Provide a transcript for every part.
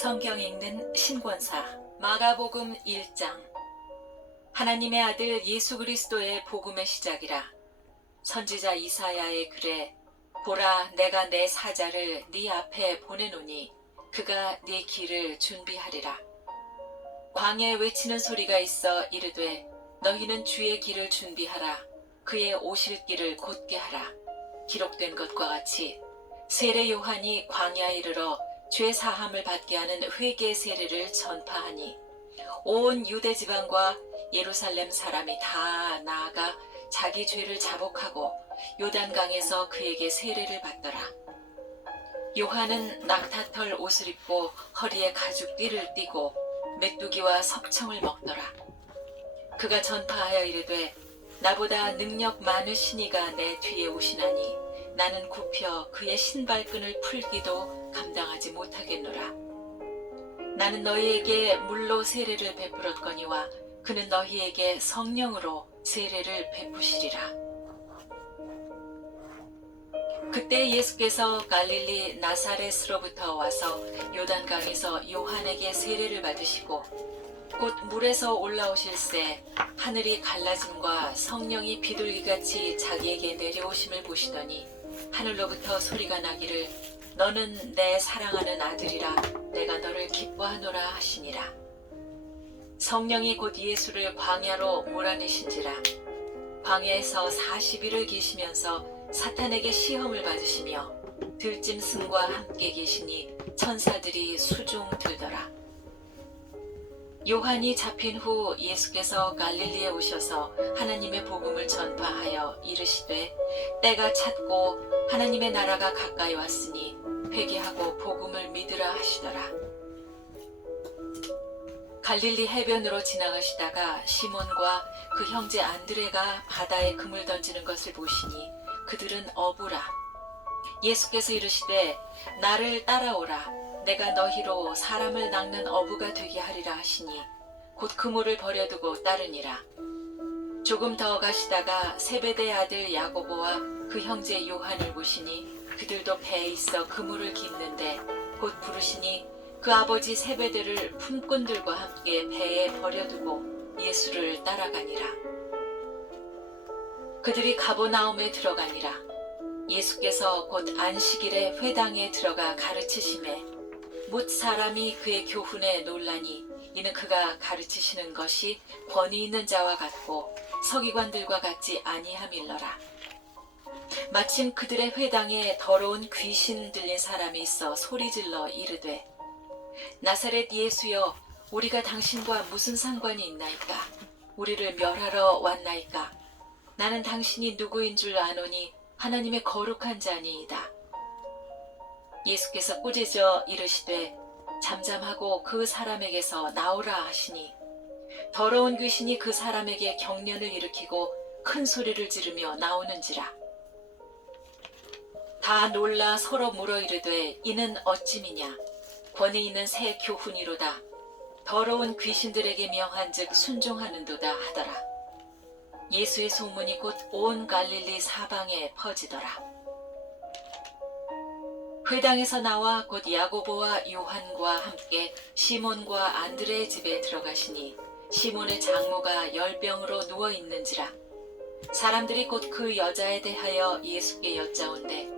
성경 읽는 신권사 마가복음 1장. 하나님의 아들 예수 그리스도의 복음의 시작이라. 선지자 이사야의 글에 보라, 내가 내 사자를 네 앞에 보내노니 그가 네 길을 준비하리라. 광야에 외치는 소리가 있어 이르되 너희는 주의 길을 준비하라. 그의 오실 길을 곧게 하라. 기록된 것과 같이 세례 요한이 광야에 이르러 죄 사함을 받게 하는 회개 세례를 전파하니 온 유대 지방과 예루살렘 사람이 다 나아가 자기 죄를 자복하고 요단강에서 그에게 세례를 받더라. 요한은 낙타털 옷을 입고 허리에 가죽띠를 띠고 메뚜기와 석청을 먹더라. 그가 전파하여 이르되 나보다 능력 많으시니가 내 뒤에 오시나니 나는 굽혀 그의 신발끈을 풀기도 감당하지 못하겠노라. 나는 너희에게 물로 세례를 베풀었거니와 그는 너희에게 성령으로 세례를 베푸시리라. 그때 예수께서 갈릴리 나사렛으로부터 와서 요단강에서 요한에게 세례를 받으시고 곧 물에서 올라오실새 하늘이 갈라짐과 성령이 비둘기같이 자기에게 내려오심을 보시더니 하늘로부터 소리가 나기를 너는 내 사랑하는 아들이라 내가 너를 기뻐하노라 하시니라. 성령이 곧 예수를 광야로 몰아내신지라. 광야에서 40일을 계시면서 사탄에게 시험을 받으시며 들짐승과 함께 계시니 천사들이 수종 들더라. 요한이 잡힌 후 예수께서 갈릴리에 오셔서 하나님의 복음을 전파하여 이르시되 때가 찼고 하나님의 나라가 가까이 왔으니 회개하고 복음을 믿으라 하시더라. 갈릴리 해변으로 지나가시다가 시몬과 그 형제 안드레가 바다에 그물 던지는 것을 보시니 그들은 어부라. 예수께서 이르시되 나를 따라오라. 내가 너희로 사람을 낚는 어부가 되게 하리라 하시니 곧 그물을 버려두고 따르니라. 조금 더 가시다가 세베대의 아들 야고보와 그 형제 요한을 보시니 그들도 배에 있어 그물을 깁는데 곧 부르시니 그 아버지 세베대를 품꾼들과 함께 배에 버려두고 예수를 따라가니라. 그들이 가버나움에 들어가니라. 예수께서 곧 안식일에 회당에 들어가 가르치심에 뭇 사람이 그의 교훈에 놀라니 이는 그가 가르치시는 것이 권위 있는 자와 같고 서기관들과 같지 아니함일러라. 마침 그들의 회당에 더러운 귀신 들린 사람이 있어 소리질러 이르되 나사렛 예수여, 우리가 당신과 무슨 상관이 있나이까? 우리를 멸하러 왔나이까? 나는 당신이 누구인 줄 아노니 하나님의 거룩한 자니이다. 예수께서 꾸짖어 이르시되 잠잠하고 그 사람에게서 나오라 하시니 더러운 귀신이 그 사람에게 경련을 일으키고 큰 소리를 지르며 나오는지라. 다 놀라 서로 물어 이르되 이는 어찌미냐? 권위 있는 새 교훈이로다. 더러운 귀신들에게 명한즉 순종하는도다 하더라. 예수의 소문이 곧 온 갈릴리 사방에 퍼지더라. 회당에서 나와 곧 야고보와 요한과 함께 시몬과 안드레의 집에 들어가시니 시몬의 장모가 열병으로 누워 있는지라. 사람들이 곧 그 여자에 대하여 예수께 여짜온대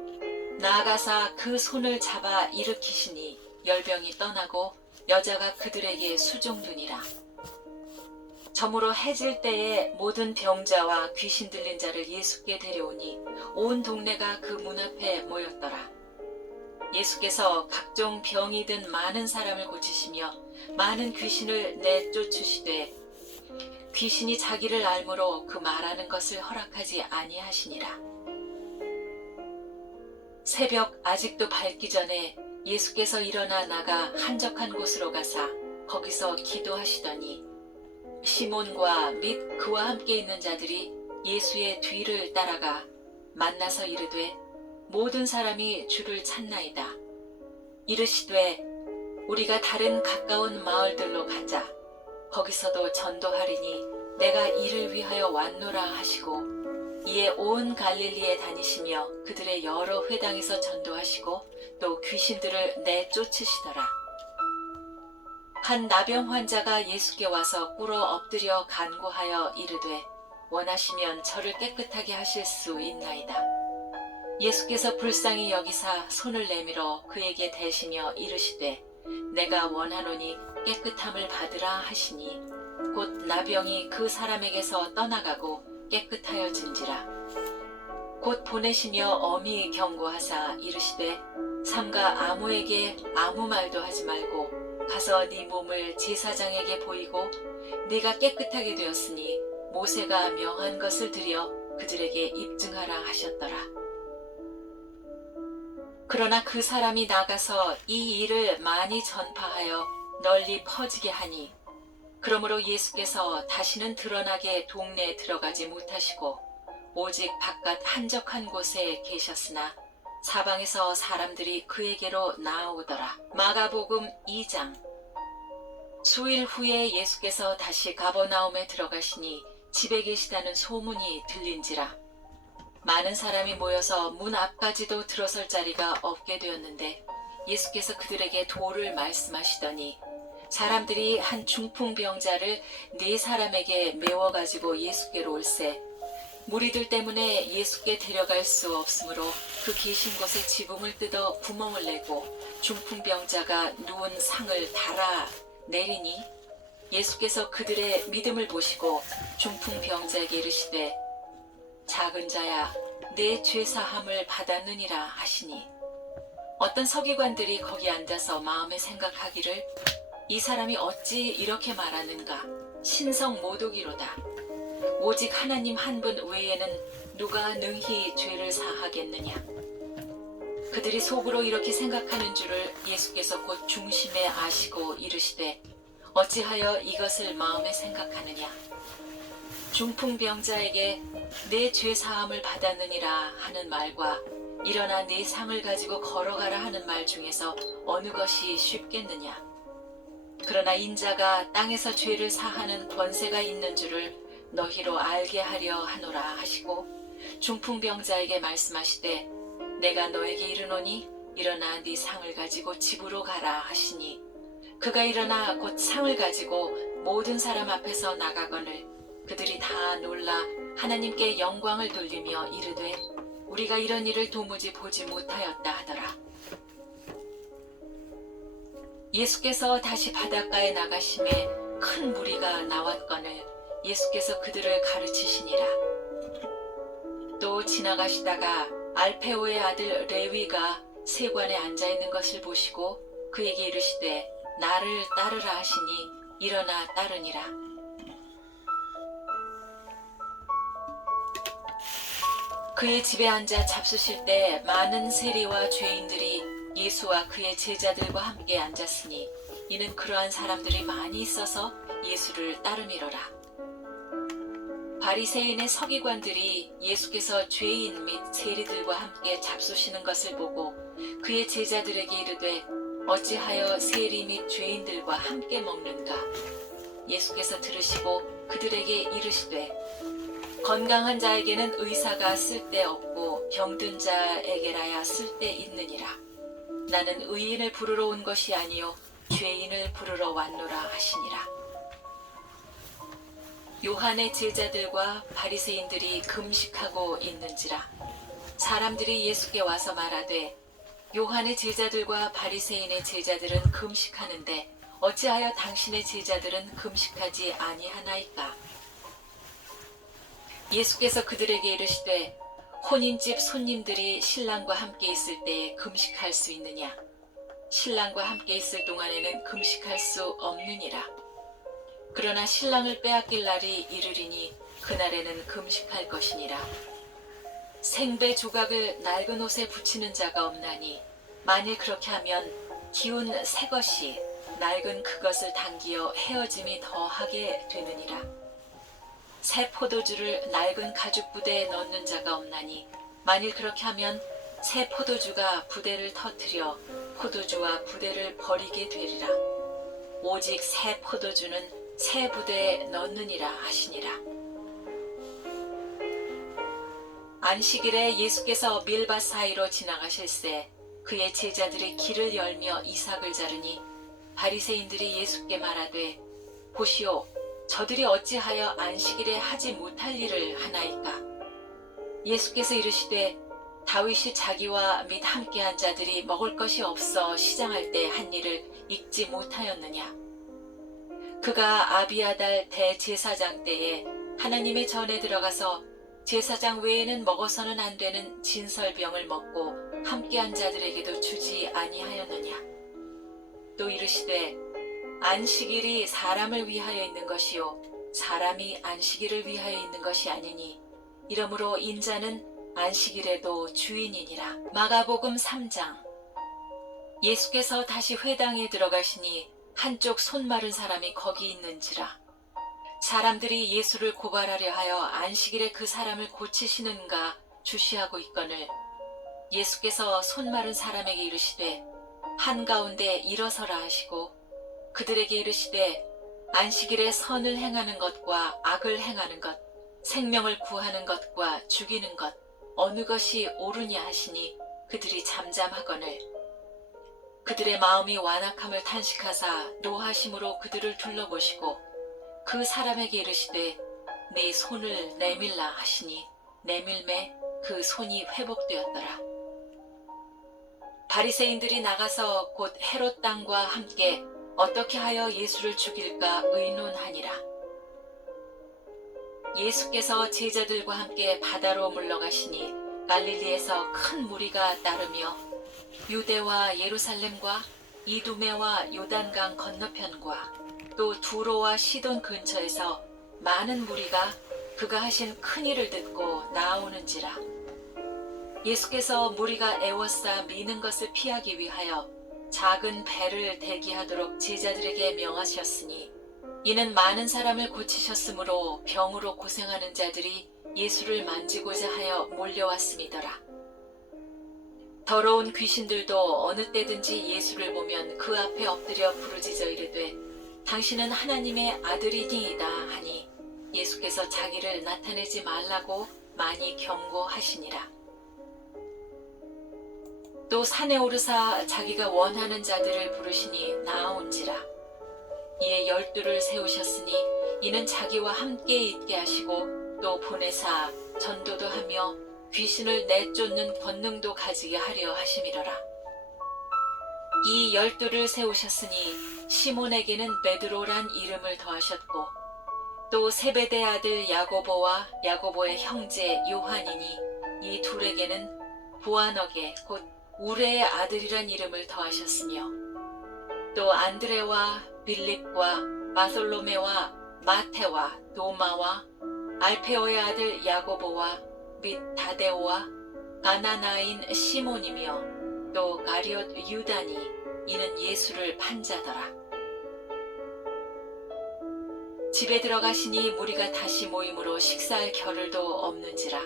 나아가사 그 손을 잡아 일으키시니 열병이 떠나고 여자가 그들에게 수종되니라. 저물어 해질 때에 모든 병자와 귀신 들린 자를 예수께 데려오니 온 동네가 그 문 앞에 모였더라. 예수께서 각종 병이 든 많은 사람을 고치시며 많은 귀신을 내쫓으시되 귀신이 자기를 알므로 그 말하는 것을 허락하지 아니하시니라. 새벽 아직도 밝기 전에 예수께서 일어나 나가 한적한 곳으로 가사 거기서 기도하시더니 시몬과 및 그와 함께 있는 자들이 예수의 뒤를 따라가 만나서 이르되 모든 사람이 주를 찾나이다. 이르시되 우리가 다른 가까운 마을들로 가자. 거기서도 전도하리니 내가 이를 위하여 왔노라 하시고 이에 온 갈릴리에 다니시며 그들의 여러 회당에서 전도하시고 또 귀신들을 내쫓으시더라. 한 나병 환자가 예수께 와서 꿇어 엎드려 간구하여 이르되 원하시면 저를 깨끗하게 하실 수 있나이다. 예수께서 불쌍히 여기사 손을 내밀어 그에게 대시며 이르시되 내가 원하노니 깨끗함을 받으라 하시니 곧 나병이 그 사람에게서 떠나가고 깨끗하여진지라. 곧 보내시며 엄히 경고하사 이르시되 삼가 아무에게 아무 말도 하지 말고 가서 네 몸을 제사장에게 보이고 네가 깨끗하게 되었으니 모세가 명한 것을 드려 그들에게 입증하라 하셨더라. 그러나 그 사람이 나가서 이 일을 많이 전파하여 널리 퍼지게 하니 그러므로 예수께서 다시는 드러나게 동네에 들어가지 못하시고 오직 바깥 한적한 곳에 계셨으나 사방에서 사람들이 그에게로 나아오더라. 마가복음 2장. 수일 후에 예수께서 다시 가버나움에 들어가시니 집에 계시다는 소문이 들린지라. 많은 사람이 모여서 문 앞까지도 들어설 자리가 없게 되었는데 예수께서 그들에게 도를 말씀하시더니 사람들이 한 중풍병자를 4사람에게 메워가지고 예수께로 올세 무리들 때문에 예수께 데려갈 수 없으므로 그 계신 곳에 지붕을 뜯어 구멍을 내고 중풍병자가 누운 상을 달아 내리니 예수께서 그들의 믿음을 보시고 중풍병자에게 이르시되 작은 자야 내 죄사함을 받았느니라 하시니 어떤 서기관들이 거기 앉아서 마음에 생각하기를 이 사람이 어찌 이렇게 말하는가 신성 모독이로다. 오직 하나님 한 분 외에는 누가 능히 죄를 사하겠느냐. 그들이 속으로 이렇게 생각하는 줄을 예수께서 곧 중심에 아시고 이르시되 어찌하여 이것을 마음에 생각하느냐. 중풍병자에게 내 죄사함을 받았느니라 하는 말과 일어나 네 상을 가지고 걸어가라 하는 말 중에서 어느 것이 쉽겠느냐. 그러나 인자가 땅에서 죄를 사하는 권세가 있는 줄을 너희로 알게 하려 하노라 하시고 중풍병자에게 말씀하시되 내가 너에게 이르노니 일어나 네 상을 가지고 집으로 가라 하시니 그가 일어나 곧 상을 가지고 모든 사람 앞에서 나가거늘 그들이 다 놀라 하나님께 영광을 돌리며 이르되 우리가 이런 일을 도무지 보지 못하였다 하더라. 예수께서 다시 바닷가에 나가심에 큰 무리가 나왔거늘 예수께서 그들을 가르치시니라. 또 지나가시다가 알페오의 아들 레위가 세관에 앉아있는 것을 보시고 그에게 이르시되 나를 따르라 하시니 일어나 따르니라. 그의 집에 앉아 잡수실 때 많은 세리와 죄인들이 예수와 그의 제자들과 함께 앉았으니 이는 그러한 사람들이 많이 있어서 예수를 따름이로라. 바리새인의 서기관들이 예수께서 죄인 및 세리들과 함께 잡수시는 것을 보고 그의 제자들에게 이르되 어찌하여 세리 및 죄인들과 함께 먹는가. 예수께서 들으시고 그들에게 이르시되 건강한 자에게는 의사가 쓸데없고 병든 자에게라야 쓸데있느니라. 나는 의인을 부르러 온 것이 아니요 죄인을 부르러 왔노라 하시니라. 요한의 제자들과 바리새인들이 금식하고 있는지라. 사람들이 예수께 와서 말하되 요한의 제자들과 바리새인의 제자들은 금식하는데 어찌하여 당신의 제자들은 금식하지 아니하나이까. 예수께서 그들에게 이르시되 혼인집 손님들이 신랑과 함께 있을 때에 금식할 수 있느냐. 신랑과 함께 있을 동안에는 금식할 수 없느니라. 그러나 신랑을 빼앗길 날이 이르리니 그날에는 금식할 것이니라. 생배 조각을 낡은 옷에 붙이는 자가 없나니 만일 그렇게 하면 기운 새 것이 낡은 그것을 당기어 헤어짐이 더하게 되느니라. 새 포도주를 낡은 가죽 부대에 넣는 자가 없나니 만일 그렇게 하면 새 포도주가 부대를 터뜨려 포도주와 부대를 버리게 되리라. 오직 새 포도주는 새 부대에 넣느니라 하시니라. 안식일에 예수께서 밀밭 사이로 지나가실새 그의 제자들이 길을 열며 이삭을 자르니 바리새인들이 예수께 말하되 보시오 저들이 어찌하여 안식일에 하지 못할 일을 하나이까. 예수께서 이르시되 다윗이 자기와 및 함께한 자들이 먹을 것이 없어 시장할 때 한 일을 읽지 못하였느냐. 그가 아비아달 대제사장 때에 하나님의 전에 들어가서 제사장 외에는 먹어서는 안 되는 진설병을 먹고 함께한 자들에게도 주지 아니하였느냐. 또 이르시되 안식일이 사람을 위하여 있는 것이요 사람이 안식일을 위하여 있는 것이 아니니 이러므로 인자는 안식일에도 주인이니라. 마가복음 3장. 예수께서 다시 회당에 들어가시니 한쪽 손 마른 사람이 거기 있는지라. 사람들이 예수를 고발하려 하여 안식일에 그 사람을 고치시는가 주시하고 있거늘 예수께서 손 마른 사람에게 이르시되 한가운데 일어서라 하시고 그들에게 이르시되 안식일에 선을 행하는 것과 악을 행하는 것 생명을 구하는 것과 죽이는 것 어느 것이 옳으냐 하시니 그들이 잠잠하거늘 그들의 마음이 완악함을 탄식하사 노하심으로 그들을 둘러보시고 그 사람에게 이르시되 네 손을 내밀라 하시니 내밀매 그 손이 회복되었더라. 바리새인들이 나가서 곧 헤롯 땅과 함께 어떻게 하여 예수를 죽일까 의논하니라. 예수께서 제자들과 함께 바다로 물러가시니 갈릴리에서 큰 무리가 따르며 유대와 예루살렘과 이두메와 요단강 건너편과 또 두로와 시돈 근처에서 많은 무리가 그가 하신 큰 일을 듣고 나아오는지라. 예수께서 무리가 애워싸 미는 것을 피하기 위하여 작은 배를 대기하도록 제자들에게 명하셨으니 이는 많은 사람을 고치셨으므로 병으로 고생하는 자들이 예수를 만지고자 하여 몰려왔음이더라. 더러운 귀신들도 어느 때든지 예수를 보면 그 앞에 엎드려 부르짖어 이르되 당신은 하나님의 아들이니이다 하니 예수께서 자기를 나타내지 말라고 많이 경고하시니라. 또 산에 오르사 자기가 원하는 자들을 부르시니 나아온지라. 이에 12를 세우셨으니 이는 자기와 함께 있게 하시고 또 보내사 전도도 하며 귀신을 내쫓는 권능도 가지게 하려 하심이로라. 이 12를 세우셨으니 시몬에게는 베드로란 이름을 더하셨고 또 세베대 아들 야고보와 야고보의 형제 요한이니 이 둘에게는 보아너게 곧 우레의 아들이란 이름을 더하셨으며 또 안드레와 빌립과 바솔로메와 마테와 도마와 알페오의 아들 야고보와 및 다데오와 가나나인 시몬이며 또 가리옷 유다니 이는 예수를 판 자더라. 집에 들어가시니 무리가 다시 모임으로 식사할 겨를도 없는지라.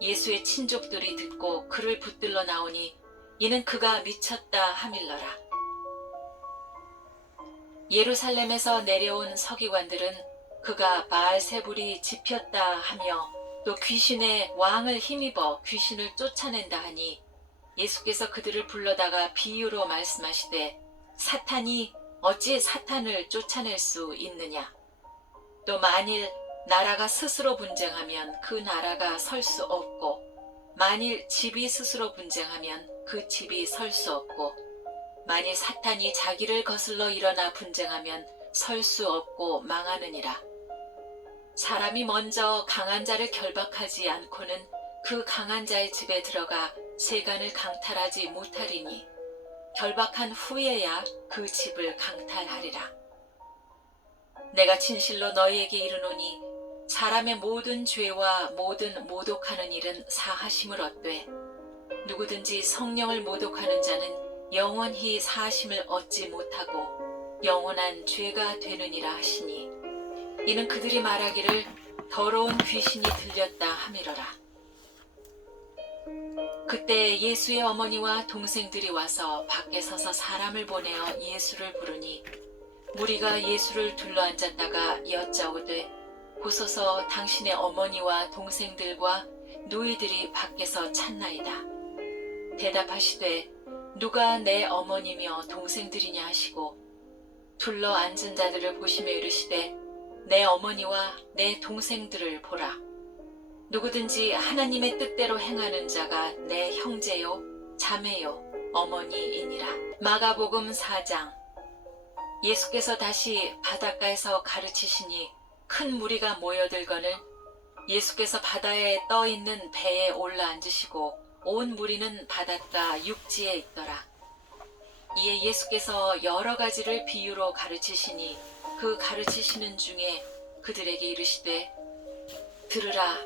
예수의 친족들이 듣고 그를 붙들러 나오니 이는 그가 미쳤다 하밀러라. 예루살렘에서 내려온 서기관들은 그가 바알세불이 집혔다 하며 또 귀신의 왕을 힘입어 귀신을 쫓아낸다 하니 예수께서 그들을 불러다가 비유로 말씀하시되 사탄이 어찌 사탄을 쫓아낼 수 있느냐. 또 만일 나라가 스스로 분쟁하면 그 나라가 설 수 없고 만일 집이 스스로 분쟁하면 그 집이 설 수 없고 만일 사탄이 자기를 거슬러 일어나 분쟁하면 설 수 없고 망하느니라. 사람이 먼저 강한 자를 결박하지 않고는 그 강한 자의 집에 들어가 세간을 강탈하지 못하리니 결박한 후에야 그 집을 강탈하리라. 내가 진실로 너희에게 이르노니 사람의 모든 죄와 모든 모독하는 일은 사하심을 얻되 누구든지 성령을 모독하는 자는 영원히 사하심을 얻지 못하고 영원한 죄가 되느니라 하시니 이는 그들이 말하기를 더러운 귀신이 들렸다 함이로라. 그때 예수의 어머니와 동생들이 와서 밖에 서서 사람을 보내어 예수를 부르니 무리가 예수를 둘러앉았다가 여짜오되 보소서 당신의 어머니와 동생들과 누이들이 밖에서 찾나이다. 대답하시되 누가 내 어머니며 동생들이냐 하시고 둘러 앉은 자들을 보시며 이르시되 내 어머니와 내 동생들을 보라. 누구든지 하나님의 뜻대로 행하는 자가 내 형제요 자매요 어머니이니라. 마가복음 4장. 예수께서 다시 바닷가에서 가르치시니 큰 무리가 모여들거늘 예수께서 바다에 떠 있는 배에 올라앉으시고 온 무리는 바닷가 육지에 있더라. 이에 예수께서 여러 가지를 비유로 가르치시니 그 가르치시는 중에 그들에게 이르시되 들으라.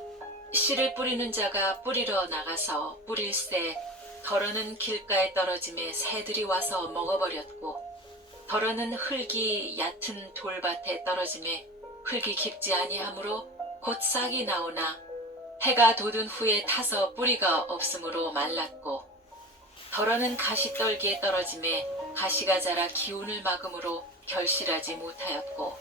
씨를 뿌리는 자가 뿌리러 나가서 뿌릴새 덜어는 길가에 떨어짐에 새들이 와서 먹어버렸고 덜어는 흙이 얕은 돌밭에 떨어짐에 흙이 깊지 아니하므로 곧 싹이 나오나 해가 돋은 후에 타서 뿌리가 없으므로 말랐고 덜어는 가시떨기에 떨어짐에 가시가 자라 기운을 막음으로 결실하지 못하였고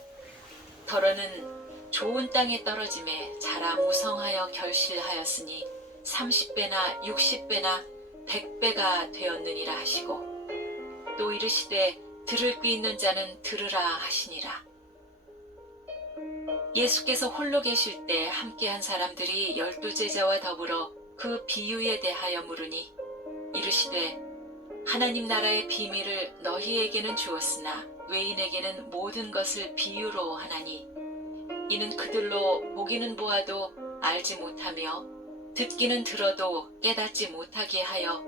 덜어는 좋은 땅에 떨어짐에 자라 무성하여 결실하였으니 30배나 60배나 100배가 되었느니라 하시고 또 이르시되 들을 귀 있는 자는 들으라 하시니라. 예수께서 홀로 계실 때 함께한 사람들이 12제자와 더불어 그 비유에 대하여 물으니 이르시되 하나님 나라의 비밀을 너희에게는 주었으나 외인에게는 모든 것을 비유로 하나니 이는 그들로 보기는 보아도 알지 못하며 듣기는 들어도 깨닫지 못하게 하여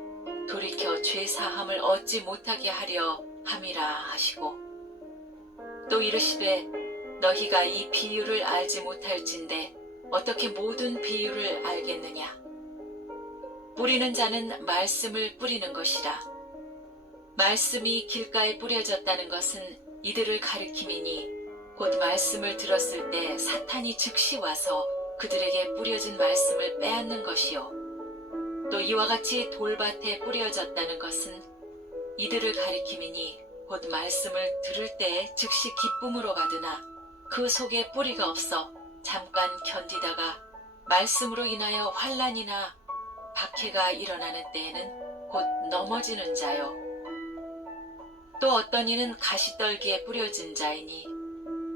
돌이켜 죄 사함을 얻지 못하게 하려 함이라 하시고 또 이르시되 너희가 이 비유를 알지 못할진대 어떻게 모든 비유를 알겠느냐. 뿌리는 자는 말씀을 뿌리는 것이라. 말씀이 길가에 뿌려졌다는 것은 이들을 가리킴이니 곧 말씀을 들었을 때 사탄이 즉시 와서 그들에게 뿌려진 말씀을 빼앗는 것이요. 또 이와 같이 돌밭에 뿌려졌다는 것은 이들을 가리킴이니 곧 말씀을 들을 때에 즉시 기쁨으로 받으나 그 속에 뿌리가 없어 잠깐 견디다가 말씀으로 인하여 환난이나 박해가 일어나는 때에는 곧 넘어지는 자요. 또 어떤 이는 가시떨기에 뿌려진 자이니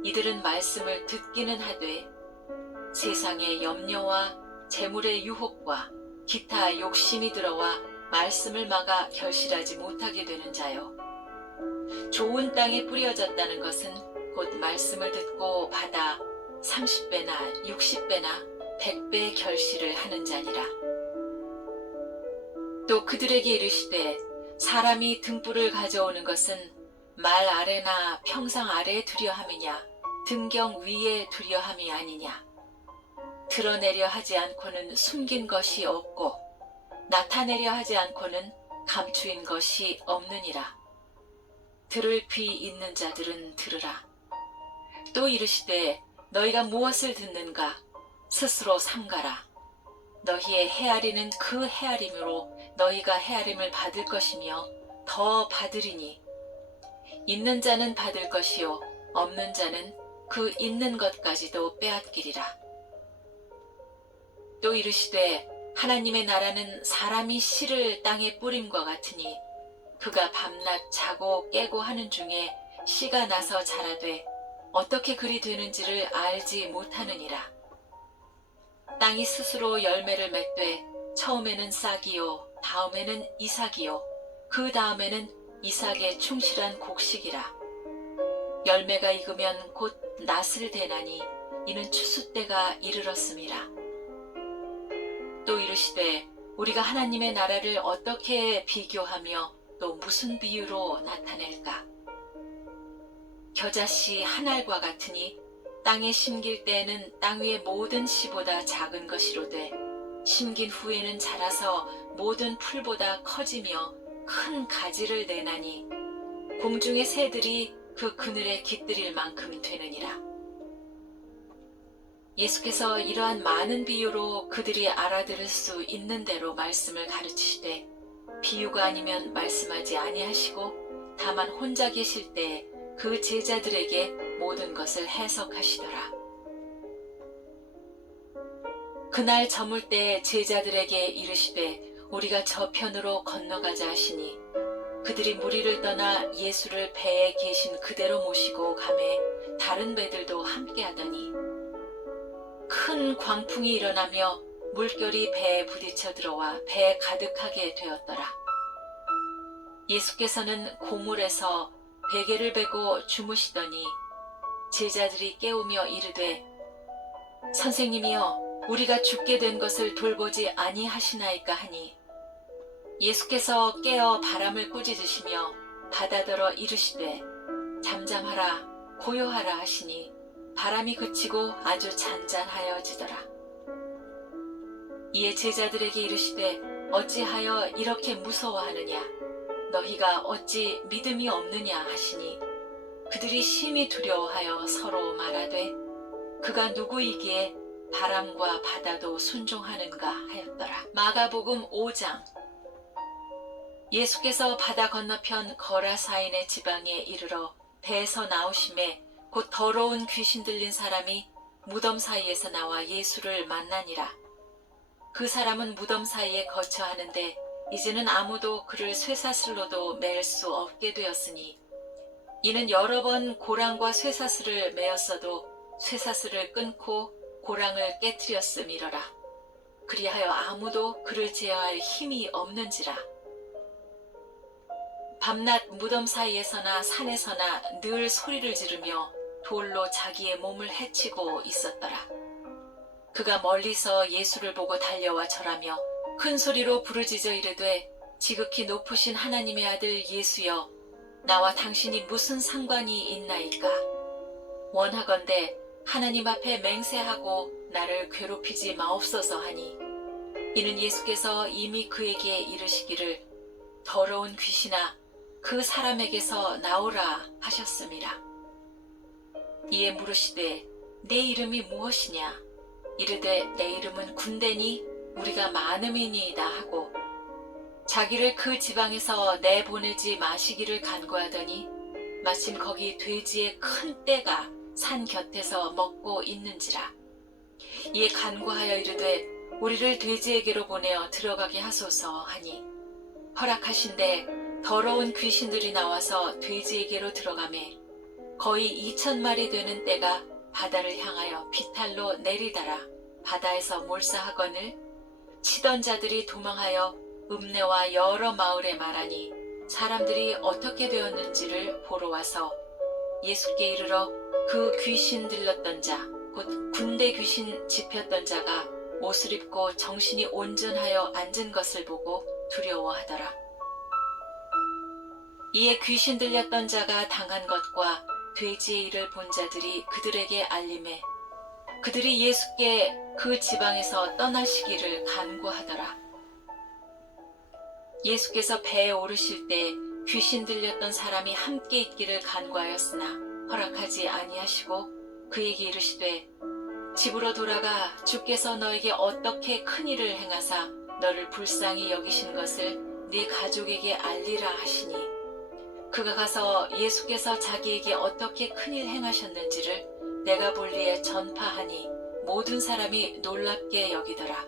이들은 말씀을 듣기는 하되 세상의 염려와 재물의 유혹과 기타 욕심이 들어와 말씀을 막아 결실하지 못하게 되는 자요. 좋은 땅에 뿌려졌다는 것은 곧 말씀을 듣고 받아 30배나 60배나 100배 결실을 하는 자니라. 또 그들에게 이르시되 사람이 등불을 가져오는 것은 말 아래나 평상 아래에 두려 함이냐 등경 위에 두려 함이 아니냐. 드러내려 하지 않고는 숨긴 것이 없고 나타내려 하지 않고는 감추인 것이 없느니라. 들을 귀 있는 자들은 들으라. 또 이르시되 너희가 무엇을 듣는가 스스로 삼가라. 너희의 헤아리는 그 헤아림으로 너희가 헤아림을 받을 것이며 더 받으리니 있는 자는 받을 것이요 없는 자는 그 있는 것까지도 빼앗기리라. 또 이르시되 하나님의 나라는 사람이 씨를 땅에 뿌림과 같으니 그가 밤낮 자고 깨고 하는 중에 씨가 나서 자라되 어떻게 그리 되는지를 알지 못하느니라. 땅이 스스로 열매를 맺되 처음에는 싹이요 다음에는 이삭이요 그 다음에는 이삭의 충실한 곡식이라. 열매가 익으면 곧 낫을 대나니 이는 추수 때가 이르렀음이라. 또 이르시되 우리가 하나님의 나라를 어떻게 비교하며 또 무슨 비유로 나타낼까. 겨자씨 한 알과 같으니 땅에 심길 때에는 땅 위의 모든 씨보다 작은 것이로되 심긴 후에는 자라서 모든 풀보다 커지며 큰 가지를 내나니 공중의 새들이 그 그늘에 깃들일 만큼 되느니라. 예수께서 이러한 많은 비유로 그들이 알아들을 수 있는 대로 말씀을 가르치시되 비유가 아니면 말씀하지 아니하시고 다만 혼자 계실 때 그 제자들에게 모든 것을 해석하시더라. 그날 저물 때 제자들에게 이르시되 우리가 저편으로 건너가자 하시니 그들이 무리를 떠나 예수를 배에 계신 그대로 모시고 가매 다른 배들도 함께하더니 큰 광풍이 일어나며 물결이 배에 부딪혀 들어와 배에 가득하게 되었더라. 예수께서는 고물에서 베개를 베고 주무시더니 제자들이 깨우며 이르되 선생님이여 우리가 죽게 된 것을 돌보지 아니하시나이까 하니 예수께서 깨어 바람을 꾸짖으시며 바다더러 이르시되 잠잠하라 고요하라 하시니 바람이 그치고 아주 잔잔하여지더라. 이에 제자들에게 이르시되 어찌하여 이렇게 무서워하느냐 너희가 어찌 믿음이 없느냐 하시니 그들이 심히 두려워하여 서로 말하되 그가 누구이기에 바람과 바다도 순종하는가 하였더라. 마가복음 5장. 예수께서 바다 건너편 거라사인의 지방에 이르러 배에서 나오심에 곧 더러운 귀신 들린 사람이 무덤 사이에서 나와 예수를 만나니라. 그 사람은 무덤 사이에 거처하는데 이제는 아무도 그를 쇠사슬로도 맬 수 없게 되었으니 이는 여러 번 고랑과 쇠사슬을 메었어도 쇠사슬을 끊고 고랑을 깨트렸음이러라. 그리하여 아무도 그를 제어할 힘이 없는지라. 밤낮 무덤 사이에서나 산에서나 늘 소리를 지르며 돌로 자기의 몸을 해치고 있었더라. 그가 멀리서 예수를 보고 달려와 절하며 큰 소리로 부르짖어 이르되 지극히 높으신 하나님의 아들 예수여 나와 당신이 무슨 상관이 있나이까. 원하건대 하나님 앞에 맹세하고 나를 괴롭히지 마옵소서 하니 이는 예수께서 이미 그에게 이르시기를 더러운 귀신아 그 사람에게서 나오라 하셨음이라. 이에 물으시되 내 이름이 무엇이냐 이르되 내 이름은 군대니 우리가 많음이니이다 하고 자기를 그 지방에서 내보내지 마시기를 간구하더니 마침 거기 돼지의 큰 떼가 산 곁에서 먹고 있는지라. 이에 간구하여 이르되 우리를 돼지에게로 보내어 들어가게 하소서 하니 허락하신대 더러운 귀신들이 나와서 돼지에게로 들어가매 거의 2,000마리 되는 떼가 바다를 향하여 비탈로 내리다라 바다에서 몰사하거늘 치던 자들이 도망하여 읍내와 여러 마을에 말하니 사람들이 어떻게 되었는지를 보러 와서 예수께 이르러 그 귀신 들렸던 자 곧 군대 귀신 집혔던 자가 옷을 입고 정신이 온전하여 앉은 것을 보고 두려워하더라. 이에 귀신 들렸던 자가 당한 것과 돼지의 일을 본 자들이 그들에게 알림해 그들이 예수께 그 지방에서 떠나시기를 간구하더라. 예수께서 배에 오르실 때 귀신 들렸던 사람이 함께 있기를 간구하였으나 허락하지 아니하시고 그에게 이르시되 집으로 돌아가 주께서 너에게 어떻게 큰 일을 행하사 너를 불쌍히 여기신 것을 네 가족에게 알리라 하시니 그가 가서 예수께서 자기에게 어떻게 큰일 행하셨는지를 내가 볼리에 전파하니 모든 사람이 놀랍게 여기더라.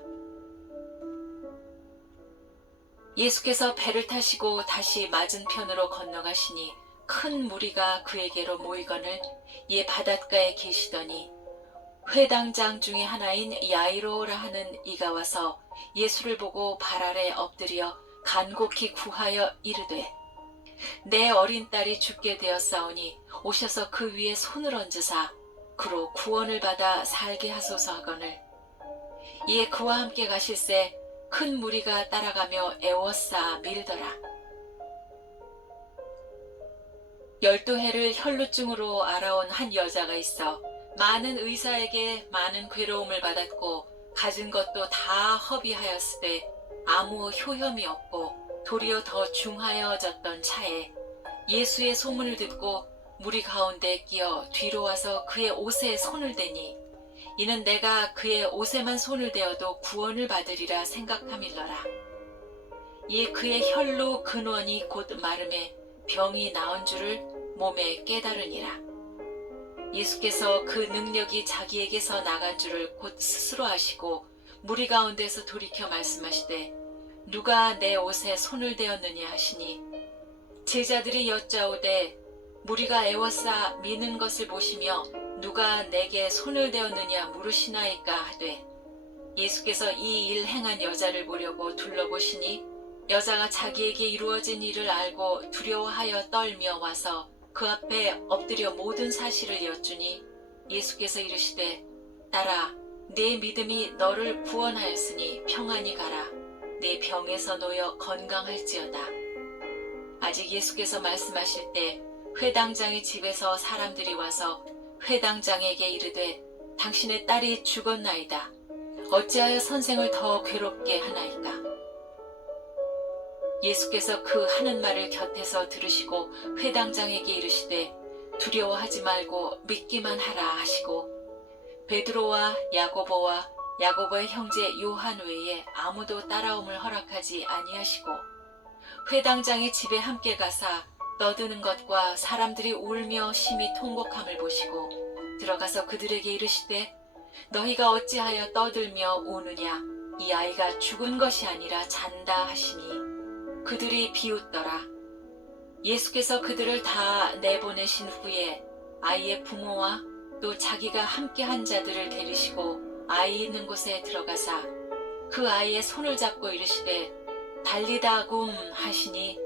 예수께서 배를 타시고 다시 맞은편으로 건너가시니 큰 무리가 그에게로 모이거늘 이에 바닷가에 계시더니 회당장 중에 하나인 야이로라 하는 이가 와서 예수를 보고 발 아래 엎드려 간곡히 구하여 이르되 내 어린 딸이 죽게 되었사오니 오셔서 그 위에 손을 얹으사 그로 구원을 받아 살게 하소서 하거늘 이에 그와 함께 가실새 큰 무리가 따라가며 애워싸 밀더라. 12해를 혈루증으로 알아온 한 여자가 있어 많은 의사에게 많은 괴로움을 받았고 가진 것도 다 허비하였으되 아무 효험이 없고 도리어 더 중하여졌던 차에 예수의 소문을 듣고 무리 가운데 끼어 뒤로 와서 그의 옷에 손을 대니 이는 내가 그의 옷에만 손을 대어도 구원을 받으리라 생각함일러라. 이에 그의 혈루 근원이 곧 마름에 병이 나은 줄을 몸에 깨달으니라. 예수께서 그 능력이 자기에게서 나간 줄을 곧 스스로 아시고 무리 가운데서 돌이켜 말씀하시되 누가 내 옷에 손을 대었느냐 하시니 제자들이 여짜오되 무리가 애워싸 미는 것을 보시며 누가 내게 손을 대었느냐 물으시나이까 하되 예수께서 이 일 행한 여자를 보려고 둘러보시니 여자가 자기에게 이루어진 일을 알고 두려워하여 떨며 와서 그 앞에 엎드려 모든 사실을 여쭈니 예수께서 이르시되 딸아 네 믿음이 너를 구원하였으니 평안히 가라 네 병에서 놓여 건강할지어다. 아직 예수께서 말씀하실 때 회당장의 집에서 사람들이 와서 회당장에게 이르되 당신의 딸이 죽었나이다. 어찌하여 선생을 더 괴롭게 하나이까? 예수께서 그 하는 말을 곁에서 들으시고 회당장에게 이르시되 두려워하지 말고 믿기만 하라 하시고 베드로와 야고보와 야고보의 형제 요한 외에 아무도 따라옴을 허락하지 아니하시고 회당장의 집에 함께 가사 떠드는 것과 사람들이 울며 심히 통곡함을 보시고 들어가서 그들에게 이르시되 너희가 어찌하여 떠들며 우느냐 이 아이가 죽은 것이 아니라 잔다 하시니 그들이 비웃더라. 예수께서 그들을 다 내보내신 후에 아이의 부모와 또 자기가 함께한 자들을 데리시고 아이 있는 곳에 들어가사 그 아이의 손을 잡고 이르시되 달리다 굼 하시니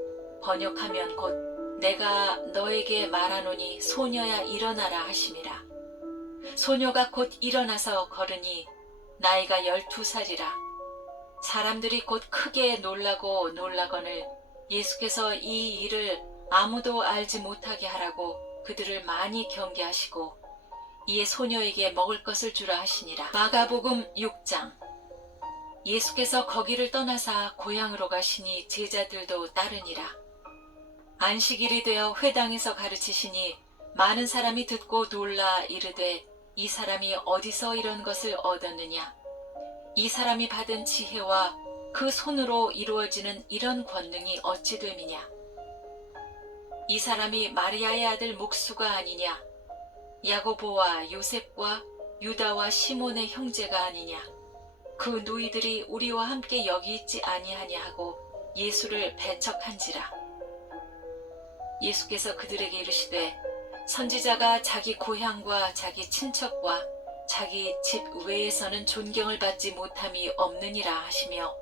번역하면 곧 내가 너에게 말하노니 소녀야 일어나라 하심이라. 소녀가 곧 일어나서 걸으니 나이가 12살이라. 사람들이 곧 크게 놀라고 놀라거늘 예수께서 이 일을 아무도 알지 못하게 하라고 그들을 많이 경계하시고 이에 소녀에게 먹을 것을 주라 하시니라. 마가복음 6장. 예수께서 거기를 떠나사 고향으로 가시니 제자들도 따르니라. 안식일이 되어 회당에서 가르치시니 많은 사람이 듣고 놀라 이르되 이 사람이 어디서 이런 것을 얻었느냐? 이 사람이 받은 지혜와 그 손으로 이루어지는 이런 권능이 어찌 됨이냐? 이 사람이 마리아의 아들 목수가 아니냐? 야고보와 요셉과 유다와 시몬의 형제가 아니냐? 그 누이들이 우리와 함께 여기 있지 아니하냐 하고 예수를 배척한지라. 예수께서 그들에게 이르시되 선지자가 자기 고향과 자기 친척과 자기 집 외에서는 존경을 받지 못함이 없느니라 하시며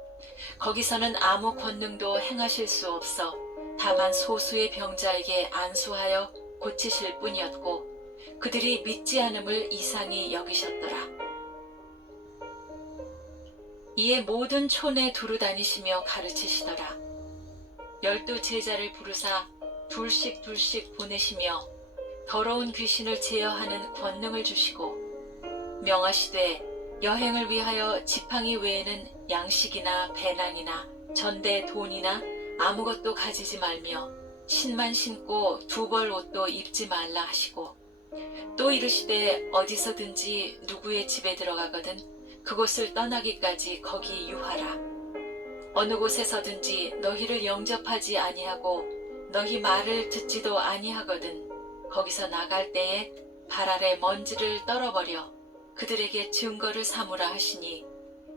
거기서는 아무 권능도 행하실 수 없어 다만 소수의 병자에게 안수하여 고치실 뿐이었고 그들이 믿지 않음을 이상히 여기셨더라. 이에 모든 촌에 두루 다니시며 가르치시더라. 12 제자를 부르사 둘씩 보내시며 더러운 귀신을 제어하는 권능을 주시고 명하시되 여행을 위하여 지팡이 외에는 양식이나 배낭이나 전대 돈이나 아무것도 가지지 말며 신만 신고 2벌 옷도 입지 말라 하시고 또 이르시되 어디서든지 누구의 집에 들어가거든 그곳을 떠나기까지 거기 유하라. 어느 곳에서든지 너희를 영접하지 아니하고 너희 말을 듣지도 아니하거든 거기서 나갈 때에 발 아래 먼지를 떨어버려 그들에게 증거를 삼으라 하시니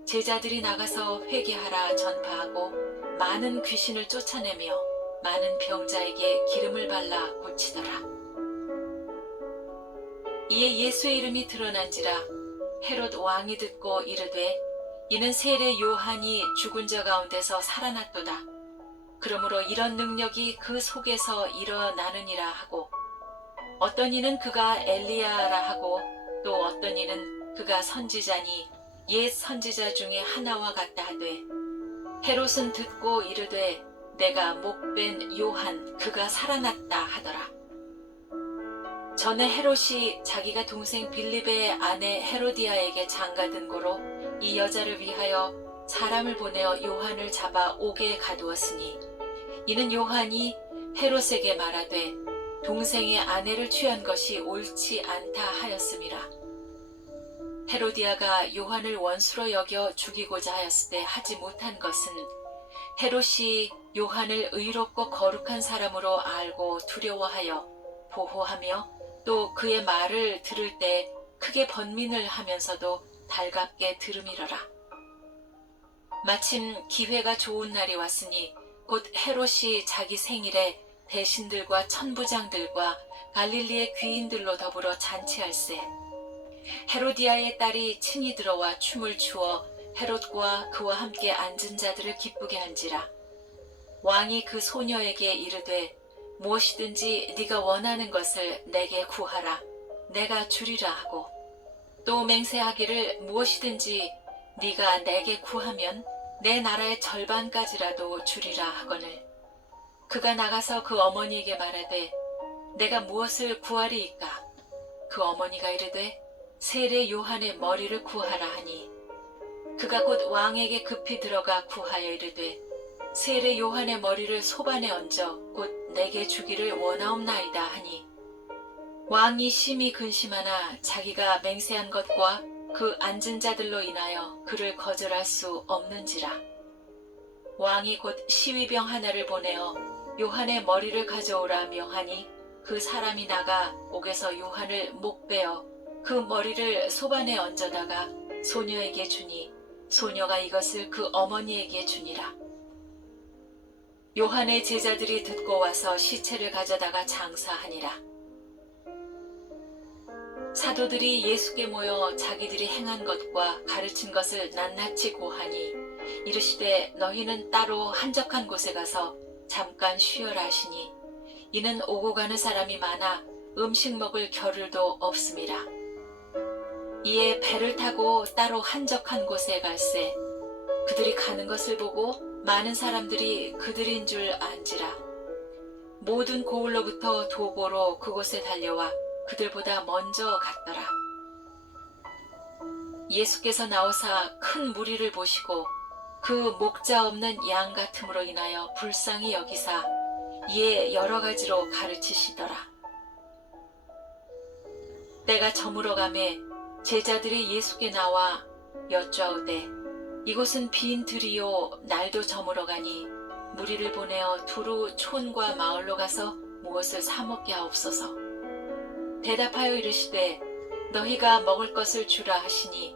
제자들이 나가서 회개하라 전파하고 많은 귀신을 쫓아내며 많은 병자에게 기름을 발라 고치더라. 이에 예수의 이름이 드러난지라 헤롯 왕이 듣고 이르되 이는 세례 요한이 죽은 자 가운데서 살아났도다. 그러므로 이런 능력이 그 속에서 일어나느니라 하고 어떤 이는 그가 엘리야라 하고 또 어떤 이는 그가 선지자니 옛 선지자 중에 하나와 같다 하되 헤롯은 듣고 이르되 내가 목된 요한 그가 살아났다 하더라. 전에 헤롯이 자기가 동생 빌립의 아내 헤로디아에게 장가든 고로 이 여자를 위하여 사람을 보내어 요한을 잡아 옥에 가두었으니 이는 요한이 헤롯에게 말하되 동생의 아내를 취한 것이 옳지 않다 하였음이라. 헤로디아가 요한을 원수로 여겨 죽이고자 하였을 때 하지 못한 것은 헤롯이 요한을 의롭고 거룩한 사람으로 알고 두려워하여 보호하며 또 그의 말을 들을 때 크게 번민을 하면서도 달갑게 들음이러라. 마침 기회가 좋은 날이 왔으니 곧 헤롯이 자기 생일에 대신들과 천부장들과 갈릴리의 귀인들로 더불어 잔치할세. 헤로디아의 딸이 친히 들어와 춤을 추어 헤롯과 그와 함께 앉은 자들을 기쁘게 한지라. 왕이 그 소녀에게 이르되 무엇이든지 네가 원하는 것을 내게 구하라. 내가 주리라 하고, 또 맹세하기를 무엇이든지 네가 내게 구하면 내 나라의 절반까지라도 주리라 하거늘. 그가 나가서 그 어머니에게 말하되 내가 무엇을 구하리이까? 그 어머니가 이르되 세례 요한의 머리를 구하라 하니, 그가 곧 왕에게 급히 들어가 구하여 이르되 세례 요한의 머리를 소반에 얹어 곧 내게 주기를 원하옵나이다 하니, 왕이 심히 근심하나 자기가 맹세한 것과 그 앉은 자들로 인하여 그를 거절할 수 없는지라. 왕이 곧 시위병 하나를 보내어 요한의 머리를 가져오라 명하니, 그 사람이 나가 옥에서 요한을 목베어 그 머리를 소반에 얹어다가 소녀에게 주니, 소녀가 이것을 그 어머니에게 주니라. 요한의 제자들이 듣고 와서 시체를 가져다가 장사하니라. 사도들이 예수께 모여 자기들이 행한 것과 가르친 것을 낱낱이 고하니, 이르시되 너희는 따로 한적한 곳에 가서 잠깐 쉬어라 하시니, 이는 오고 가는 사람이 많아 음식 먹을 겨를도 없음이라. 이에 배를 타고 따로 한적한 곳에 갈새 그들이 가는 것을 보고 많은 사람들이 그들인 줄 안지라. 모든 고을로부터 도보로 그곳에 달려와 그들보다 먼저 갔더라. 예수께서 나오사 큰 무리를 보시고 그 목자 없는 양 같음으로 인하여 불쌍히 여기사 이에 여러 가지로 가르치시더라. 때가 저물어 가매 제자들이 예수께 나와 여쭈아오되 이곳은 빈 들이요 날도 저물어 가니 무리를 보내어 두루 촌과 마을로 가서 무엇을 사 먹게 하옵소서. 대답하여 이르시되 너희가 먹을 것을 주라 하시니,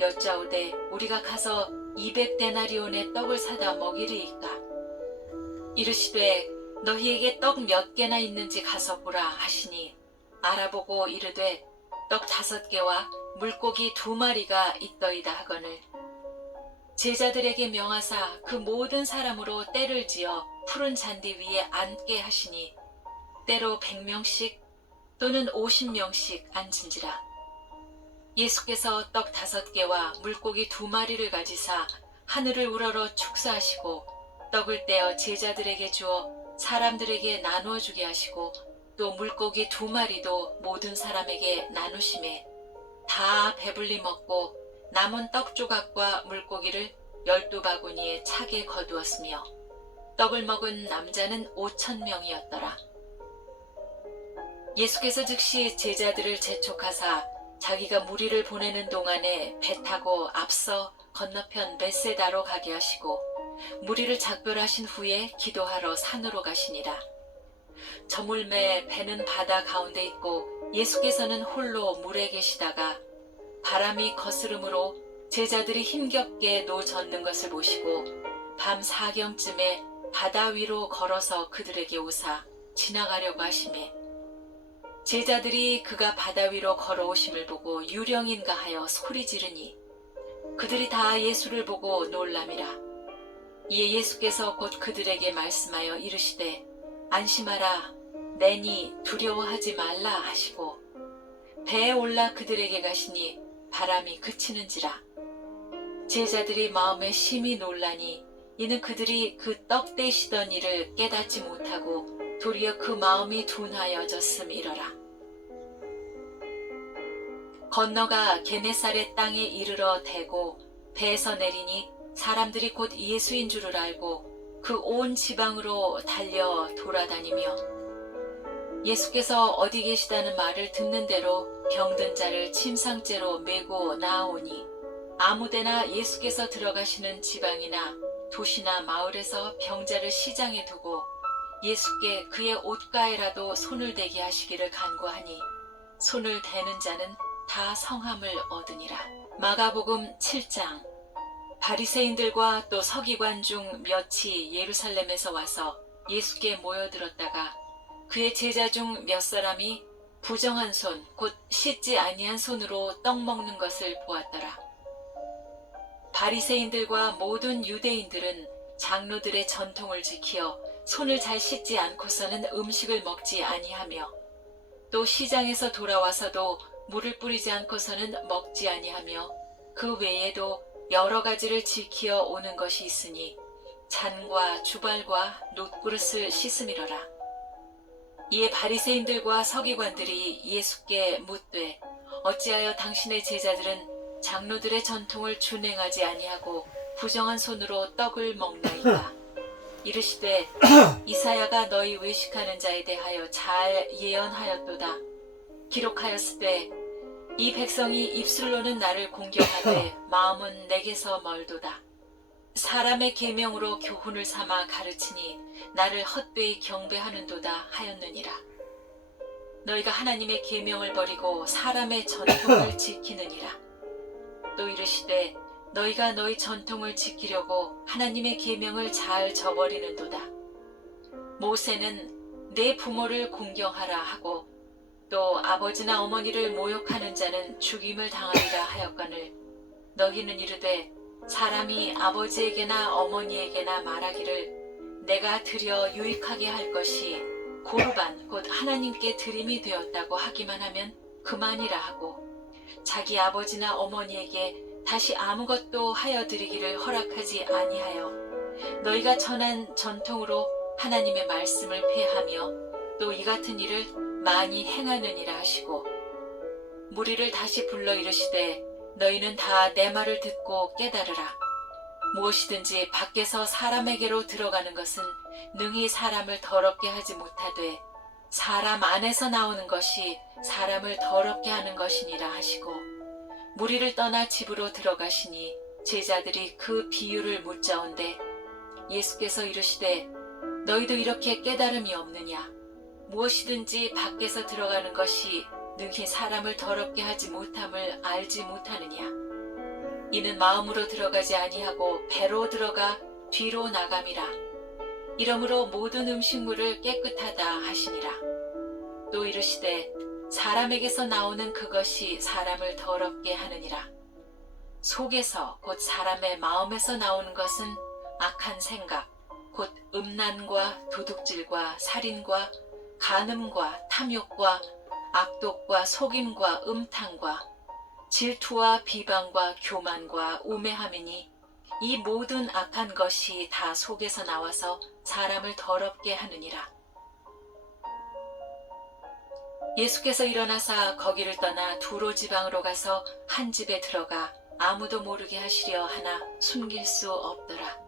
여쭈아오되 우리가 가서 200데나리온의 떡을 사다 먹이리이까? 이르시되 너희에게 떡 몇 개나 있는지 가서 보라 하시니, 알아보고 이르되 떡 5개와 물고기 2마리가 있더이다 하거늘. 제자들에게 명하사 그 모든 사람으로 떼를 지어 푸른 잔디 위에 앉게 하시니, 때로 100명씩 또는 50명씩 앉은지라. 예수께서 떡 5개와 물고기 2마리를 가지사 하늘을 우러러 축사하시고 떡을 떼어 제자들에게 주어 사람들에게 나누어 주게 하시고, 또 물고기 2마리도 모든 사람에게 나누심에 다 배불리 먹고 남은 떡 조각과 물고기를 12바구니에 차게 거두었으며, 떡을 먹은 남자는 5,000명이었더라. 예수께서 즉시 제자들을 재촉하사 자기가 무리를 보내는 동안에 배 타고 앞서 건너편 벳세다로 가게 하시고, 무리를 작별하신 후에 기도하러 산으로 가시니라. 저물매 배는 바다 가운데 있고 예수께서는 홀로 물에 계시다가 바람이 거스름으로 제자들이 힘겹게 노 젓는 것을 보시고 밤 4경쯤에 바다 위로 걸어서 그들에게 오사 지나가려고 하시매, 제자들이 그가 바다 위로 걸어오심을 보고 유령인가 하여 소리 지르니 그들이 다 예수를 보고 놀람이라. 이에 예수께서 곧 그들에게 말씀하여 이르시되 안심하라, 내니 두려워하지 말라 하시고 배에 올라 그들에게 가시니 바람이 그치는지라. 제자들이 마음에 심히 놀라니 이는 그들이 그 떡 떼시던 일을 깨닫지 못하고 도리어 그 마음이 둔하여졌음이러라. 건너가 게네사렛 땅에 이르러 대고 배에서 내리니 사람들이 곧 예수인 줄을 알고 그 온 지방으로 달려 돌아다니며, 예수께서 어디 계시다는 말을 듣는 대로 병든 자를 침상째로 메고 나아오니, 아무데나 예수께서 들어가시는 지방이나 도시나 마을에서 병자를 시장에 두고 예수께 그의 옷가에라도 손을 대게 하시기를 간구하니, 손을 대는 자는 다 성함을 얻으니라. 마가복음 7장. 바리새인들과 또 서기관 중 몇이 예루살렘에서 와서 예수께 모여들었다가 그의 제자 중 몇 사람이 부정한 손, 곧 씻지 아니한 손으로 떡 먹는 것을 보았더라. 바리새인들과 모든 유대인들은 장로들의 전통을 지키어 손을 잘 씻지 않고서는 음식을 먹지 아니하며 또 시장에서 돌아와서도 물을 뿌리지 않고서는 먹지 아니하며 그 외에도 여러 가지를 지키어 오는 것이 있으니 잔과 주발과 놋그릇을 씻음이러라. 이에 바리새인들과 서기관들이 예수께 묻되 어찌하여 당신의 제자들은 장로들의 전통을 준행하지 아니하고 부정한 손으로 떡을 먹나이까? 이르시되 이사야가 너희 외식하는 자에 대하여 잘 예언하였도다. 기록하였으되 이 백성이 입술로는 나를 공경하되 마음은 내게서 멀도다. 사람의 계명으로 교훈을 삼아 가르치니 나를 헛되이 경배하는도다 하였느니라. 너희가 하나님의 계명을 버리고 사람의 전통을 지키느니라. 또 이르시되 너희가 너희 전통을 지키려고 하나님의 계명을 잘 저버리는도다. 모세는 내 부모를 공경하라 하고 또 아버지나 어머니를 모욕하는 자는 죽임을 당하리라 하였거늘 너희는 이르되 사람이 아버지에게나 어머니에게나 말하기를 내가 드려 유익하게 할 것이 고르반 곧 하나님께 드림이 되었다고 하기만 하면 그만이라 하고 자기 아버지나 어머니에게 다시 아무것도 하여 드리기를 허락하지 아니하여 너희가 전한 전통으로 하나님의 말씀을 폐하며 또 이 같은 일을 많이 행하느니라 하시고 무리를 다시 불러 이르시되 너희는 다 내 말을 듣고 깨달으라. 무엇이든지 밖에서 사람에게로 들어가는 것은 능히 사람을 더럽게 하지 못하되 사람 안에서 나오는 것이 사람을 더럽게 하는 것이니라 하시고 무리를 떠나 집으로 들어가시니 제자들이 그 비유를 묻자온데 예수께서 이르시되 너희도 이렇게 깨달음이 없느냐? 무엇이든지 밖에서 들어가는 것이 능히 사람을 더럽게 하지 못함을 알지 못하느냐? 이는 마음으로 들어가지 아니하고 배로 들어가 뒤로 나감이라. 이러므로 모든 음식물을 깨끗하다 하시니라. 또 이르시되 사람에게서 나오는 그것이 사람을 더럽게 하느니라. 속에서 곧 사람의 마음에서 나오는 것은 악한 생각, 곧 음란과 도둑질과 살인과 간음과 탐욕과 악독과 속임과 음탕과 질투와 비방과 교만과 우매함이니 이 모든 악한 것이 다 속에서 나와서 사람을 더럽게 하느니라. 예수께서 일어나사 거기를 떠나 두로 지방으로 가서 한 집에 들어가 아무도 모르게 하시려 하나 숨길 수 없더라.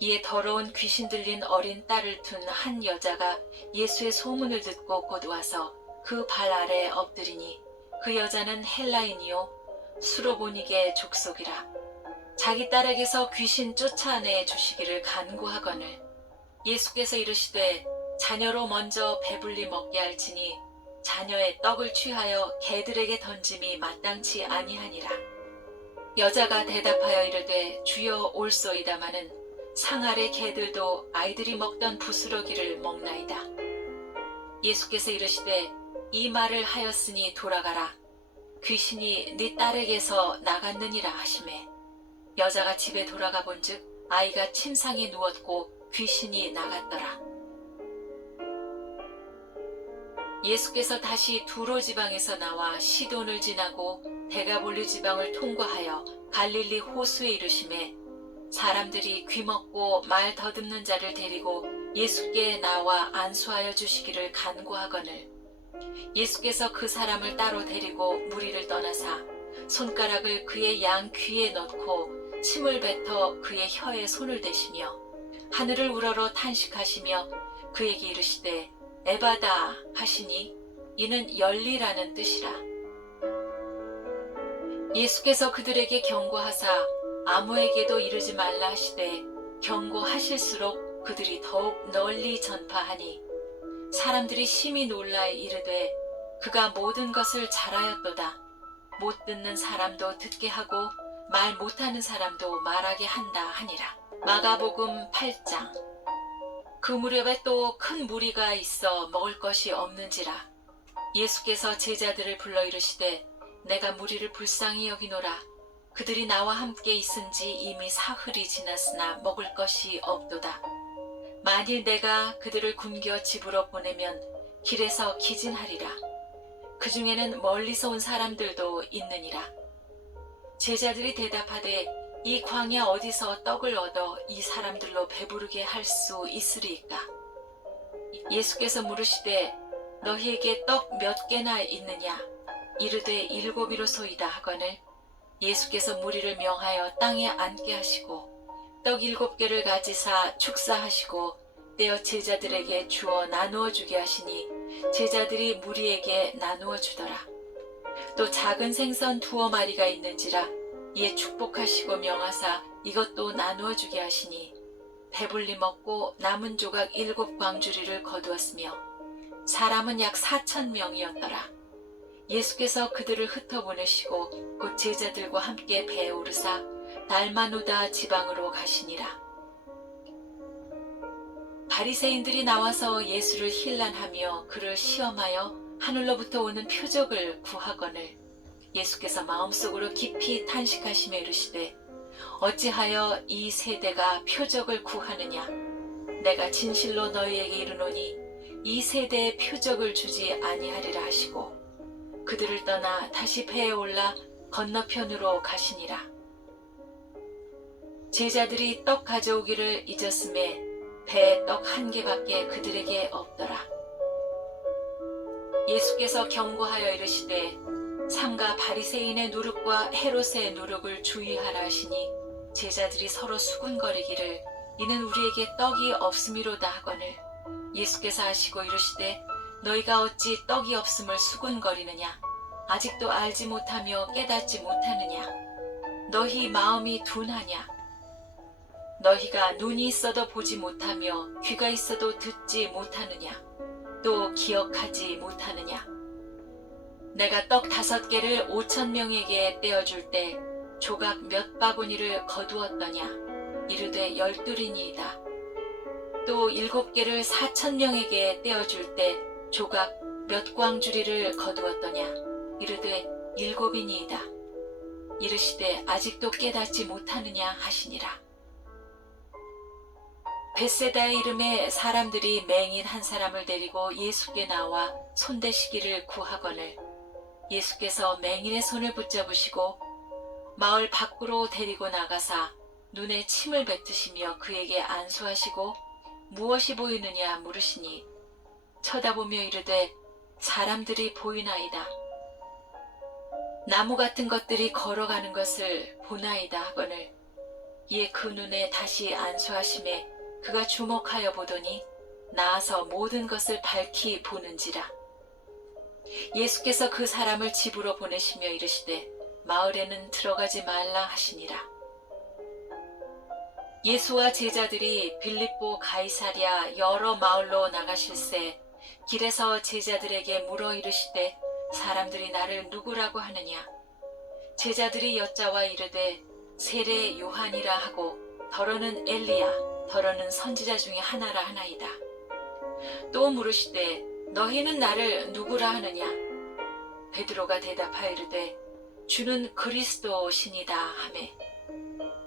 이에 더러운 귀신 들린 어린 딸을 둔 한 여자가 예수의 소문을 듣고 곧 와서 그 발 아래 엎드리니 그 여자는 헬라인이요 수로보니게 족속이라. 자기 딸에게서 귀신 쫓아내 주시기를 간구하거늘 예수께서 이르시되 자녀로 먼저 배불리 먹게 할지니 자녀의 떡을 취하여 개들에게 던짐이 마땅치 아니하니라. 여자가 대답하여 이르되 주여 올소이다마는 상 아래 개들도 아이들이 먹던 부스러기를 먹나이다. 예수께서 이르시되 이 말을 하였으니 돌아가라. 귀신이 네 딸에게서 나갔느니라 하시매 여자가 집에 돌아가 본즉 아이가 침상에 누웠고 귀신이 나갔더라. 예수께서 다시 두로 지방에서 나와 시돈을 지나고 데가볼리 지방을 통과하여 갈릴리 호수에 이르심에 사람들이 귀먹고 말 더듬는 자를 데리고 예수께 나와 안수하여 주시기를 간구하거늘 예수께서 그 사람을 따로 데리고 무리를 떠나사 손가락을 그의 양 귀에 넣고 침을 뱉어 그의 혀에 손을 대시며 하늘을 우러러 탄식하시며 그에게 이르시되 에바다 하시니 이는 열리라는 뜻이라. 예수께서 그들에게 경고하사 아무에게도 이르지 말라 하시되 경고하실수록 그들이 더욱 널리 전파하니 사람들이 심히 놀라 이르되 그가 모든 것을 잘하였도다. 못 듣는 사람도 듣게 하고 말 못하는 사람도 말하게 한다 하니라. 마가복음 8장. 그 무렵에 또 큰 무리가 있어 먹을 것이 없는지라. 예수께서 제자들을 불러 이르시되 내가 무리를 불쌍히 여기노라. 그들이 나와 함께 있은지 이미 사흘이 지났으나 먹을 것이 없도다. 만일 내가 그들을 굶겨 집으로 보내면 길에서 기진하리라. 그 중에는 멀리서 온 사람들도 있느니라. 제자들이 대답하되 이 광야 어디서 떡을 얻어 이 사람들로 배부르게 할 수 있으리이까? 예수께서 물으시되 너희에게 떡 몇 개나 있느냐? 이르되 7이로소이다 하거늘 예수께서 무리를 명하여 땅에 앉게 하시고 떡 7개를 가지사 축사하시고 떼어 제자들에게 주어 나누어 주게 하시니 제자들이 무리에게 나누어 주더라. 또 작은 생선 2마리가 있는지라 이에 축복하시고 명하사 이것도 나누어 주게 하시니 배불리 먹고 남은 조각 7광주리를 거두었으며 사람은 약 4,000명이었더라. 예수께서 그들을 흩어보내시고 곧 제자들과 함께 배에 오르사 달마누다 지방으로 가시니라. 바리새인들이 나와서 예수를 힐난하며 그를 시험하여 하늘로부터 오는 표적을 구하거늘 예수께서 마음속으로 깊이 탄식하시며 이르시되 어찌하여 이 세대가 표적을 구하느냐? 내가 진실로 너희에게 이르노니 이 세대에 표적을 주지 아니하리라 하시고 그들을 떠나 다시 배에 올라 건너편으로 가시니라. 제자들이 떡 가져오기를 잊었음에 배에 떡 1개밖에 그들에게 없더라. 예수께서 경고하여 이르시되 삼가 바리새인의 누룩과 헤롯의 누룩을 주의하라 하시니 제자들이 서로 수군거리기를 이는 우리에게 떡이 없음이로다 하거늘 예수께서 하시고 이르시되 너희가 어찌 떡이 없음을 수군거리느냐? 아직도 알지 못하며 깨닫지 못하느냐? 너희 마음이 둔하냐? 너희가 눈이 있어도 보지 못하며 귀가 있어도 듣지 못하느냐? 또 기억하지 못하느냐? 내가 떡 5개를 5,000명에게 떼어줄 때 조각 몇 바구니를 거두었더냐? 이르되 12이니이다. 또 7개를 4,000명에게 떼어줄 때 조각 몇 광주리를 거두었더냐? 이르되 7이니이다. 이르시되 아직도 깨닫지 못하느냐 하시니라. 벳세다의 이름에 사람들이 맹인 한 사람을 데리고 예수께 나와 손대시기를 구하거늘 예수께서 맹인의 손을 붙잡으시고 마을 밖으로 데리고 나가사 눈에 침을 뱉으시며 그에게 안수하시고 무엇이 보이느냐 물으시니 쳐다보며 이르되 사람들이 보이나이다. 나무 같은 것들이 걸어가는 것을 보나이다 하거늘 이에 그 눈에 다시 안수하심에 그가 주목하여 보더니 나아서 모든 것을 밝히 보는지라. 예수께서 그 사람을 집으로 보내시며 이르시되 마을에는 들어가지 말라 하시니라. 예수와 제자들이 빌립보 가이사랴 여러 마을로 나가실새 길에서 제자들에게 물어 이르시되 사람들이 나를 누구라고 하느냐? 제자들이 여짜와 이르되 세례 요한이라 하고 더러는 엘리야 더러는 선지자 중에 하나라 하나이다. 또 물으시되 너희는 나를 누구라 하느냐? 베드로가 대답하여 이르되 주는 그리스도시니다 하매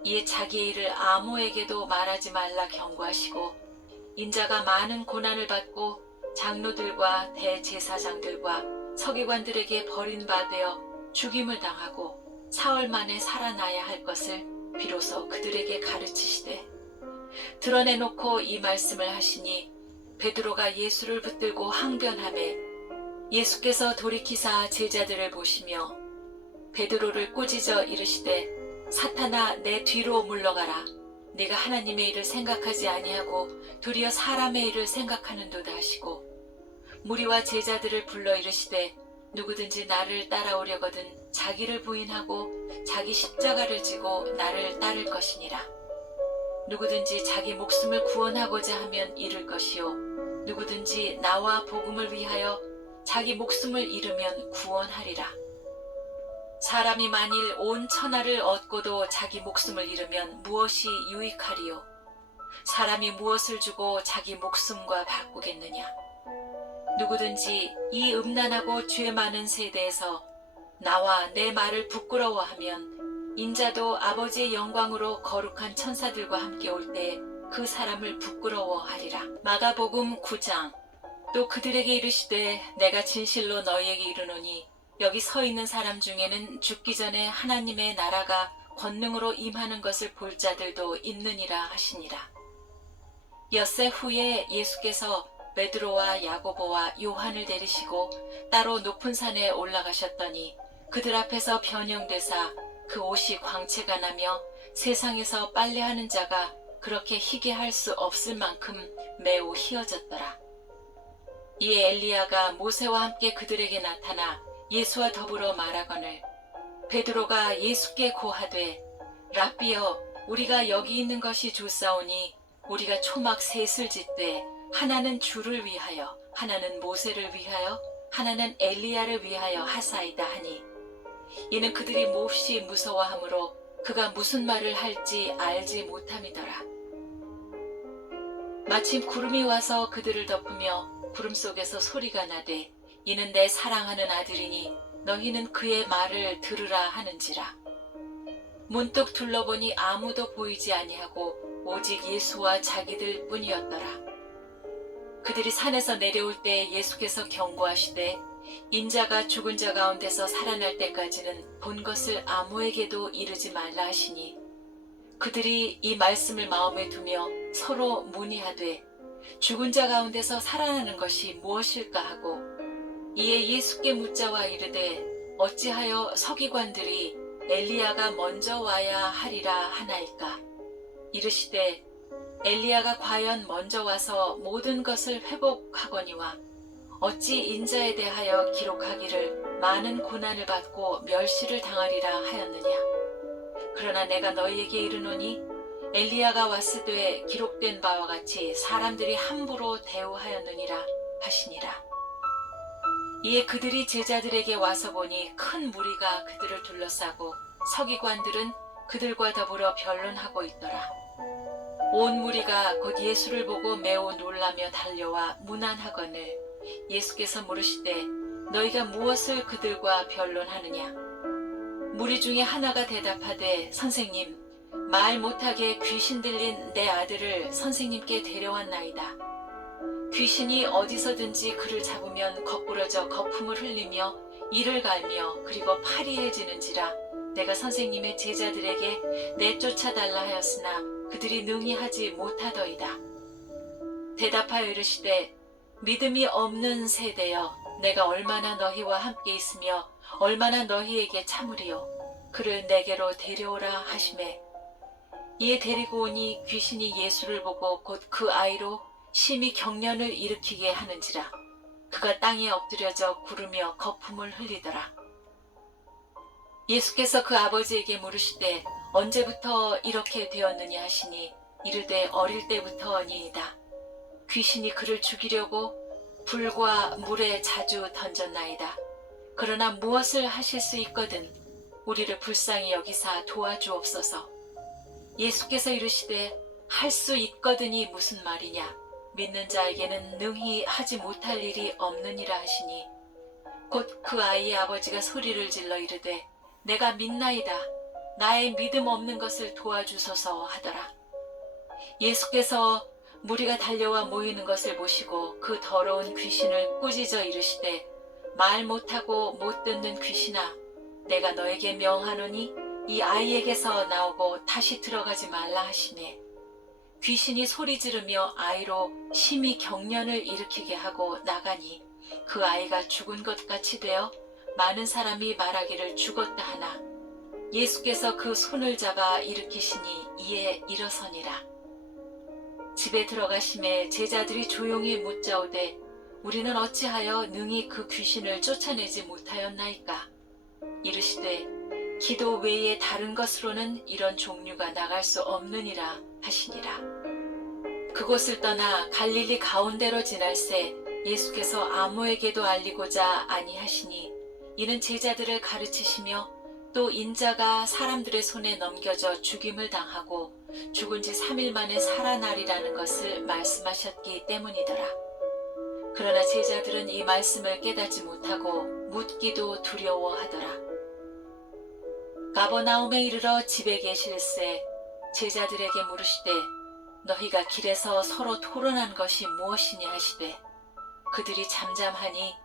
이에 자기의 일을 아무에게도 말하지 말라 경고하시고 인자가 많은 고난을 받고 장로들과 대제사장들과 서기관들에게 버림받아 죽임을 당하고 사흘 만에 살아나야 할 것을 비로소 그들에게 가르치시되 드러내놓고 이 말씀을 하시니 베드로가 예수를 붙들고 항변하매 예수께서 돌이키사 제자들을 보시며 베드로를 꾸짖어 이르시되 사탄아 내 뒤로 물러가라. 네가 하나님의 일을 생각하지 아니하고 도리어 사람의 일을 생각하는도다 하시고 무리와 제자들을 불러 이르시되 누구든지 나를 따라오려거든 자기를 부인하고 자기 십자가를 지고 나를 따를 것이니라. 누구든지 자기 목숨을 구원하고자 하면 잃을 것이요 누구든지 나와 복음을 위하여 자기 목숨을 잃으면 구원하리라. 사람이 만일 온 천하를 얻고도 자기 목숨을 잃으면 무엇이 유익하리요? 사람이 무엇을 주고 자기 목숨과 바꾸겠느냐? 누구든지 이 음란하고 죄 많은 세대에서 나와 내 말을 부끄러워하면 인자도 아버지의 영광으로 거룩한 천사들과 함께 올 때 그 사람을 부끄러워하리라. 마가복음 9장. 또 그들에게 이르시되 내가 진실로 너희에게 이르노니 여기 서 있는 사람 중에는 죽기 전에 하나님의 나라가 권능으로 임하는 것을 볼 자들도 있느니라 하시니라. 엿새 후에 예수께서 베드로와 야고보와 요한을 데리시고 따로 높은 산에 올라가셨더니 그들 앞에서 변형되사 그 옷이 광채가 나며 세상에서 빨래하는 자가 그렇게 희게 할 수 없을 만큼 매우 희어졌더라. 이에 엘리야가 모세와 함께 그들에게 나타나 예수와 더불어 말하거늘 베드로가 예수께 고하되 랍비여 우리가 여기 있는 것이 좋사오니 우리가 초막 셋을 짓되 하나는 주를 위하여 하나는 모세를 위하여 하나는 엘리야를 위하여 하사이다 하니 이는 그들이 몹시 무서워하므로 그가 무슨 말을 할지 알지 못함이더라. 마침 구름이 와서 그들을 덮으며 구름 속에서 소리가 나되 이는 내 사랑하는 아들이니 너희는 그의 말을 들으라 하는지라. 문득 둘러보니 아무도 보이지 아니하고 오직 예수와 자기들 뿐이었더라. 그들이 산에서 내려올 때 예수께서 경고하시되 인자가 죽은 자 가운데서 살아날 때까지는 본 것을 아무에게도 이르지 말라 하시니 그들이 이 말씀을 마음에 두며 서로 문의하되 죽은 자 가운데서 살아나는 것이 무엇일까 하고 이에 예수께 묻자와 이르되 어찌하여 서기관들이 엘리야가 먼저 와야 하리라 하나이까. 이르시되 엘리야가 과연 먼저 와서 모든 것을 회복하거니와 어찌 인자에 대하여 기록하기를 많은 고난을 받고 멸시를 당하리라 하였느냐. 그러나 내가 너희에게 이르노니 엘리야가 왔으되 기록된 바와 같이 사람들이 함부로 대우하였느니라 하시니라. 이에 그들이 제자들에게 와서 보니 큰 무리가 그들을 둘러싸고 서기관들은 그들과 더불어 변론하고 있더라. 온 무리가 곧 예수를 보고 매우 놀라며 달려와 문안하거늘 예수께서 물으시되 너희가 무엇을 그들과 변론하느냐. 무리 중에 하나가 대답하되 선생님 말 못하게 귀신 들린 내 아들을 선생님께 데려왔나이다. 귀신이 어디서든지 그를 잡으면 거꾸러져 거품을 흘리며 이를 갈며 그리고 파리해지는지라 내가 선생님의 제자들에게 내쫓아달라 하였으나 그들이 능히 하지 못하더이다. 대답하여 이르시되 믿음이 없는 세대여 내가 얼마나 너희와 함께 있으며 얼마나 너희에게 참으리요. 그를 내게로 데려오라 하시매 이에 데리고 오니 귀신이 예수를 보고 곧 그 아이로 심히 경련을 일으키게 하는지라 그가 땅에 엎드려져 구르며 거품을 흘리더라. 예수께서 그 아버지에게 물으시되 언제부터 이렇게 되었느냐 하시니 이르되 어릴 때부터니이다. 귀신이 그를 죽이려고 불과 물에 자주 던졌나이다. 그러나 무엇을 하실 수 있거든 우리를 불쌍히 여기사 도와주옵소서. 예수께서 이르시되 할 수 있거든이 무슨 말이냐. 믿는 자에게는 능히 하지 못할 일이 없느니라 하시니 곧 그 아이의 아버지가 소리를 질러 이르되 내가 믿나이다. 나의 믿음 없는 것을 도와주소서 하더라. 예수께서 무리가 달려와 모이는 것을 보시고 그 더러운 귀신을 꾸짖어 이르시되 말 못하고 못 듣는 귀신아 내가 너에게 명하노니 이 아이에게서 나오고 다시 들어가지 말라 하시매 귀신이 소리 지르며 아이로 심히 경련을 일으키게 하고 나가니 그 아이가 죽은 것 같이 되어 많은 사람이 말하기를 죽었다 하나 예수께서 그 손을 잡아 일으키시니 이에 일어서니라. 집에 들어가심에 제자들이 조용히 묻자오되 우리는 어찌하여 능히 그 귀신을 쫓아내지 못하였나이까. 이르시되 기도 외에 다른 것으로는 이런 종류가 나갈 수 없느니라 하시니라. 그곳을 떠나 갈릴리 가운데로 지날새 예수께서 아무에게도 알리고자 아니하시니 이는 제자들을 가르치시며 또 인자가 사람들의 손에 넘겨져 죽임을 당하고 죽은 지 3일 만에 살아나리라는 것을 말씀하셨기 때문이더라. 그러나 제자들은 이 말씀을 깨닫지 못하고 묻기도 두려워하더라. 가버나움에 이르러 집에 계실새 제자들에게 물으시되 너희가 길에서 서로 토론한 것이 무엇이냐 하시되 그들이 잠잠하니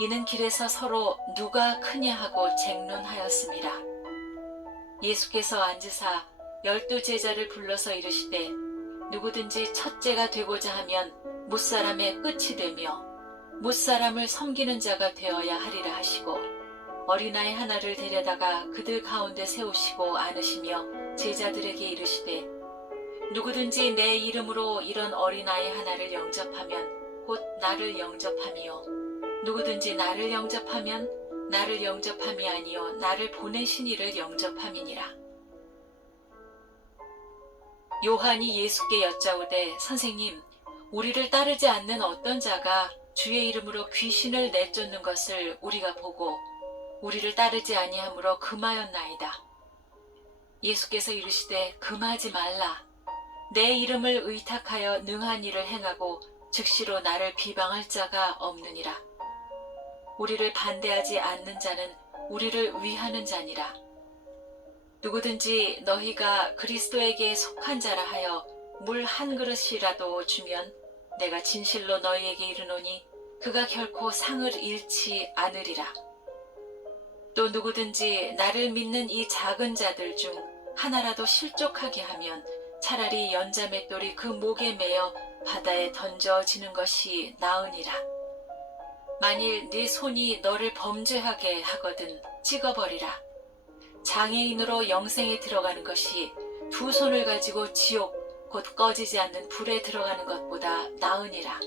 이는 길에서 서로 누가 크냐 하고 쟁론하였습니다. 예수께서 앉으사 12 제자를 불러서 이르시되 누구든지 첫째가 되고자 하면 무사람의 끝이 되며 무사람을 섬기는 자가 되어야 하리라 하시고 어린아이 하나를 데려다가 그들 가운데 세우시고 안으시며 제자들에게 이르시되 누구든지 내 이름으로 이런 어린아이 하나를 영접하면 곧 나를 영접하며 누구든지 나를 영접하면 나를 영접함이 아니요 나를 보내신 이를 영접함이니라. 요한이 예수께 여짜오되 선생님 우리를 따르지 않는 어떤 자가 주의 이름으로 귀신을 내쫓는 것을 우리가 보고 우리를 따르지 아니하므로 금하였나이다. 예수께서 이르시되 금하지 말라. 내 이름을 의탁하여 능한 일을 행하고 즉시로 나를 비방할 자가 없느니라. 우리를 반대하지 않는 자는 우리를 위하는 자니라. 누구든지 너희가 그리스도에게 속한 자라 하여 물 한 그릇이라도 주면 내가 진실로 너희에게 이르노니 그가 결코 상을 잃지 않으리라. 또 누구든지 나를 믿는 이 작은 자들 중 하나라도 실족하게 하면 차라리 연자맷돌이 그 목에 매어 바다에 던져지는 것이 나으니라. 만일 네 손이 너를 범죄하게 하거든 찍어버리라. 장애인으로 영생에 들어가는 것이 2 손을 가지고 지옥 곧 꺼지지 않는 불에 들어가는 것보다 나으니라.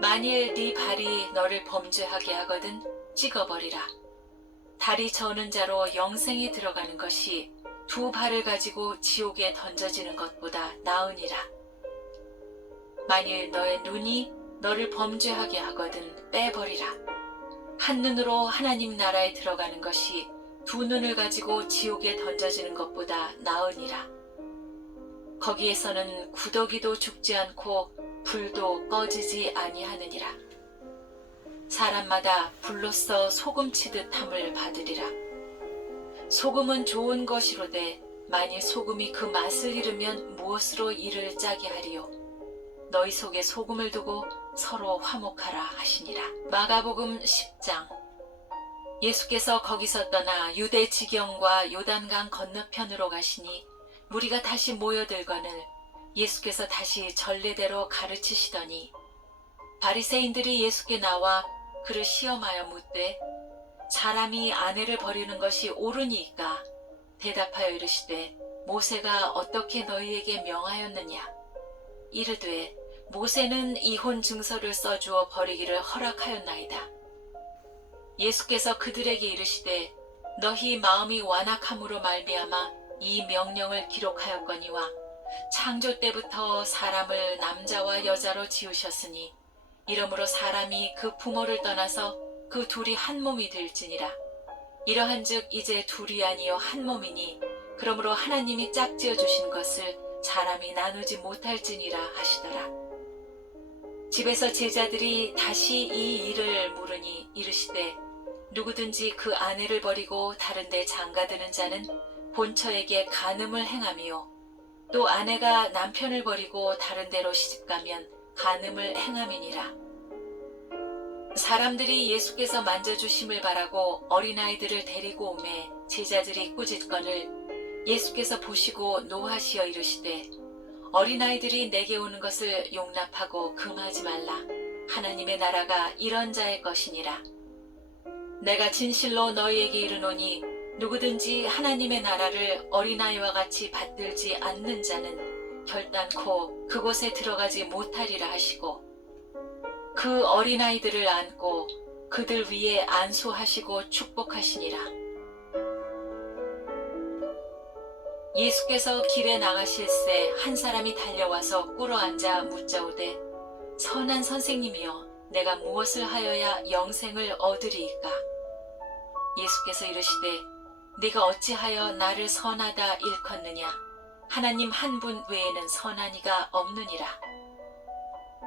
만일 네 발이 너를 범죄하게 하거든 찍어버리라. 다리 저는 자로 영생에 들어가는 것이 2 발을 가지고 지옥에 던져지는 것보다 나으니라. 만일 너의 눈이 너를 범죄하게 하거든 빼버리라. 한 눈으로 하나님 나라에 들어가는 것이 2 눈을 가지고 지옥에 던져지는 것보다 나으니라. 거기에서는 구더기도 죽지 않고 불도 꺼지지 아니하느니라. 사람마다 불로써 소금 치듯 함을 받으리라. 소금은 좋은 것이로되 만일 소금이 그 맛을 잃으면 무엇으로 이를 짜게 하리요. 너희 속에 소금을 두고 서로 화목하라 하시니라. 마가복음 10장. 예수께서 거기서 떠나 유대 지경과 요단강 건너편으로 가시니 무리가 다시 모여들거늘 예수께서 다시 전례대로 가르치시더니 바리새인들이 예수께 나와 그를 시험하여 묻되 사람이 아내를 버리는 것이 옳으니까 대답하여 이르시되 모세가 어떻게 너희에게 명하였느냐. 이르되 모세는 이혼 증서를 써주어 버리기를 허락하였나이다. 예수께서 그들에게 이르시되 너희 마음이 완악함으로 말미암아 이 명령을 기록하였거니와 창조 때부터 사람을 남자와 여자로 지으셨으니 이러므로 사람이 그 부모를 떠나서 그 둘이 한 몸이 될지니라. 이러한즉 이제 둘이 아니요 한 몸이니 그러므로 하나님이 짝지어 주신 것을 사람이 나누지 못할지니라 하시더라. 집에서 제자들이 다시 이 일을 물으니 이르시되 누구든지 그 아내를 버리고 다른 데 장가드는 자는 본처에게 간음을 행하며 또 아내가 남편을 버리고 다른 데로 시집가면 간음을 행함이니라. 사람들이 예수께서 만져주심을 바라고 어린아이들을 데리고 오매 제자들이 꾸짖거늘 예수께서 보시고 노하시어 이르시되 어린아이들이 내게 오는 것을 용납하고 금하지 말라. 하나님의 나라가 이런 자의 것이니라. 내가 진실로 너희에게 이르노니 누구든지 하나님의 나라를 어린아이와 같이 받들지 않는 자는 결단코 그곳에 들어가지 못하리라 하시고 그 어린아이들을 안고 그들 위에 안수하시고 축복하시니라. 예수께서 길에 나가실새 한 사람이 달려와서 꿇어앉아 묻자오되 선한 선생님이여 내가 무엇을 하여야 영생을 얻으리이까. 예수께서 이르시되 네가 어찌하여 나를 선하다 일컫느냐. 하나님 한 분 외에는 선한 이가 없느니라.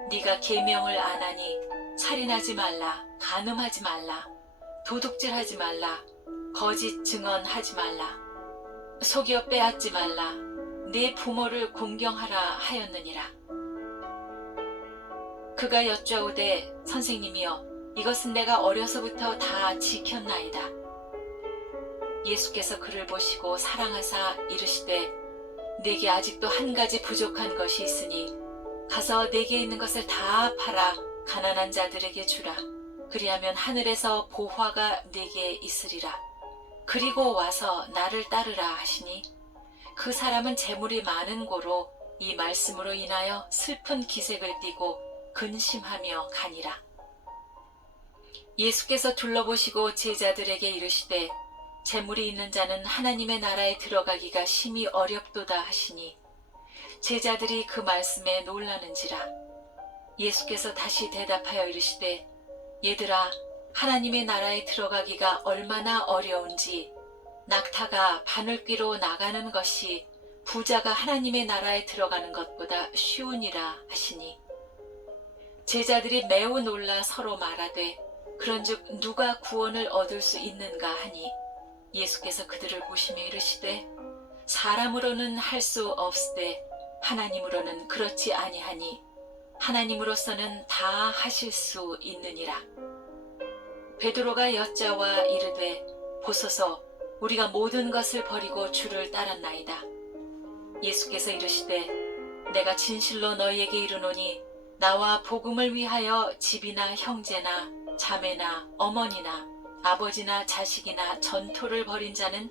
네가 계명을 안 하니 살인하지 말라, 간음하지 말라, 도둑질하지 말라, 거짓 증언하지 말라, 속여 빼앗지 말라, 네 부모를 공경하라 하였느니라. 그가 여쭈어오되 선생님이여, 이것은 내가 어려서부터 다 지켰나이다. 예수께서 그를 보시고 사랑하사 이르시되 네게 아직도 한 가지 부족한 것이 있으니 가서 네게 있는 것을 다 팔아 가난한 자들에게 주라. 그리하면 하늘에서 보화가 네게 있으리라. 그리고 와서 나를 따르라 하시니 그 사람은 재물이 많은 고로 이 말씀으로 인하여 슬픈 기색을 띠고 근심하며 가니라. 예수께서 둘러보시고 제자들에게 이르시되 재물이 있는 자는 하나님의 나라에 들어가기가 심히 어렵도다 하시니 제자들이 그 말씀에 놀라는지라. 예수께서 다시 대답하여 이르시되 얘들아, 하나님의 나라에 들어가기가 얼마나 어려운지 낙타가 바늘귀로 나가는 것이 부자가 하나님의 나라에 들어가는 것보다 쉬우니라 하시니 제자들이 매우 놀라 서로 말하되 그런즉 누가 구원을 얻을 수 있는가 하니 예수께서 그들을 보시며 이르시되 사람으로는 할 수 없으되 하나님으로는 그렇지 아니하니 하나님으로서는 다 하실 수 있느니라. 베드로가 여짜와 이르되 보소서, 우리가 모든 것을 버리고 주를 따랐나이다. 예수께서 이르시되 내가 진실로 너희에게 이르노니 나와 복음을 위하여 집이나 형제나 자매나 어머니나 아버지나 자식이나 전토를 벌인 자는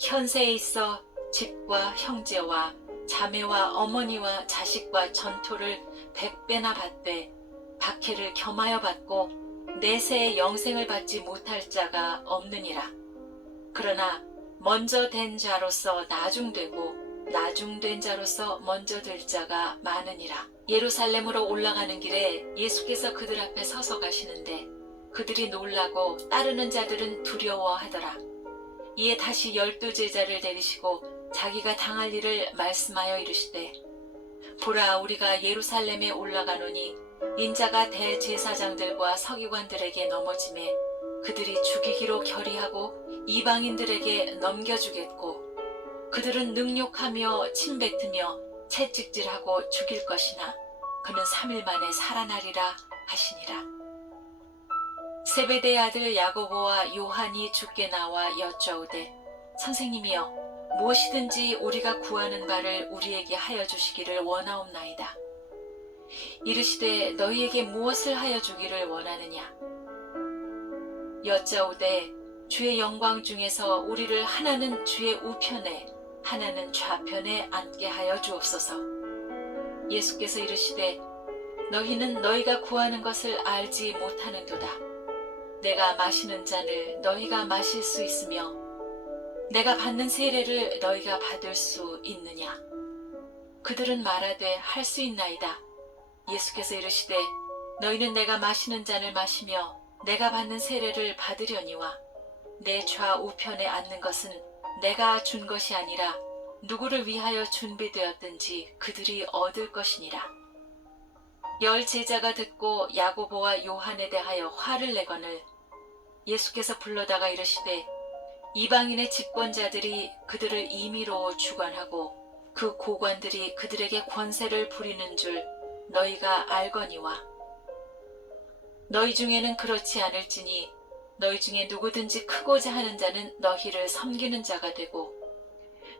현세에 있어 집과 형제와 자매와 어머니와 자식과 전토를 100배나 받되 박해를 겸하여 받고 내세의 영생을 받지 못할 자가 없느니라. 그러나 먼저 된 자로서 나중되고 나중된 자로서 먼저 될 자가 많으니라. 예루살렘으로 올라가는 길에 예수께서 그들 앞에 서서 가시는데 그들이 놀라고 따르는 자들은 두려워하더라. 이에 다시 12 제자를 데리시고 자기가 당할 일을 말씀하여 이르시되 보라, 우리가 예루살렘에 올라가노니 인자가 대제사장들과 서기관들에게 넘어짐에 그들이 죽이기로 결의하고 이방인들에게 넘겨주겠고 그들은 능욕하며 침뱉으며 채찍질하고 죽일 것이나 그는 3일 만에 살아나리라 하시니라. 세베대의 아들 야고보와 요한이 주께 나와 여쭈어오되 선생님이여, 무엇이든지 우리가 구하는 바를 우리에게 하여 주시기를 원하옵나이다. 이르시되 너희에게 무엇을 하여 주기를 원하느냐. 여짜오되 주의 영광 중에서 우리를 하나는 주의 우편에 하나는 좌편에 앉게 하여 주옵소서. 예수께서 이르시되 너희는 너희가 구하는 것을 알지 못하는도다. 내가 마시는 잔을 너희가 마실 수 있으며 내가 받는 세례를 너희가 받을 수 있느냐. 그들은 말하되 할 수 있나이다. 예수께서 이르시되 너희는 내가 마시는 잔을 마시며 내가 받는 세례를 받으려니와 내 좌우편에 앉는 것은 내가 준 것이 아니라 누구를 위하여 준비되었든지 그들이 얻을 것이니라. 10 제자가 듣고 야고보와 요한에 대하여 화를 내거늘 예수께서 불러다가 이르시되 이방인의 집권자들이 그들을 임의로 주관하고 그 고관들이 그들에게 권세를 부리는 줄 너희가 알거니와 너희 중에는 그렇지 않을지니 너희 중에 누구든지 크고자 하는 자는 너희를 섬기는 자가 되고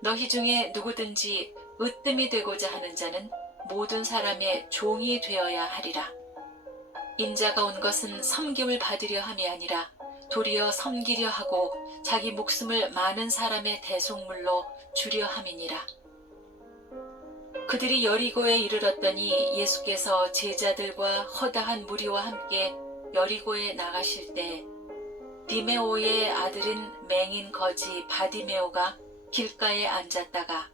너희 중에 누구든지 으뜸이 되고자 하는 자는 모든 사람의 종이 되어야 하리라. 인자가 온 것은 섬김을 받으려 함이 아니라 도리어 섬기려 하고 자기 목숨을 많은 사람의 대속물로 주려 함이니라. 그들이 여리고에 이르렀더니 예수께서 제자들과 허다한 무리와 함께 여리고에 나가실 때 디메오의 아들인 맹인 거지 바디메오가 길가에 앉았다가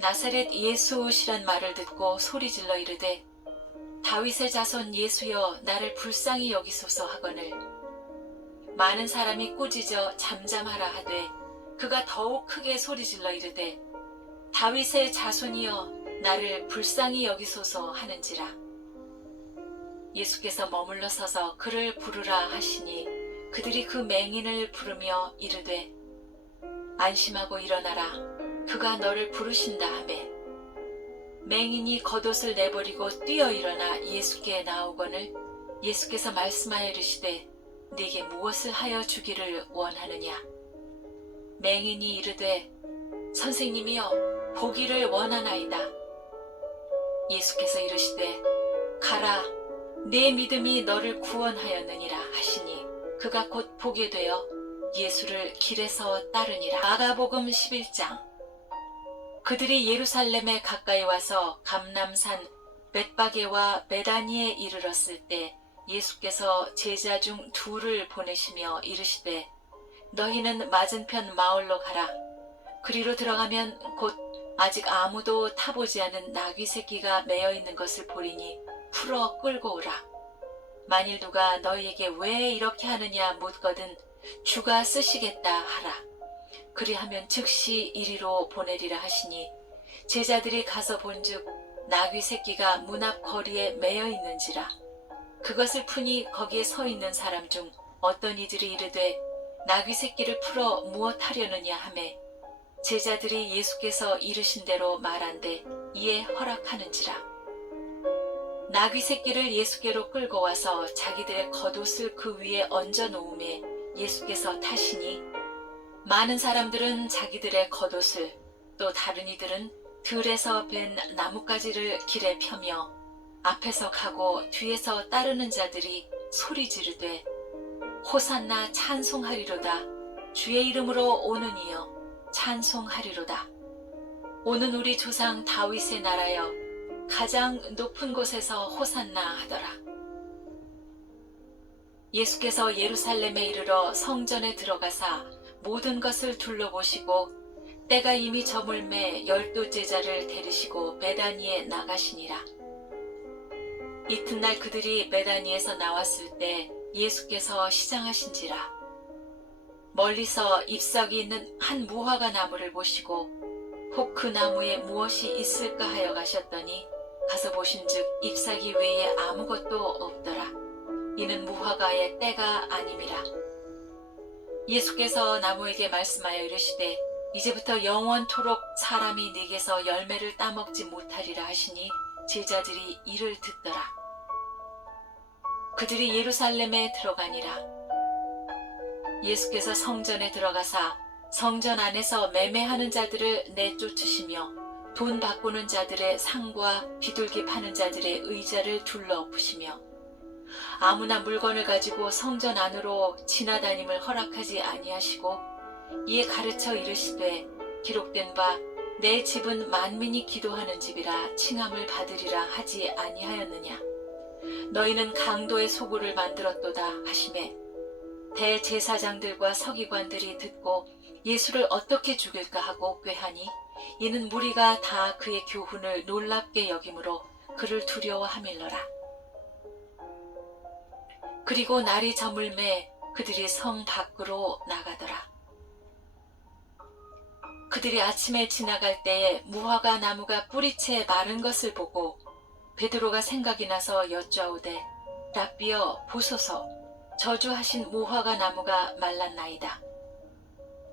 나사렛 예수시란 말을 듣고 소리질러 이르되 다윗의 자손 예수여, 나를 불쌍히 여기소서 하거늘 많은 사람이 꾸짖어 잠잠하라 하되 그가 더욱 크게 소리질러 이르되 다윗의 자손이여 나를 불쌍히 여기소서 하는지라. 예수께서 머물러 서서 그를 부르라 하시니 그들이 그 맹인을 부르며 이르되 안심하고 일어나라 그가 너를 부르신다 하매 맹인이 겉옷을 내버리고 뛰어 일어나 예수께 나오거늘 예수께서 말씀하여 이르시되 네게 무엇을 하여 주기를 원하느냐. 맹인이 이르되 선생님이여 보기를 원하나이다. 예수께서 이르시되 가라 네 믿음이 너를 구원하였느니라 하시니 그가 곧 보게 되어 예수를 길에서 따르니라. 마가복음 11장. 그들이 예루살렘에 가까이 와서 감람산 벳바게와 베다니에 이르렀을 때 예수께서 제자 중 둘을 보내시며 이르시되 너희는 맞은편 마을로 가라. 그리로 들어가면 곧 아직 아무도 타보지 않은 나귀 새끼가 매어 있는 것을 보리니 풀어 끌고 오라. 만일 누가 너희에게 왜 이렇게 하느냐 묻거든 주가 쓰시겠다 하라. 그리하면 즉시 이리로 보내리라 하시니 제자들이 가서 본즉 나귀 새끼가 문 앞 거리에 매여 있는지라. 그것을 푸니 거기에 서 있는 사람 중 어떤 이들이 이르되 나귀 새끼를 풀어 무엇 하려느냐 하매 제자들이 예수께서 이르신 대로 말한대 이에 허락하는지라. 나귀 새끼를 예수께로 끌고 와서 자기들의 겉옷을 그 위에 얹어 놓음에 예수께서 타시니 많은 사람들은 자기들의 겉옷을 또 다른 이들은 들에서 벤 나뭇가지를 길에 펴며 앞에서 가고 뒤에서 따르는 자들이 소리 지르되 호산나 찬송하리로다. 주의 이름으로 오는 이여 찬송하리로다. 오는 우리 조상 다윗의 나라여 가장 높은 곳에서 호산나 하더라. 예수께서 예루살렘에 이르러 성전에 들어가사 모든 것을 둘러보시고 때가 이미 저물매 12 제자를 데리시고 베다니에 나가시니라. 이튿날 그들이 베다니에서 나왔을 때 예수께서 시장하신지라. 멀리서 잎사귀 있는 한 무화과 나무를 보시고 혹 그 나무에 무엇이 있을까 하여 가셨더니 가서 보신즉 잎사귀 외에 아무것도 없더라. 이는 무화과의 때가 아님이라. 예수께서 나무에게 말씀하여 이르시되 이제부터 영원토록 사람이 네게서 열매를 따먹지 못하리라 하시니 제자들이 이를 듣더라. 그들이 예루살렘에 들어가니라. 예수께서 성전에 들어가사 성전 안에서 매매하는 자들을 내쫓으시며 돈 바꾸는 자들의 상과 비둘기 파는 자들의 의자를 둘러엎으시며 아무나 물건을 가지고 성전 안으로 지나다님을 허락하지 아니하시고 이에 가르쳐 이르시되 기록된 바 내 집은 만민이 기도하는 집이라 칭함을 받으리라 하지 아니하였느냐. 너희는 강도의 소굴을 만들었도다 하시매 대제사장들과 서기관들이 듣고 예수를 어떻게 죽일까 하고 꾀하니 이는 무리가 다 그의 교훈을 놀랍게 여김으로 그를 두려워하밀러라. 그리고 날이 저물매 그들이 성 밖으로 나가더라. 그들이 아침에 지나갈 때에 무화과 나무가 뿌리채 마른 것을 보고 베드로가 생각이 나서 여쭈어오되 랍비여 보소서 저주하신 무화과 나무가 말랐나이다.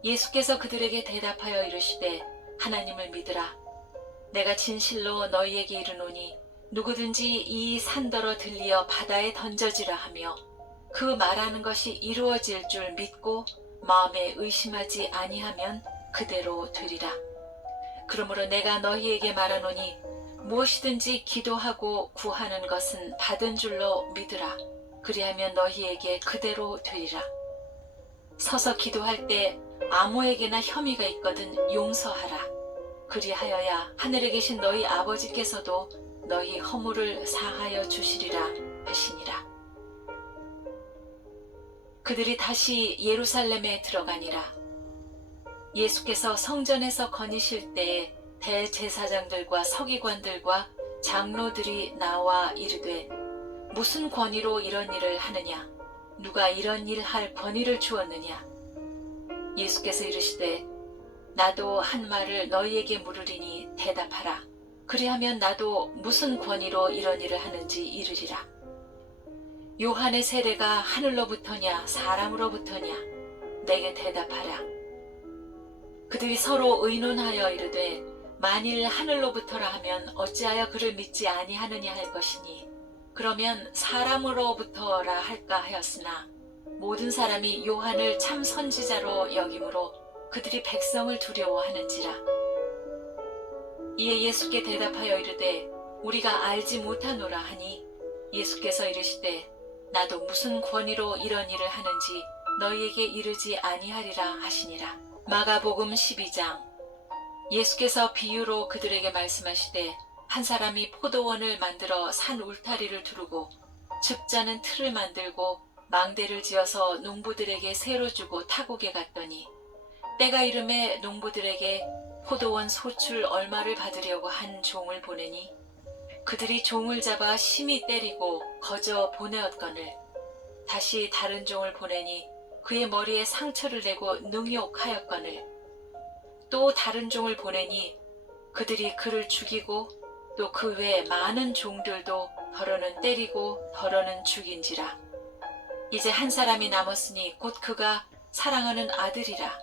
예수께서 그들에게 대답하여 이르시되 하나님을 믿으라. 내가 진실로 너희에게 이르노니 누구든지 이 산더러 들리어 바다에 던져지라 하며 그 말하는 것이 이루어질 줄 믿고 마음에 의심하지 아니하면 그대로 되리라. 그러므로 내가 너희에게 말하노니 무엇이든지 기도하고 구하는 것은 받은 줄로 믿으라. 그리하면 너희에게 그대로 되리라. 서서 기도할 때 아무에게나 혐의가 있거든 용서하라. 그리하여야 하늘에 계신 너희 아버지께서도 너희 허물을 사하여 주시리라 하시니라. 그들이 다시 예루살렘에 들어가니라. 예수께서 성전에서 거니실 때에 대제사장들과 서기관들과 장로들이 나와 이르되 무슨 권위로 이런 일을 하느냐? 누가 이런 일 할 권위를 주었느냐? 예수께서 이르시되 나도 한 말을 너희에게 물으리니 대답하라. 그리하면 나도 무슨 권위로 이런 일을 하는지 이르리라. 요한의 세례가 하늘로부터냐 사람으로부터냐? 내게 대답하라. 그들이 서로 의논하여 이르되 만일 하늘로부터라 하면 어찌하여 그를 믿지 아니하느냐 할 것이니 그러면 사람으로부터라 할까 하였으나 모든 사람이 요한을 참 선지자로 여김으로 그들이 백성을 두려워하는지라. 이에 예수께 대답하여 이르되 우리가 알지 못하노라 하니 예수께서 이르시되 나도 무슨 권위로 이런 일을 하는지 너희에게 이르지 아니하리라 하시니라. 마가복음 12장. 예수께서 비유로 그들에게 말씀하시되 한 사람이 포도원을 만들어 산 울타리를 두르고 즙자는 틀을 만들고 망대를 지어서 농부들에게 새로 주고 타국에 갔더니 때가 이름에 농부들에게 포도원 소출 얼마를 받으려고 한 종을 보내니 그들이 종을 잡아 심히 때리고 거저 보내었거늘 다시 다른 종을 보내니 그의 머리에 상처를 내고 능욕하였거늘 또 다른 종을 보내니 그들이 그를 죽이고 또 그 외 많은 종들도 더러는 때리고 더러는 죽인지라. 이제 한 사람이 남았으니 곧 그가 사랑하는 아들이라.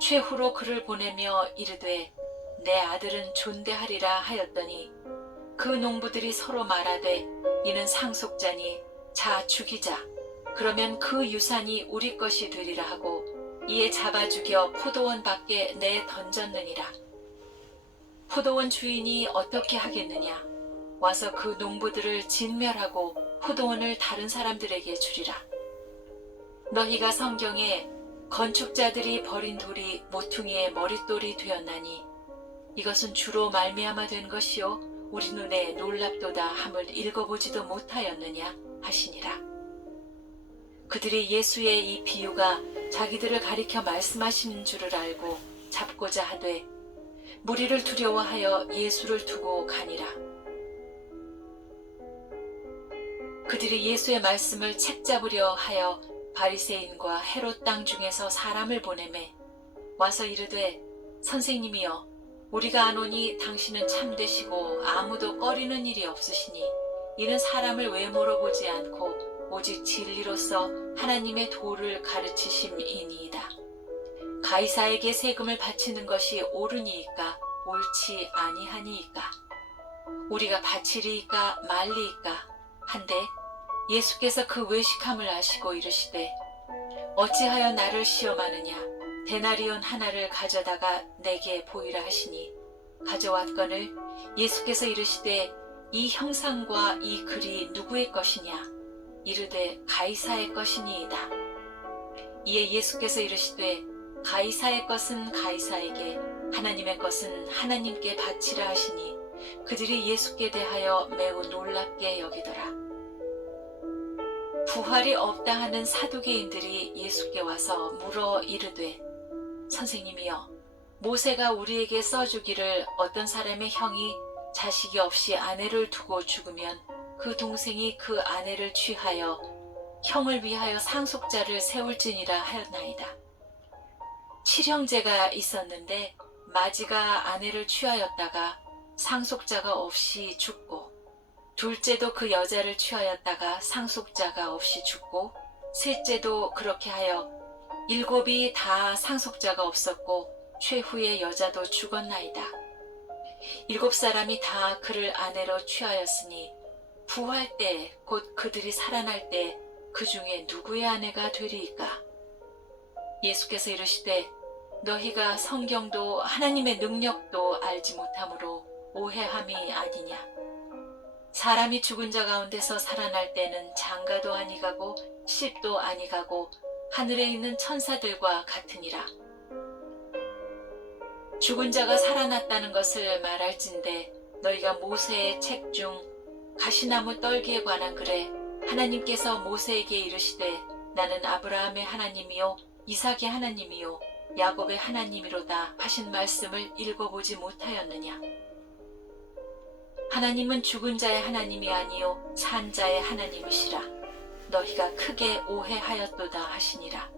최후로 그를 보내며 이르되 내 아들은 존대하리라 하였더니 그 농부들이 서로 말하되 이는 상속자니 자 죽이자. 그러면 그 유산이 우리 것이 되리라 하고 이에 잡아 죽여 포도원 밖에 내 던졌느니라. 포도원 주인이 어떻게 하겠느냐? 와서 그 농부들을 진멸하고 포도원을 다른 사람들에게 주리라. 너희가 성경에 건축자들이 버린 돌이 모퉁이의 머릿돌이 되었나니 이것은 주로 말미암아 된 것이요 우리 눈에 놀랍도다 함을 읽어보지도 못하였느냐 하시니라. 그들이 예수의 이 비유가 자기들을 가리켜 말씀하시는 줄을 알고 잡고자 하되 무리를 두려워하여 예수를 두고 가니라. 그들이 예수의 말씀을 책잡으려 하여 바리새인과 헤롯 땅 중에서 사람을 보내매 와서 이르되 선생님이여 우리가 아노니 당신은 참되시고 아무도 꺼리는 일이 없으시니 이는 사람을 외모로 보지 않고 오직 진리로서 하나님의 도를 가르치심이니이다. 가이사에게 세금을 바치는 것이 옳으니이까 옳지 아니하니이까 우리가 바치리이까 말리이까 한데 예수께서 그 외식함을 아시고 이르시되 어찌하여 나를 시험하느냐 데나리온 하나를 가져다가 내게 보이라 하시니 가져왔거늘 예수께서 이르시되 이 형상과 이 글이 누구의 것이냐 이르되 가이사의 것이니이다. 이에 예수께서 이르시되 가이사의 것은 가이사에게 하나님의 것은 하나님께 바치라 하시니 그들이 예수께 대하여 매우 놀랍게 여기더라. 부활이 없다 하는 사두개인들이 예수께 와서 물어 이르되 선생님이여 모세가 우리에게 써주기를 어떤 사람의 형이 자식이 없이 아내를 두고 죽으면 그 동생이 그 아내를 취하여 형을 위하여 상속자를 세울지니라 하였나이다. 7형제가 있었는데 마지가 아내를 취하였다가 상속자가 없이 죽고 둘째도 그 여자를 취하였다가 상속자가 없이 죽고 셋째도 그렇게 하여 7이 다 상속자가 없었고 최후의 여자도 죽었나이다. 7사람이 다 그를 아내로 취하였으니 부활 때 곧 그들이 살아날 때 그 중에 누구의 아내가 되리이까? 예수께서 이르시되 너희가 성경도 하나님의 능력도 알지 못하므로 오해함이 아니냐. 사람이 죽은 자 가운데서 살아날 때는 장가도 아니 가고 씹도 아니 가고 하늘에 있는 천사들과 같으니라. 죽은 자가 살아났다는 것을 말할진대 너희가 모세의 책 중 가시나무 떨기에 관한 글에 하나님께서 모세에게 이르시되 나는 아브라함의 하나님이요 이삭의 하나님이요 야곱의 하나님이로다 하신 말씀을 읽어보지 못하였느냐. 하나님은 죽은 자의 하나님이 아니요 산 자의 하나님이시라. 너희가 크게 오해하였도다 하시니라.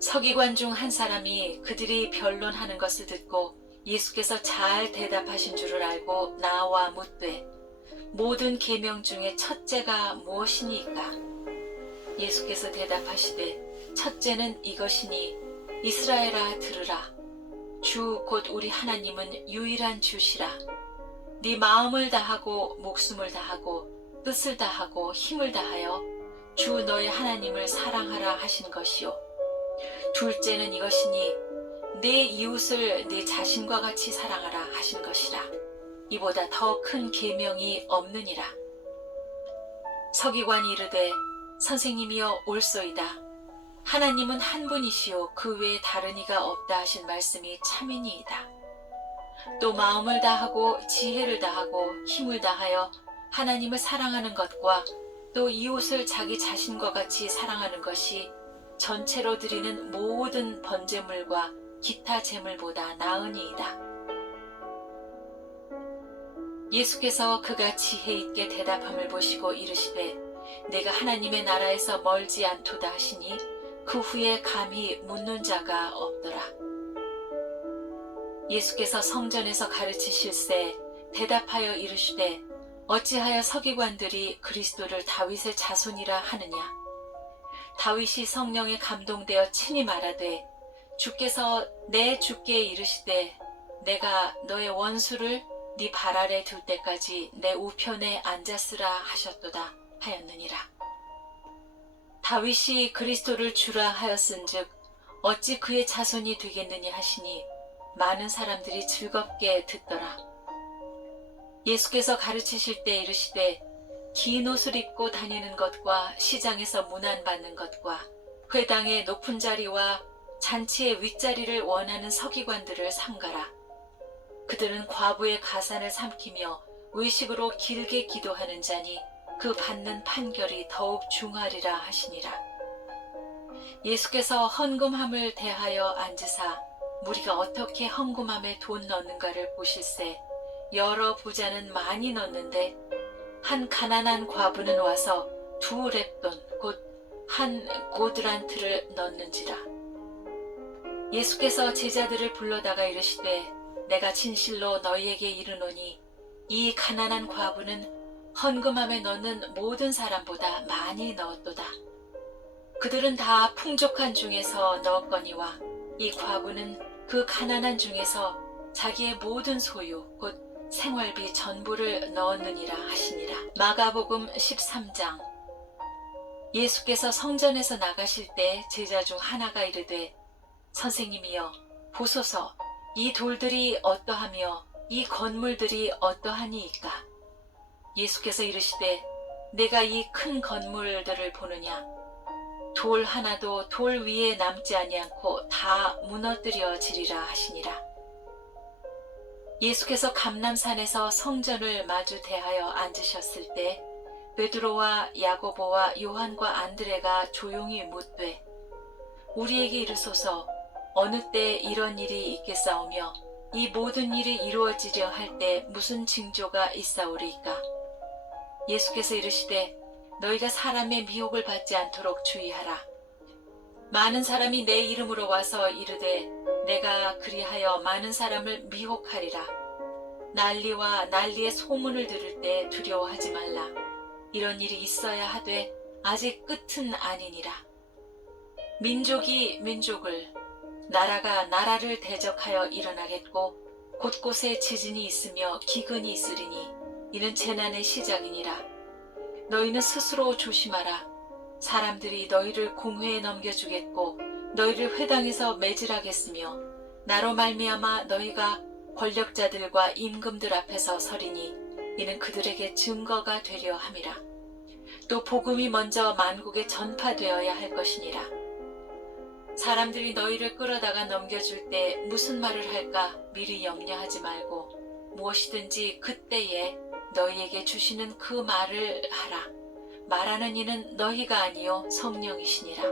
서기관 중 한 사람이 그들이 변론하는 것을 듣고 예수께서 잘 대답하신 줄을 알고 나와 묻되 모든 계명 중에 첫째가 무엇이니까? 예수께서 대답하시되 첫째는 이것이니 이스라엘아 들으라. 주 곧 우리 하나님은 유일한 주시라. 네 마음을 다하고 목숨을 다하고 뜻을 다하고 힘을 다하여 주 너의 하나님을 사랑하라 하신 것이요. 둘째는 이것이니 네 이웃을 네 자신과 같이 사랑하라 하신 것이라. 이보다 더 큰 계명이 없느니라. 서기관이 이르되 선생님이여 옳소이다. 하나님은 한 분이시요 그 외에 다른 이가 없다 하신 말씀이 참이니이다. 또 마음을 다하고 지혜를 다하고 힘을 다하여 하나님을 사랑하는 것과 또 이웃을 자기 자신과 같이 사랑하는 것이 전체로 드리는 모든 번제물과 기타 제물보다 나으니이다. 예수께서 그가 지혜 있게 대답함을 보시고 이르시되 내가 하나님의 나라에서 멀지 않도다 하시니 그 후에 감히 묻는 자가 없더라. 예수께서 성전에서 가르치실세 대답하여 이르시되 어찌하여 서기관들이 그리스도를 다윗의 자손이라 하느냐. 다윗이 성령에 감동되어 친히 말하되 주께서 내 주께 이르시되 내가 너의 원수를 네 발 아래 둘 때까지 내 우편에 앉았으라 하셨도다 하였느니라. 다윗이 그리스도를 주라 하였은즉 어찌 그의 자손이 되겠느냐 하시니 많은 사람들이 즐겁게 듣더라. 예수께서 가르치실 때 이르시되 긴 옷을 입고 다니는 것과 시장에서 문안받는 것과 회당의 높은 자리와 잔치의 윗자리를 원하는 서기관들을 삼가라. 그들은 과부의 가산을 삼키며 의식으로 길게 기도하는 자니 그 받는 판결이 더욱 중하리라 하시니라. 예수께서 헌금함을 대하여 앉으사 무리가 어떻게 헌금함에 돈 넣는가를 보실세 여러 부자는 많이 넣는데 한 가난한 과부는 와서 2렙돈 곧 한 고드란트를 넣는지라. 예수께서 제자들을 불러다가 이르시되 내가 진실로 너희에게 이르노니 이 가난한 과부는 헌금함에 넣는 모든 사람보다 많이 넣었도다. 그들은 다 풍족한 중에서 넣었거니와 이 과부는 그 가난한 중에서 자기의 모든 소유 곧 생활비 전부를 넣었느니라 하시니라. 마가복음 13장. 예수께서 성전에서 나가실 때 제자 중 하나가 이르되 선생님이여 보소서 이 돌들이 어떠하며 이 건물들이 어떠하니이까. 예수께서 이르시되 내가 이 큰 건물들을 보느냐. 돌 하나도 돌 위에 남지 아니않고 다 무너뜨려지리라 하시니라. 예수께서 감람산에서 성전을 마주 대하여 앉으셨을 때 베드로와 야고보와 요한과 안드레가 조용히 묻되 우리에게 이르소서 어느 때 이런 일이 있겠사오며 이 모든 일이 이루어지려 할 때 무슨 징조가 있사오리이까. 예수께서 이르시되 너희가 사람의 미혹을 받지 않도록 주의하라. 많은 사람이 내 이름으로 와서 이르되 내가 그리하여 많은 사람을 미혹하리라. 난리와 난리의 소문을 들을 때 두려워하지 말라. 이런 일이 있어야 하되 아직 끝은 아니니라. 민족이 민족을 나라가 나라를 대적하여 일어나겠고 곳곳에 지진이 있으며 기근이 있으리니 이는 재난의 시작이니라. 너희는 스스로 조심하라. 사람들이 너희를 공회에 넘겨주겠고 너희를 회당에서 매질하겠으며 나로 말미암아 너희가 권력자들과 임금들 앞에서 서리니 이는 그들에게 증거가 되려 함이라. 또 복음이 먼저 만국에 전파되어야 할 것이니라. 사람들이 너희를 끌어다가 넘겨줄 때 무슨 말을 할까 미리 염려하지 말고 무엇이든지 그때에 너희에게 주시는 그 말을 하라. 말하는 이는 너희가 아니요 성령이시니라.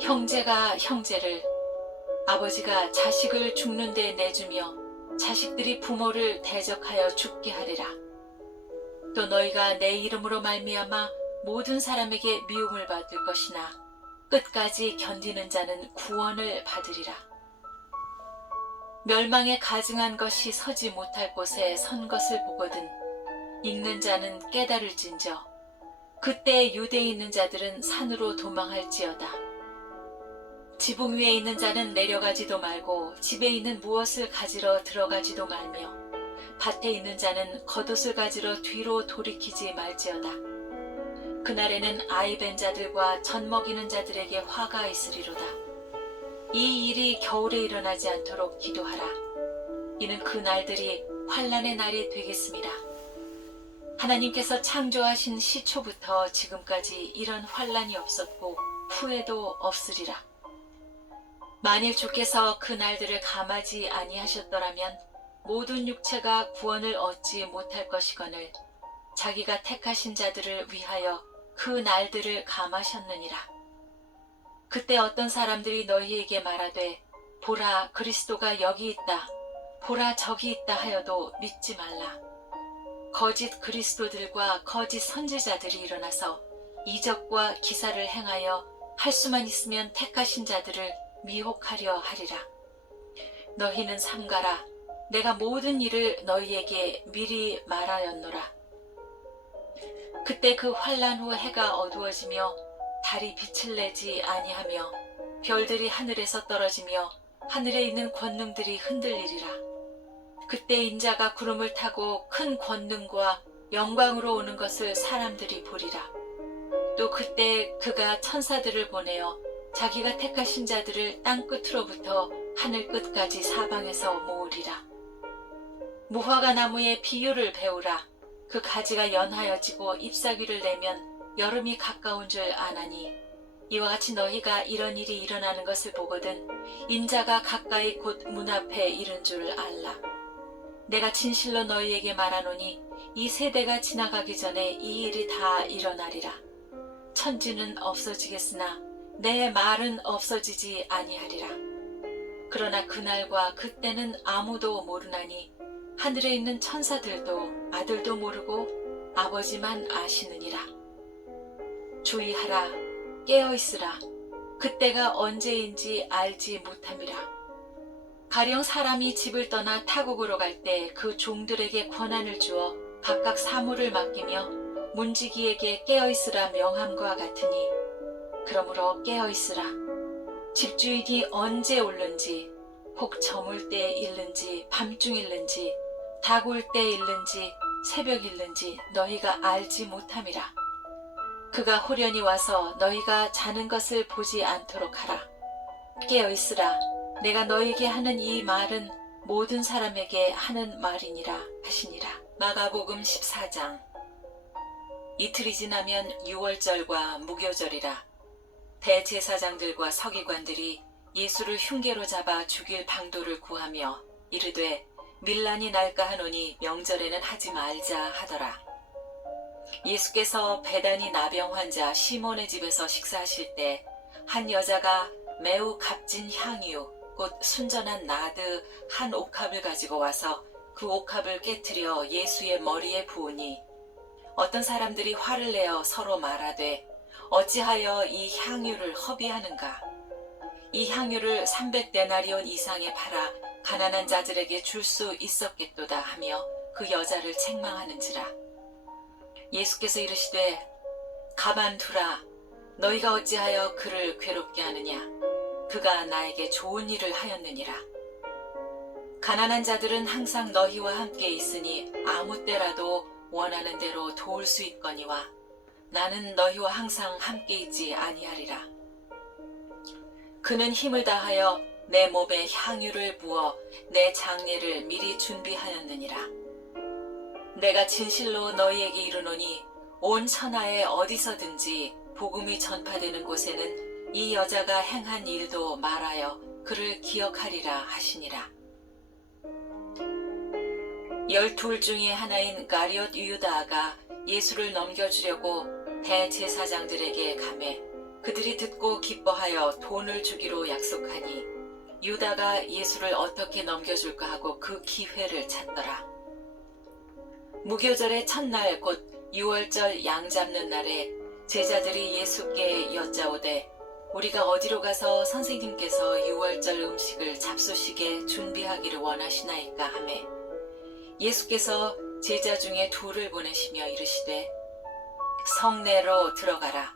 형제가 형제를, 아버지가 자식을 죽는 데 내주며 자식들이 부모를 대적하여 죽게 하리라. 또 너희가 내 이름으로 말미암아 모든 사람에게 미움을 받을 것이나 끝까지 견디는 자는 구원을 받으리라. 멸망에 가증한 것이 서지 못할 곳에 선 것을 보거든 읽는 자는 깨달을진저 그때 유대에 있는 자들은 산으로 도망할지어다. 지붕 위에 있는 자는 내려가지도 말고 집에 있는 무엇을 가지러 들어가지도 말며 밭에 있는 자는 겉옷을 가지러 뒤로 돌이키지 말지어다. 그날에는 아이 벤 자들과 젖 먹이는 자들에게 화가 있으리로다. 이 일이 겨울에 일어나지 않도록 기도하라. 이는 그 날들이 환난의 날이 되겠습니다. 하나님께서 창조하신 시초부터 지금까지 이런 환난이 없었고 후에도 없으리라. 만일 주께서 그 날들을 감하지 아니하셨더라면 모든 육체가 구원을 얻지 못할 것이거늘 자기가 택하신 자들을 위하여 그 날들을 감하셨느니라. 그때 어떤 사람들이 너희에게 말하되 보라 그리스도가 여기 있다 보라 저기 있다 하여도 믿지 말라. 거짓 그리스도들과 거짓 선지자들이 일어나서 이적과 기사를 행하여 할 수만 있으면 택하신 자들을 미혹하려 하리라. 너희는 삼가라. 내가 모든 일을 너희에게 미리 말하였노라. 그때 그 환난 후 해가 어두워지며 달이 빛을 내지 아니하며 별들이 하늘에서 떨어지며 하늘에 있는 권능들이 흔들리리라. 그때 인자가 구름을 타고 큰 권능과 영광으로 오는 것을 사람들이 보리라. 또 그때 그가 천사들을 보내어 자기가 택하신 자들을 땅 끝으로부터 하늘 끝까지 사방에서 모으리라. 무화과 나무의 비유를 배우라. 그 가지가 연하여지고 잎사귀를 내면 여름이 가까운 줄 아나니 이와 같이 너희가 이런 일이 일어나는 것을 보거든 인자가 가까이 곧 문 앞에 이른 줄 알라. 내가 진실로 너희에게 말하노니 이 세대가 지나가기 전에 이 일이 다 일어나리라. 천지는 없어지겠으나 내 말은 없어지지 아니하리라. 그러나 그날과 그때는 아무도 모르나니 하늘에 있는 천사들도 아들도 모르고 아버지만 아시느니라. 주의하라. 깨어있으라. 그때가 언제인지 알지 못함이라. 가령 사람이 집을 떠나 타국으로 갈 때 그 종들에게 권한을 주어 각각 사물을 맡기며 문지기에게 깨어있으라 명함과 같으니 그러므로 깨어있으라. 집주인이 언제 올는지 혹 저물 때 일는지 밤중 일는지 닭 울 때 일는지 새벽 일는지 너희가 알지 못함이라. 그가 호련히 와서 너희가 자는 것을 보지 않도록 하라. 깨어있으라. 내가 너희에게 하는 이 말은 모든 사람에게 하는 말이니라 하시니라. 마가복음 14장. 이틀이 지나면 유월절과 무교절이라. 대제사장들과 서기관들이 예수를 흉계로 잡아 죽일 방도를 구하며 이르되 밀란이 날까 하노니 명절에는 하지 말자 하더라. 예수께서 베다니 나병 환자 시몬의 집에서 식사하실 때 한 여자가 매우 값진 향유 곧 순전한 나드 한 옥합을 가지고 와서 그 옥합을 깨뜨려 예수의 머리에 부으니 어떤 사람들이 화를 내어 서로 말하되 어찌하여 이 향유를 허비하는가. 이 향유를 300데나리온 이상에 팔아 가난한 자들에게 줄 수 있었겠도다 하며 그 여자를 책망하는지라. 예수께서 이르시되 가만두라. 너희가 어찌하여 그를 괴롭게 하느냐. 그가 나에게 좋은 일을 하였느니라. 가난한 자들은 항상 너희와 함께 있으니 아무 때라도 원하는 대로 도울 수 있거니와 나는 너희와 항상 함께 있지 아니하리라. 그는 힘을 다하여 내 몸에 향유를 부어 내 장례를 미리 준비하였느니라. 내가 진실로 너희에게 이르노니 온 천하에 어디서든지 복음이 전파되는 곳에는 이 여자가 행한 일도 말하여 그를 기억하리라 하시니라. 12 중에 하나인 가룟 유다가 예수를 넘겨주려고 대제사장들에게 가매 그들이 듣고 기뻐하여 돈을 주기로 약속하니 유다가 예수를 어떻게 넘겨줄까 하고 그 기회를 찾더라. 무교절의 첫날 곧 유월절 양 잡는 날에 제자들이 예수께 여짜오되 우리가 어디로 가서 선생님께서 유월절 음식을 잡수시게 준비하기를 원하시나이까 하매 예수께서 제자 중에 둘을 보내시며 이르시되 성내로 들어가라.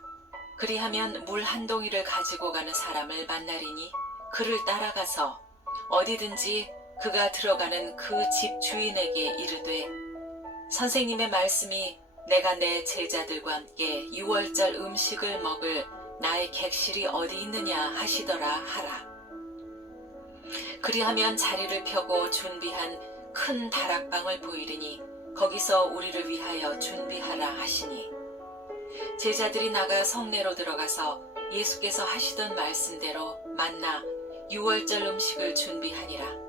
그리하면 물 한 동이를 가지고 가는 사람을 만나리니 그를 따라가서 어디든지 그가 들어가는 그 집 주인에게 이르되 선생님의 말씀이 내가 내 제자들과 함께 유월절 음식을 먹을 나의 객실이 어디 있느냐 하시더라 하라. 그리하면 자리를 펴고 준비한 큰 다락방을 보이리니 거기서 우리를 위하여 준비하라 하시니 제자들이 나가 성내로 들어가서 예수께서 하시던 말씀대로 만나 유월절 음식을 준비하니라.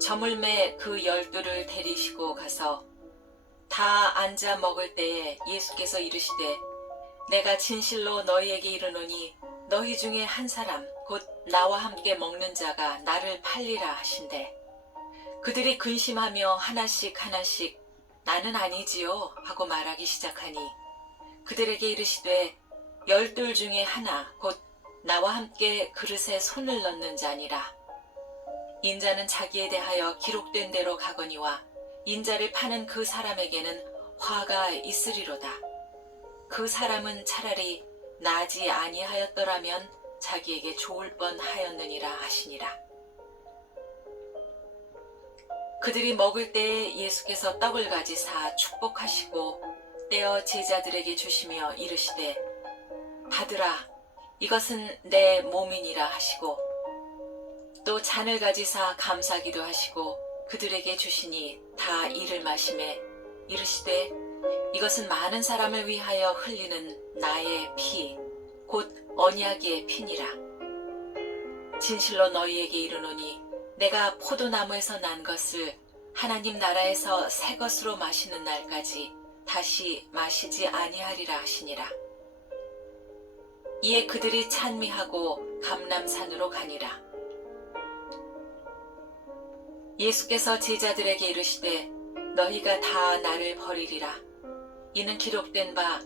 저물매 그 12를 데리시고 가서 다 앉아 먹을 때에 예수께서 이르시되 내가 진실로 너희에게 이르노니 너희 중에 한 사람 곧 나와 함께 먹는 자가 나를 팔리라 하신대. 그들이 근심하며 하나씩 나는 아니지요 하고 말하기 시작하니 그들에게 이르시되 12 중에 하나 곧 나와 함께 그릇에 손을 넣는 자니라. 인자는 자기에 대하여 기록된 대로 가거니와 인자를 파는 그 사람에게는 화가 있으리로다. 그 사람은 차라리 나지 아니하였더라면 자기에게 좋을 뻔하였느니라 하시니라. 그들이 먹을 때에 예수께서 떡을 가지사 축복하시고 떼어 제자들에게 주시며 이르시되 받으라 이것은 내 몸이니라 하시고 또 잔을 가지사 감사기도 하시고 그들에게 주시니 다 이를 마시매 이르시되 이것은 많은 사람을 위하여 흘리는 나의 피 곧 언약의 피니라. 진실로 너희에게 이르노니 내가 포도나무에서 난 것을 하나님 나라에서 새 것으로 마시는 날까지 다시 마시지 아니하리라 하시니라. 이에 그들이 찬미하고 감람산으로 가니라. 예수께서 제자들에게 이르시되 너희가 다 나를 버리리라. 이는 기록된 바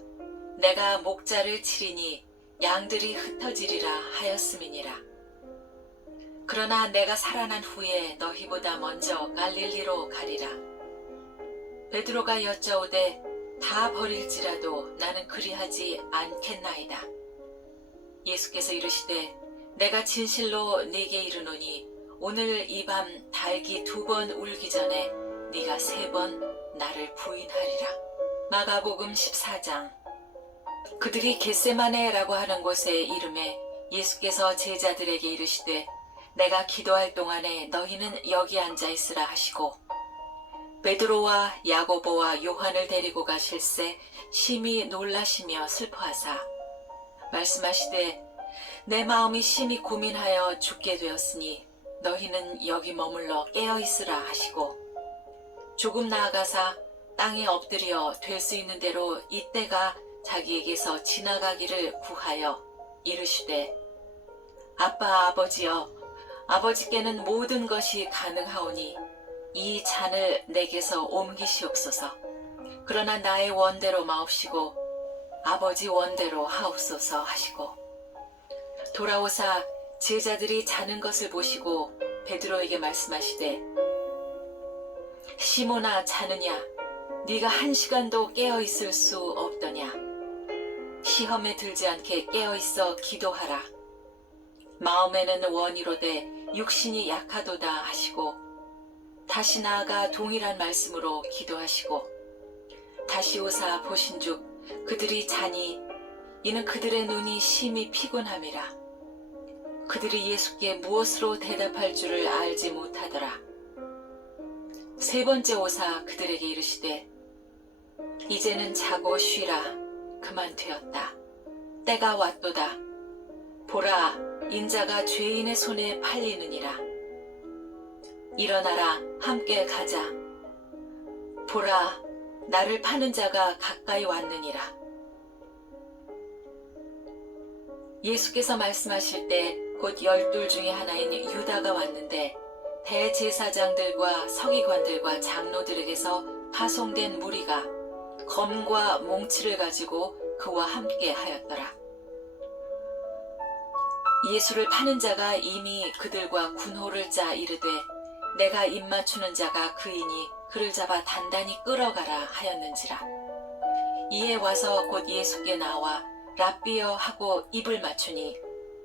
내가 목자를 치리니 양들이 흩어지리라 하였음이니라. 그러나 내가 살아난 후에 너희보다 먼저 갈릴리로 가리라. 베드로가 여짜오되 다 버릴지라도 나는 그리하지 않겠나이다. 예수께서 이르시되 내가 진실로 네게 이르노니 오늘 이 밤 닭이 2번 울기 전에 네가 3번 나를 부인하리라. 마가복음 14장. 그들이 겟세마네라고 하는 곳에 이름에 예수께서 제자들에게 이르시되 내가 기도할 동안에 너희는 여기 앉아 있으라 하시고 베드로와 야고보와 요한을 데리고 가실새 심히 놀라시며 슬퍼하사 말씀하시되 내 마음이 심히 고민하여 죽게 되었으니 너희는 여기 머물러 깨어 있으라 하시고 조금 나아가사 땅에 엎드려 될 수 있는 대로 이때가 자기에게서 지나가기를 구하여 이르시되 아빠 아버지여 아버지께는 모든 것이 가능하오니 이 잔을 내게서 옮기시옵소서. 그러나 나의 원대로 마옵시고 아버지 원대로 하옵소서 하시고 돌아오사 제자들이 자는 것을 보시고 베드로에게 말씀하시되 시몬아 자느냐 네가 1시간도 깨어 있을 수 없더냐. 시험에 들지 않게 깨어 있어 기도하라. 마음에는 원이로되 육신이 약하도다 하시고 다시 나아가 동일한 말씀으로 기도하시고 다시 오사 보신즉 그들이 자니 이는 그들의 눈이 심히 피곤함이라. 그들이 예수께 무엇으로 대답할 줄을 알지 못하더라. 3번째 오사 그들에게 이르시되 이제는 자고 쉬라. 그만 되었다. 때가 왔도다. 보라 인자가 죄인의 손에 팔리느니라. 일어나라 함께 가자. 보라 나를 파는 자가 가까이 왔느니라. 예수께서 말씀하실 때 곧 12 중에 하나인 유다가 왔는데 대제사장들과 서기관들과 장로들에게서 파송된 무리가 검과 몽치를 가지고 그와 함께 하였더라. 예수를 파는 자가 이미 그들과 군호를 짜 이르되 내가 입맞추는 자가 그이니 그를 잡아 단단히 끌어가라 하였는지라. 이에 와서 곧 예수께 나와 랍비여 하고 입을 맞추니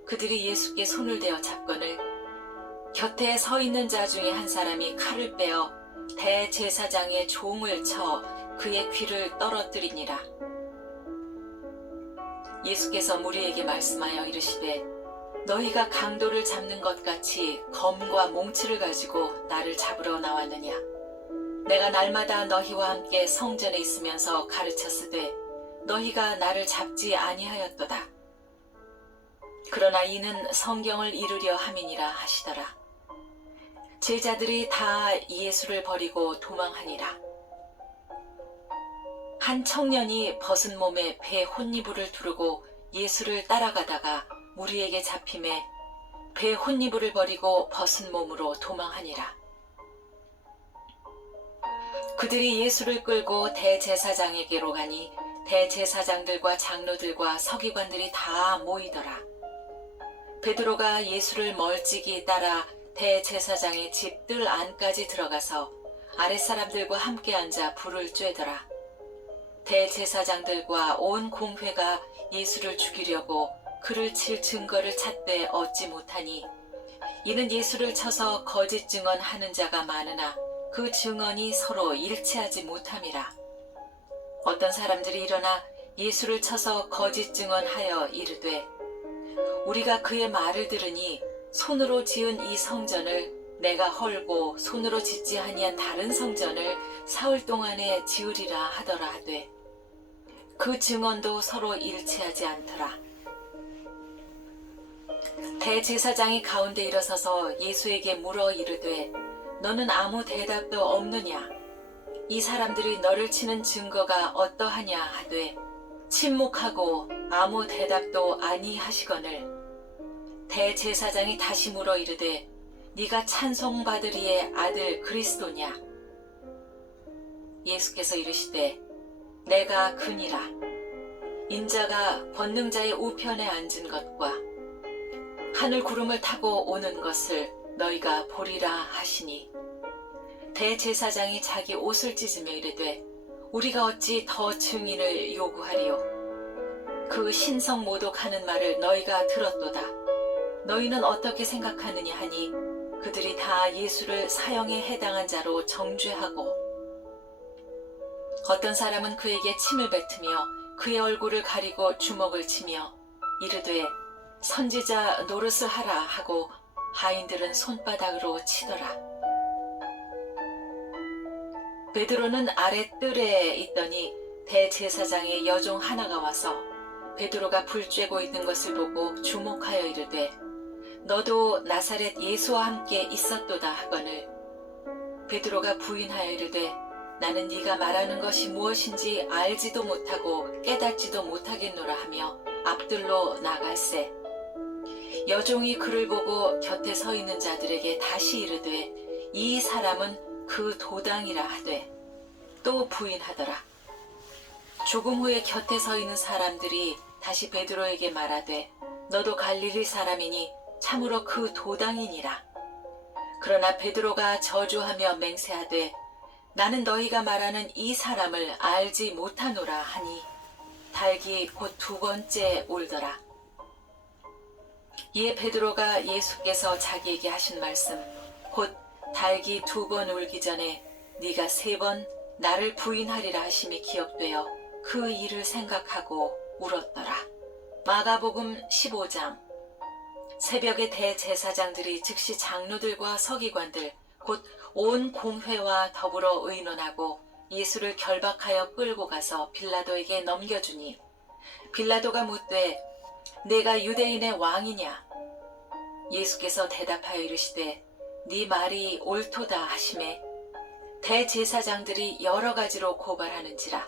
그들이 예수께 손을 대어 잡거늘 곁에 서 있는 자 중에 한 사람이 칼을 빼어 대제사장의 종을 쳐 그의 귀를 떨어뜨리니라. 예수께서 무리에게 말씀하여 이르시되 너희가 강도를 잡는 것 같이 검과 몽치를 가지고 나를 잡으러 나왔느냐. 내가 날마다 너희와 함께 성전에 있으면서 가르쳤으되 너희가 나를 잡지 아니하였도다. 그러나 이는 성경을 이루려 함이니라 하시더라. 제자들이 다 예수를 버리고 도망하니라. 한 청년이 벗은 몸에 배 혼니부를 두르고 예수를 따라가다가 무리에게 잡힘에 배 혼니부를 버리고 벗은 몸으로 도망하니라. 그들이 예수를 끌고 대제사장에게로 가니 대제사장들과 장로들과 서기관들이 다 모이더라. 베드로가 예수를 멀찍이 따라 대제사장의 집 뜰 안까지 들어가서 아랫사람들과 함께 앉아 불을 쬐더라. 대제사장들과 온 공회가 예수를 죽이려고 그를 칠 증거를 찾되 얻지 못하니 이는 예수를 쳐서 거짓 증언하는 자가 많으나 그 증언이 서로 일치하지 못함이라. 어떤 사람들이 일어나 예수를 쳐서 거짓 증언하여 이르되 우리가 그의 말을 들으니 손으로 지은 이 성전을 내가 헐고 손으로 짓지 아니한 다른 성전을 사흘 동안에 지으리라 하더라 하되 그 증언도 서로 일치하지 않더라. 대제사장이 가운데 일어서서 예수에게 물어 이르되 너는 아무 대답도 없느냐. 이 사람들이 너를 치는 증거가 어떠하냐 하되 침묵하고 아무 대답도 아니하시거늘 대제사장이 다시 물어 이르되 네가 찬송받으리의 아들 그리스도냐. 예수께서 이르시되 내가 그니라. 인자가 권능자의 우편에 앉은 것과 하늘 구름을 타고 오는 것을 너희가 보리라 하시니 대제사장이 자기 옷을 찢으며 이르되 우리가 어찌 더 증인을 요구하리요. 그 신성 모독하는 말을 너희가 들었도다. 너희는 어떻게 생각하느냐 하니 그들이 다 예수를 사형에 해당한 자로 정죄하고 어떤 사람은 그에게 침을 뱉으며 그의 얼굴을 가리고 주먹을 치며 이르되 선지자 노릇을 하라 하고 하인들은 손바닥으로 치더라. 베드로는 아랫뜰에 있더니 대제사장의 여종 하나가 와서 베드로가 불 쬐고 있는 것을 보고 주목하여 이르되 너도 나사렛 예수와 함께 있었도다 하거늘 베드로가 부인하여 이르되 나는 네가 말하는 것이 무엇인지 알지도 못하고 깨닫지도 못하겠노라 하며 앞뜰로 나갈새 여종이 그를 보고 곁에 서 있는 자들에게 다시 이르되 이 사람은 그 도당이라 하되 또 부인하더라. 조금 후에 곁에 서 있는 사람들이 다시 베드로에게 말하되 너도 갈릴리 사람이니 참으로 그 도당이니라. 그러나 베드로가 저주하며 맹세하되 나는 너희가 말하는 이 사람을 알지 못하노라 하니 달기 곧 두 번째 울더라. 이에 베드로가 예수께서 자기에게 하신 말씀 곧 달기 두 번 울기 전에 네가 세 번 나를 부인하리라 하심이 기억되어 그 일을 생각하고 울었더라. 마가복음 15장. 새벽에 대제사장들이 즉시 장로들과 서기관들 곧 온 공회와 더불어 의논하고 예수를 결박하여 끌고 가서 빌라도에게 넘겨주니 빌라도가 묻되 내가 유대인의 왕이냐. 예수께서 대답하여 이르시되 네 말이 옳도다 하시매 대제사장들이 여러 가지로 고발하는지라.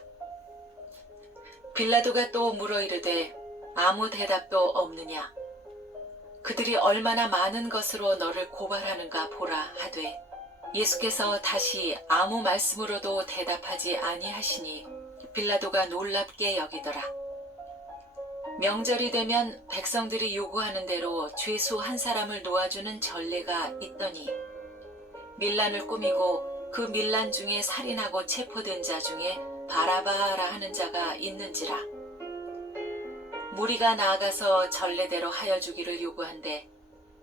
빌라도가 또 물어 이르되 아무 대답도 없느냐. 그들이 얼마나 많은 것으로 너를 고발하는가 보라 하되 예수께서 다시 아무 말씀으로도 대답하지 아니하시니 빌라도가 놀랍게 여기더라. 명절이 되면 백성들이 요구하는 대로 죄수 한 사람을 놓아주는 전례가 있더니 밀란을 꾸미고 그 밀란 중에 살인하고 체포된 자 중에 바라바라 하는 자가 있는지라. 무리가 나아가서 전례대로 하여 주기를 요구한대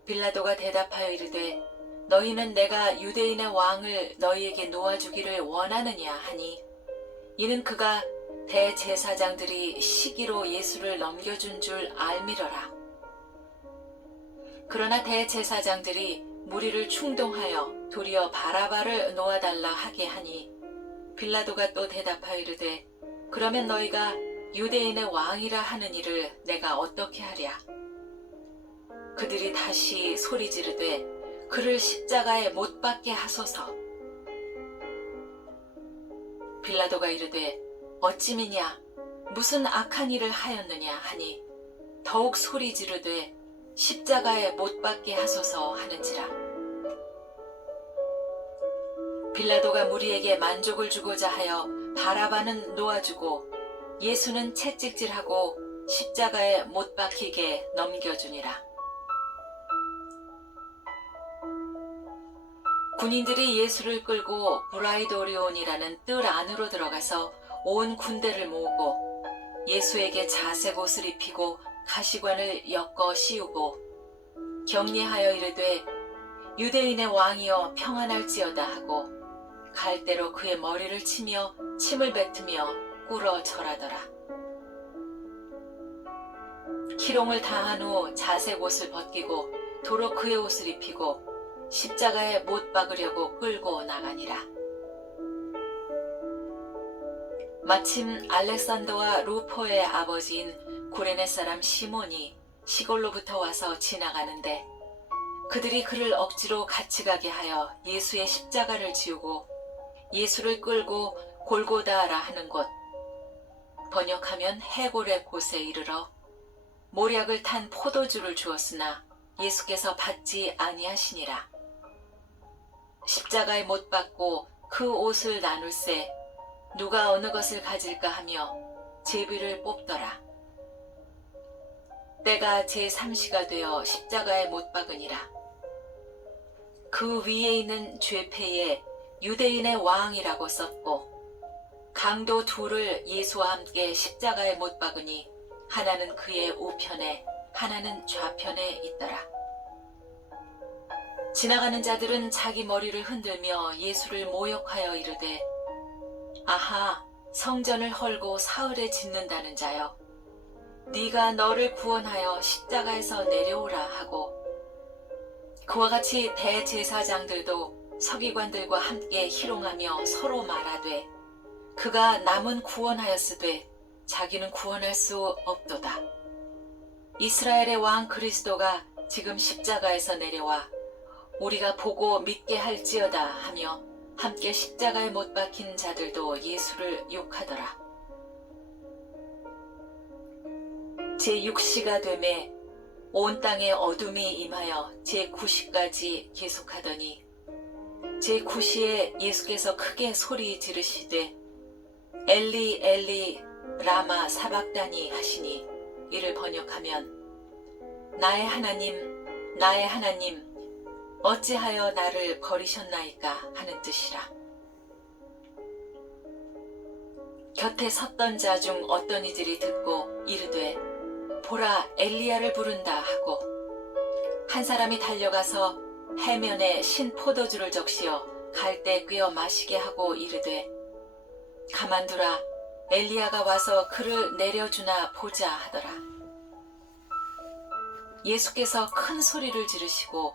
빌라도가 대답하여 이르되 너희는 내가 유대인의 왕을 너희에게 놓아주기를 원하느냐 하니 이는 그가 대제사장들이 시기로 예수를 넘겨준 줄 알미러라. 그러나 대제사장들이 무리를 충동하여 도리어 바라바를 놓아달라 하게 하니 빌라도가 또 대답하여 이르되 그러면 너희가 유대인의 왕이라 하는 이를 내가 어떻게 하랴. 그들이 다시 소리 지르되 그를 십자가에 못 박게 하소서. 빌라도가 이르되 어찌미냐 무슨 악한 일을 하였느냐 하니 더욱 소리 지르되 십자가에 못 박게 하소서 하는지라. 빌라도가 무리에게 만족을 주고자 하여 바라바는 놓아주고 예수는 채찍질하고 십자가에 못 박히게 넘겨주니라. 군인들이 예수를 끌고 브라이도리온이라는 뜰 안으로 들어가서 온 군대를 모으고 예수에게 자색 옷을 입히고 가시관을 엮어 씌우고 격리하여 이르되 유대인의 왕이여 평안할지어다 하고 갈대로 그의 머리를 치며 침을 뱉으며 꿇어 절하더라. 희롱을 다한 후 자색 옷을 벗기고 도로 그의 옷을 입히고 십자가에 못 박으려고 끌고 나가니라. 마침 알렉산더와 루포의 아버지인 구레네 사람 시몬이 시골로부터 와서 지나가는데 그들이 그를 억지로 같이 가게 하여 예수의 십자가를 지우고 예수를 끌고 골고다라 하는 곳, 번역하면 해골의 곳에 이르러 모략을 탄 포도주를 주었으나 예수께서 받지 아니하시니라. 십자가에 못 박고 그 옷을 나눌새 누가 어느 것을 가질까 하며 제비를 뽑더라. 때가 제3시가 되어 십자가에 못 박으니라. 그 위에 있는 죄패에 유대인의 왕이라고 썼고 강도 둘을 예수와 함께 십자가에 못 박으니 하나는 그의 우편에 하나는 좌편에 있더라. 지나가는 자들은 자기 머리를 흔들며 예수를 모욕하여 이르되 아하 성전을 헐고 사흘에 짓는다는 자여 네가 너를 구원하여 십자가에서 내려오라 하고 그와 같이 대제사장들도 서기관들과 함께 희롱하며 서로 말하되 그가 남은 구원하였으되 자기는 구원할 수 없도다. 이스라엘의 왕 그리스도가 지금 십자가에서 내려와 우리가 보고 믿게 할지어다 하며 함께 십자가에 못 박힌 자들도 예수를 욕하더라. 제6시가 되매 온 땅에 어둠이 임하여 제9시까지 계속하더니 제9시에 예수께서 크게 소리 지르시되 엘리 엘리 라마 사박다니 하시니 이를 번역하면 나의 하나님 어찌하여 나를 버리셨나이까 하는 뜻이라. 곁에 섰던 자 중 어떤 이들이 듣고 이르되 보라 엘리야를 부른다 하고 한 사람이 달려가서 해면에 신 포도주를 적시어 갈대 꿰어 마시게 하고 이르되 가만두라 엘리야가 와서 그를 내려주나 보자 하더라. 예수께서 큰 소리를 지르시고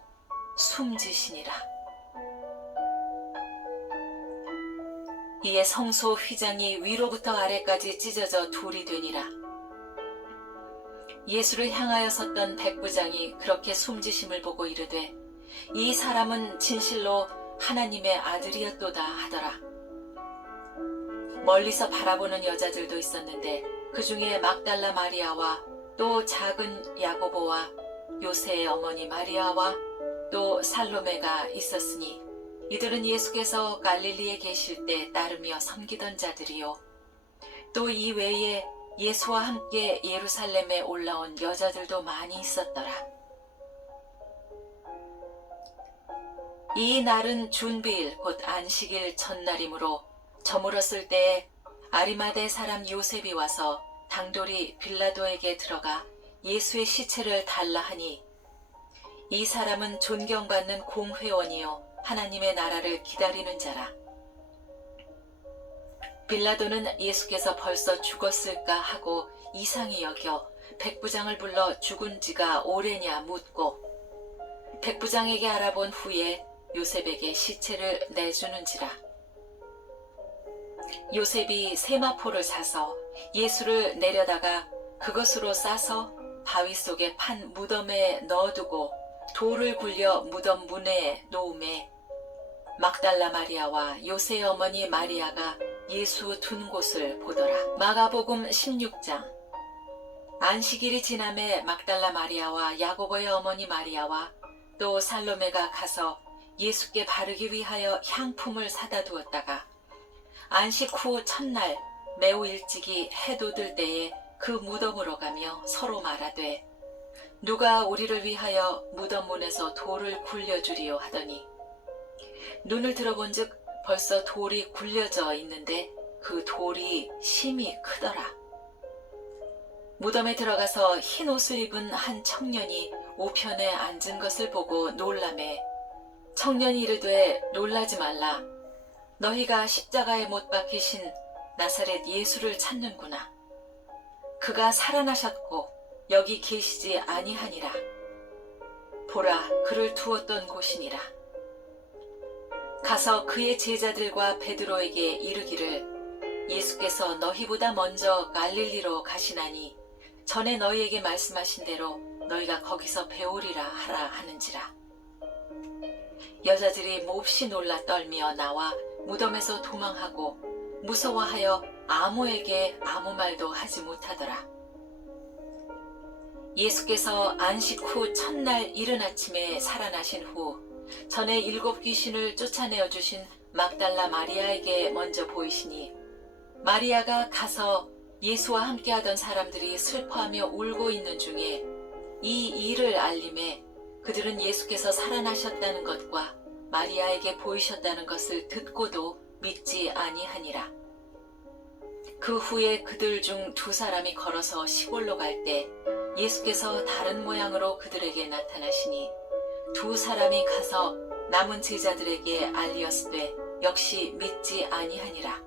숨지시니라. 이에 성소 휘장이 위로부터 아래까지 찢어져 둘이 되니라. 예수를 향하여 섰던 백부장이 그렇게 숨지심을 보고 이르되 이 사람은 진실로 하나님의 아들이었도다 하더라. 멀리서 바라보는 여자들도 있었는데 그 중에 막달라 마리아와 또 작은 야고보와 요새의 어머니 마리아와 또 살로메가 있었으니 이들은 예수께서 갈릴리에 계실 때 따르며 섬기던 자들이요 또 이 외에 예수와 함께 예루살렘에 올라온 여자들도 많이 있었더라. 이 날은 준비일 곧 안식일 첫날이므로 저물었을 때에 아리마대 사람 요셉이 와서 당돌이 빌라도에게 들어가 예수의 시체를 달라 하니, 이 사람은 존경받는 공회원이요 하나님의 나라를 기다리는 자라. 빌라도는 예수께서 벌써 죽었을까 하고 이상히 여겨 백부장을 불러 죽은 지가 오래냐 묻고, 백부장에게 알아본 후에 요셉에게 시체를 내주는지라. 요셉이 세마포를 사서 예수를 내려다가 그것으로 싸서 바위 속에 판 무덤에 넣어두고 돌을 굴려 무덤 문에 놓음에, 막달라 마리아와 요새의 어머니 마리아가 예수 둔 곳을 보더라. 마가복음 16장. 안식일이 지남에 막달라 마리아와 야고보의 어머니 마리아와 또 살로메가 가서 예수께 바르기 위하여 향품을 사다 두었다가 안식 후 첫날 매우 일찍이 해 돋을 때에 그 무덤으로 가며 서로 말하되, 누가 우리를 위하여 무덤 문에서 돌을 굴려주리요 하더니, 눈을 들어본즉 벌써 돌이 굴려져 있는데 그 돌이 심히 크더라. 무덤에 들어가서 흰 옷을 입은 한 청년이 우편에 앉은 것을 보고 놀라매, 청년이 이르되 놀라지 말라. 너희가 십자가에 못 박히신 나사렛 예수를 찾는구나. 그가 살아나셨고 여기 계시지 아니하니라. 보라, 그를 두었던 곳이니라. 가서 그의 제자들과 베드로에게 이르기를, 예수께서 너희보다 먼저 갈릴리로 가시나니 전에 너희에게 말씀하신 대로 너희가 거기서 배우리라 하라 하는지라. 여자들이 몹시 놀라 떨며 나와 무덤에서 도망하고 무서워하여 아무에게 아무 말도 하지 못하더라. 예수께서 안식 후 첫날 이른 아침에 살아나신 후 전에 7 귀신을 쫓아내어 주신 막달라 마리아에게 먼저 보이시니, 마리아가 가서 예수와 함께하던 사람들이 슬퍼하며 울고 있는 중에 이 일을 알림에 그들은 예수께서 살아나셨다는 것과 마리아에게 보이셨다는 것을 듣고도 믿지 아니하니라. 그 후에 그들 중 2 사람이 걸어서 시골로 갈 때 예수께서 다른 모양으로 그들에게 나타나시니, 2 사람이 가서 남은 제자들에게 알리었으되 역시 믿지 아니하니라.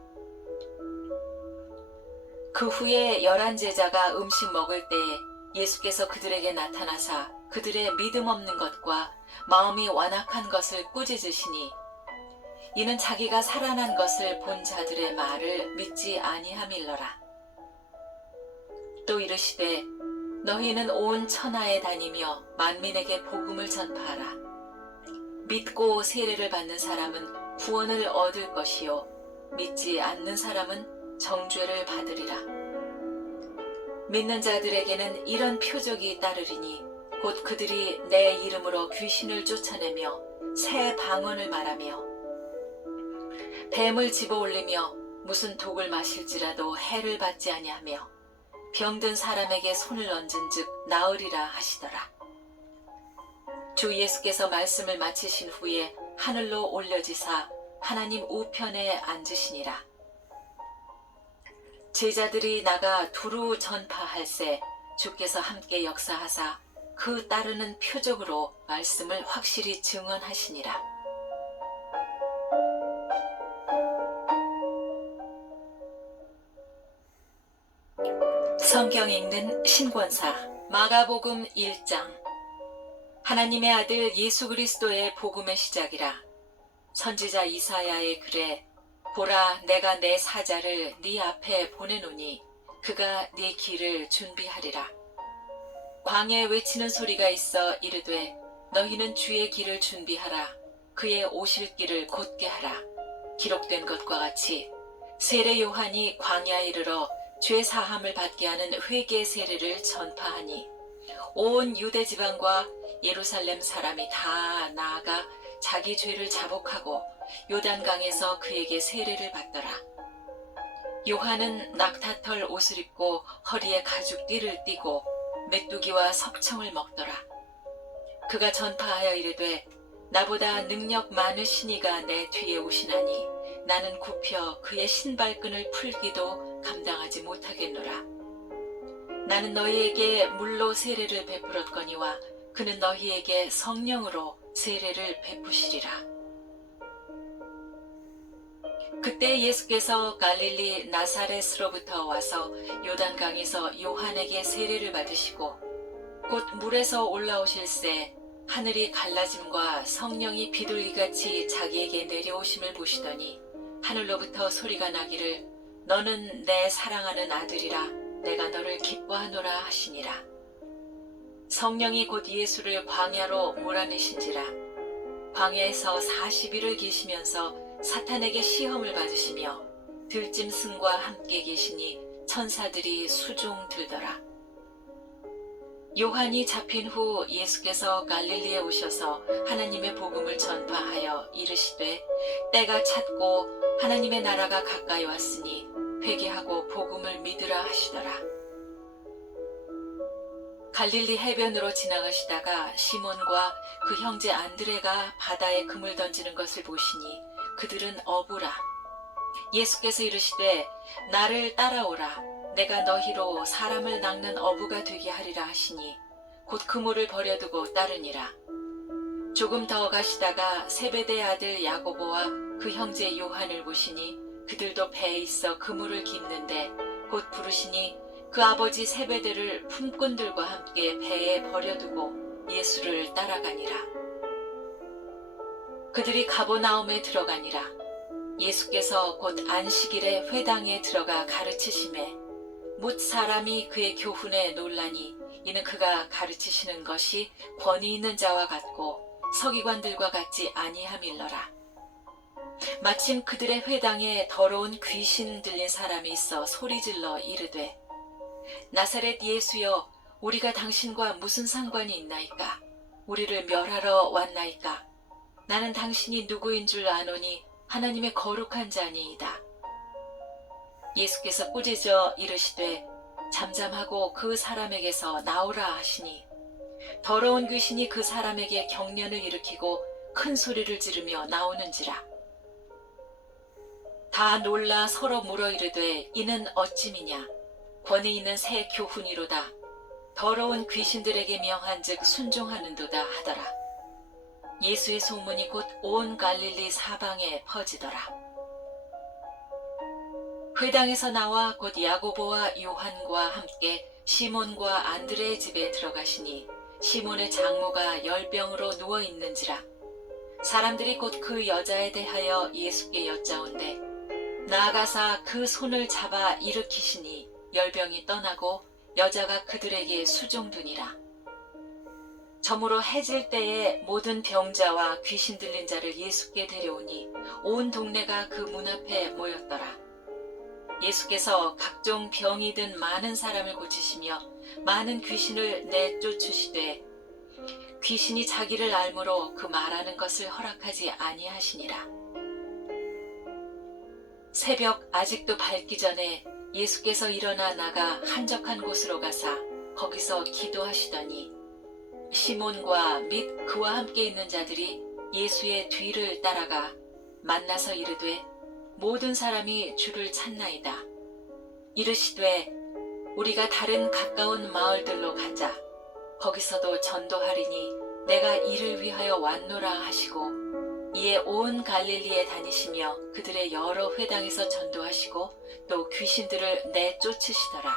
그 후에 11 제자가 음식 먹을 때에 예수께서 그들에게 나타나사 그들의 믿음 없는 것과 마음이 완악한 것을 꾸짖으시니, 이는 자기가 살아난 것을 본 자들의 말을 믿지 아니함일러라. 또 이르시되, 너희는 온 천하에 다니며 만민에게 복음을 전파하라. 믿고 세례를 받는 사람은 구원을 얻을 것이요 믿지 않는 사람은 정죄를 받으리라. 믿는 자들에게는 이런 표적이 따르리니, 곧 그들이 내 이름으로 귀신을 쫓아내며 새 방언을 말하며 뱀을 집어올리며 무슨 독을 마실지라도 해를 받지 아니하며 병든 사람에게 손을 얹은즉 나으리라 하시더라. 주 예수께서 말씀을 마치신 후에 하늘로 올려지사 하나님 우편에 앉으시니라. 제자들이 나가 두루 전파할세 주께서 함께 역사하사 그 따르는 표적으로 말씀을 확실히 증언하시니라. 성경 읽는 신권사. 마가복음 1장. 하나님의 아들 예수 그리스도의 복음의 시작이라. 선지자 이사야의 글에, 보라, 내가 내 사자를 네 앞에 보내노니 그가 네 길을 준비하리라. 광야에 외치는 소리가 있어 이르되, 너희는 주의 길을 준비하라. 그의 오실 길을 곧게 하라. 기록된 것과 같이 세례 요한이 광야에 이르러 죄 사함을 받게 하는 회개 세례를 전파하니, 온 유대 지방과 예루살렘 사람이 다 나아가 자기 죄를 자복하고 요단강에서 그에게 세례를 받더라. 요한은 낙타털 옷을 입고 허리에 가죽띠를 띠고 메뚜기와 석청을 먹더라. 그가 전파하여 이르되 나보다 능력 많으신 이가 내 뒤에 오시나니 나는 굽혀 그의 신발끈을 풀기도 감당하지 못하겠노라. 나는 너희에게 물로 세례를 베풀었거니와 그는 너희에게 성령으로 세례를 베푸시리라. 그때 예수께서 갈릴리 나사렛으로부터 와서 요단강에서 요한에게 세례를 받으시고 곧 물에서 올라오실새 하늘이 갈라짐과 성령이 비둘기같이 자기에게 내려오심을 보시더니 하늘로부터 소리가 나기를 너는 내 사랑하는 아들이라 내가 너를 기뻐하노라 하시니라. 성령이 곧 예수를 광야로 몰아내신지라. 광야에서 40일을 계시면서 사탄에게 시험을 받으시며 들짐승과 함께 계시니 천사들이 수종 들더라. 요한이 잡힌 후 예수께서 갈릴리에 오셔서 하나님의 복음을 전파하여 이르시되 때가 찼고 하나님의 나라가 가까이 왔으니 회개하고 복음을 믿으라 하시더라. 갈릴리 해변으로 지나가시다가 시몬과 그 형제 안드레가 바다에 금을 던지는 것을 보시니 그들은 어부라. 예수께서 이르시되 나를 따라오라. 내가 너희로 사람을 낚는 어부가 되게 하리라 하시니 곧 그물을 버려두고 따르니라. 조금 더 가시다가 세베대의 아들 야고보와 그 형제 요한을 보시니 그들도 배에 있어 그물을 깁는데 곧 부르시니 그 아버지 세베대를 품꾼들과 함께 배에 버려두고 예수를 따라가니라. 그들이 가버나움에 들어가니라. 예수께서 곧 안식일에 회당에 들어가 가르치심에 뭇 사람이 그의 교훈에 놀라니 이는 그가 가르치시는 것이 권위 있는 자와 같고 서기관들과 같지 아니함일러라. 마침 그들의 회당에 더러운 귀신 들린 사람이 있어 소리질러 이르되 나사렛 예수여 우리가 당신과 무슨 상관이 있나이까? 우리를 멸하러 왔나이까? 나는 당신이 누구인 줄 아노니 하나님의 거룩한 자니이다. 예수께서 꾸짖어 이르시되 잠잠하고 그 사람에게서 나오라 하시니 더러운 귀신이 그 사람에게 경련을 일으키고 큰 소리를 지르며 나오는지라. 다 놀라 서로 물어 이르되 이는 어찌미냐? 권위 있는 새 교훈이로다. 더러운 귀신들에게 명한즉 순종하는도다 하더라. 예수의 소문이 곧 온 갈릴리 사방에 퍼지더라. 회당에서 나와 곧 야고보와 요한과 함께 시몬과 안드레의 집에 들어가시니 시몬의 장모가 열병으로 누워있는지라. 사람들이 곧 그 여자에 대하여 예수께 여짜온대 나아가사 그 손을 잡아 일으키시니 열병이 떠나고 여자가 그들에게 수종두니라. 저물어 해질 때에 모든 병자와 귀신 들린 자를 예수께 데려오니 온 동네가 그 문 앞에 모였더라. 예수께서 각종 병이 든 많은 사람을 고치시며 많은 귀신을 내쫓으시되 귀신이 자기를 알므로 그 말하는 것을 허락하지 아니하시니라. 새벽 아직도 밝기 전에 예수께서 일어나 나가 한적한 곳으로 가사 거기서 기도하시더니 시몬과 및 그와 함께 있는 자들이 예수의 뒤를 따라가 만나서 이르되 모든 사람이 주를 찾나이다. 이르시되 우리가 다른 가까운 마을들로 가자. 거기서도 전도하리니 내가 이를 위하여 왔노라 하시고 이에 온 갈릴리에 다니시며 그들의 여러 회당에서 전도하시고 또 귀신들을 내쫓으시더라.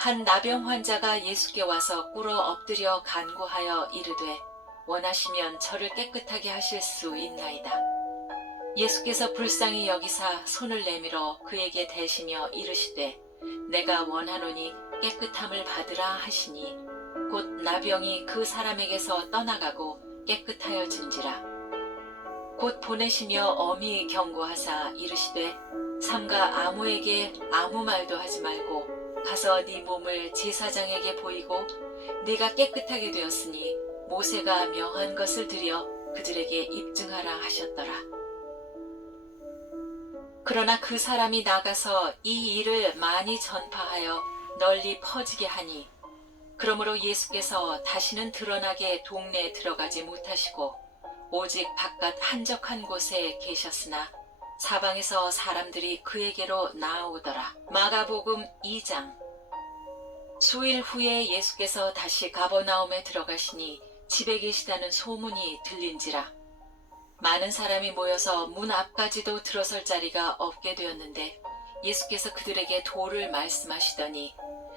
한 나병 환자가 예수께 와서 꿇어 엎드려 간구하여 이르되 원하시면 저를 깨끗하게 하실 수 있나이다. 예수께서 불쌍히 여기사 손을 내밀어 그에게 대시며 이르시되 내가 원하노니 깨끗함을 받으라 하시니 곧 나병이 그 사람에게서 떠나가고 깨끗하여진지라. 곧 보내시며 엄히 경고하사 이르시되 삼가 아무에게 아무 말도 하지 말고 가서 네 몸을 제사장에게 보이고 네가 깨끗하게 되었으니 모세가 명한 것을 드려 그들에게 입증하라 하셨더라. 그러나 그 사람이 나가서 이 일을 많이 전파하여 널리 퍼지게 하니 그러므로 예수께서 다시는 드러나게 동네에 들어가지 못하시고 오직 바깥 한적한 곳에 계셨으나 사방에서 사람들이 그에게로 나아오더라. 마가복음 2장. 수일 후에 예수께서 다시 가버나움에 들어가시니 집에 계시다는 소문이 들린지라. 많은 사람이 모여서 문 앞까지도 들어설 자리가 없게 되었는데 예수께서 그들에게 도를 말씀하시더니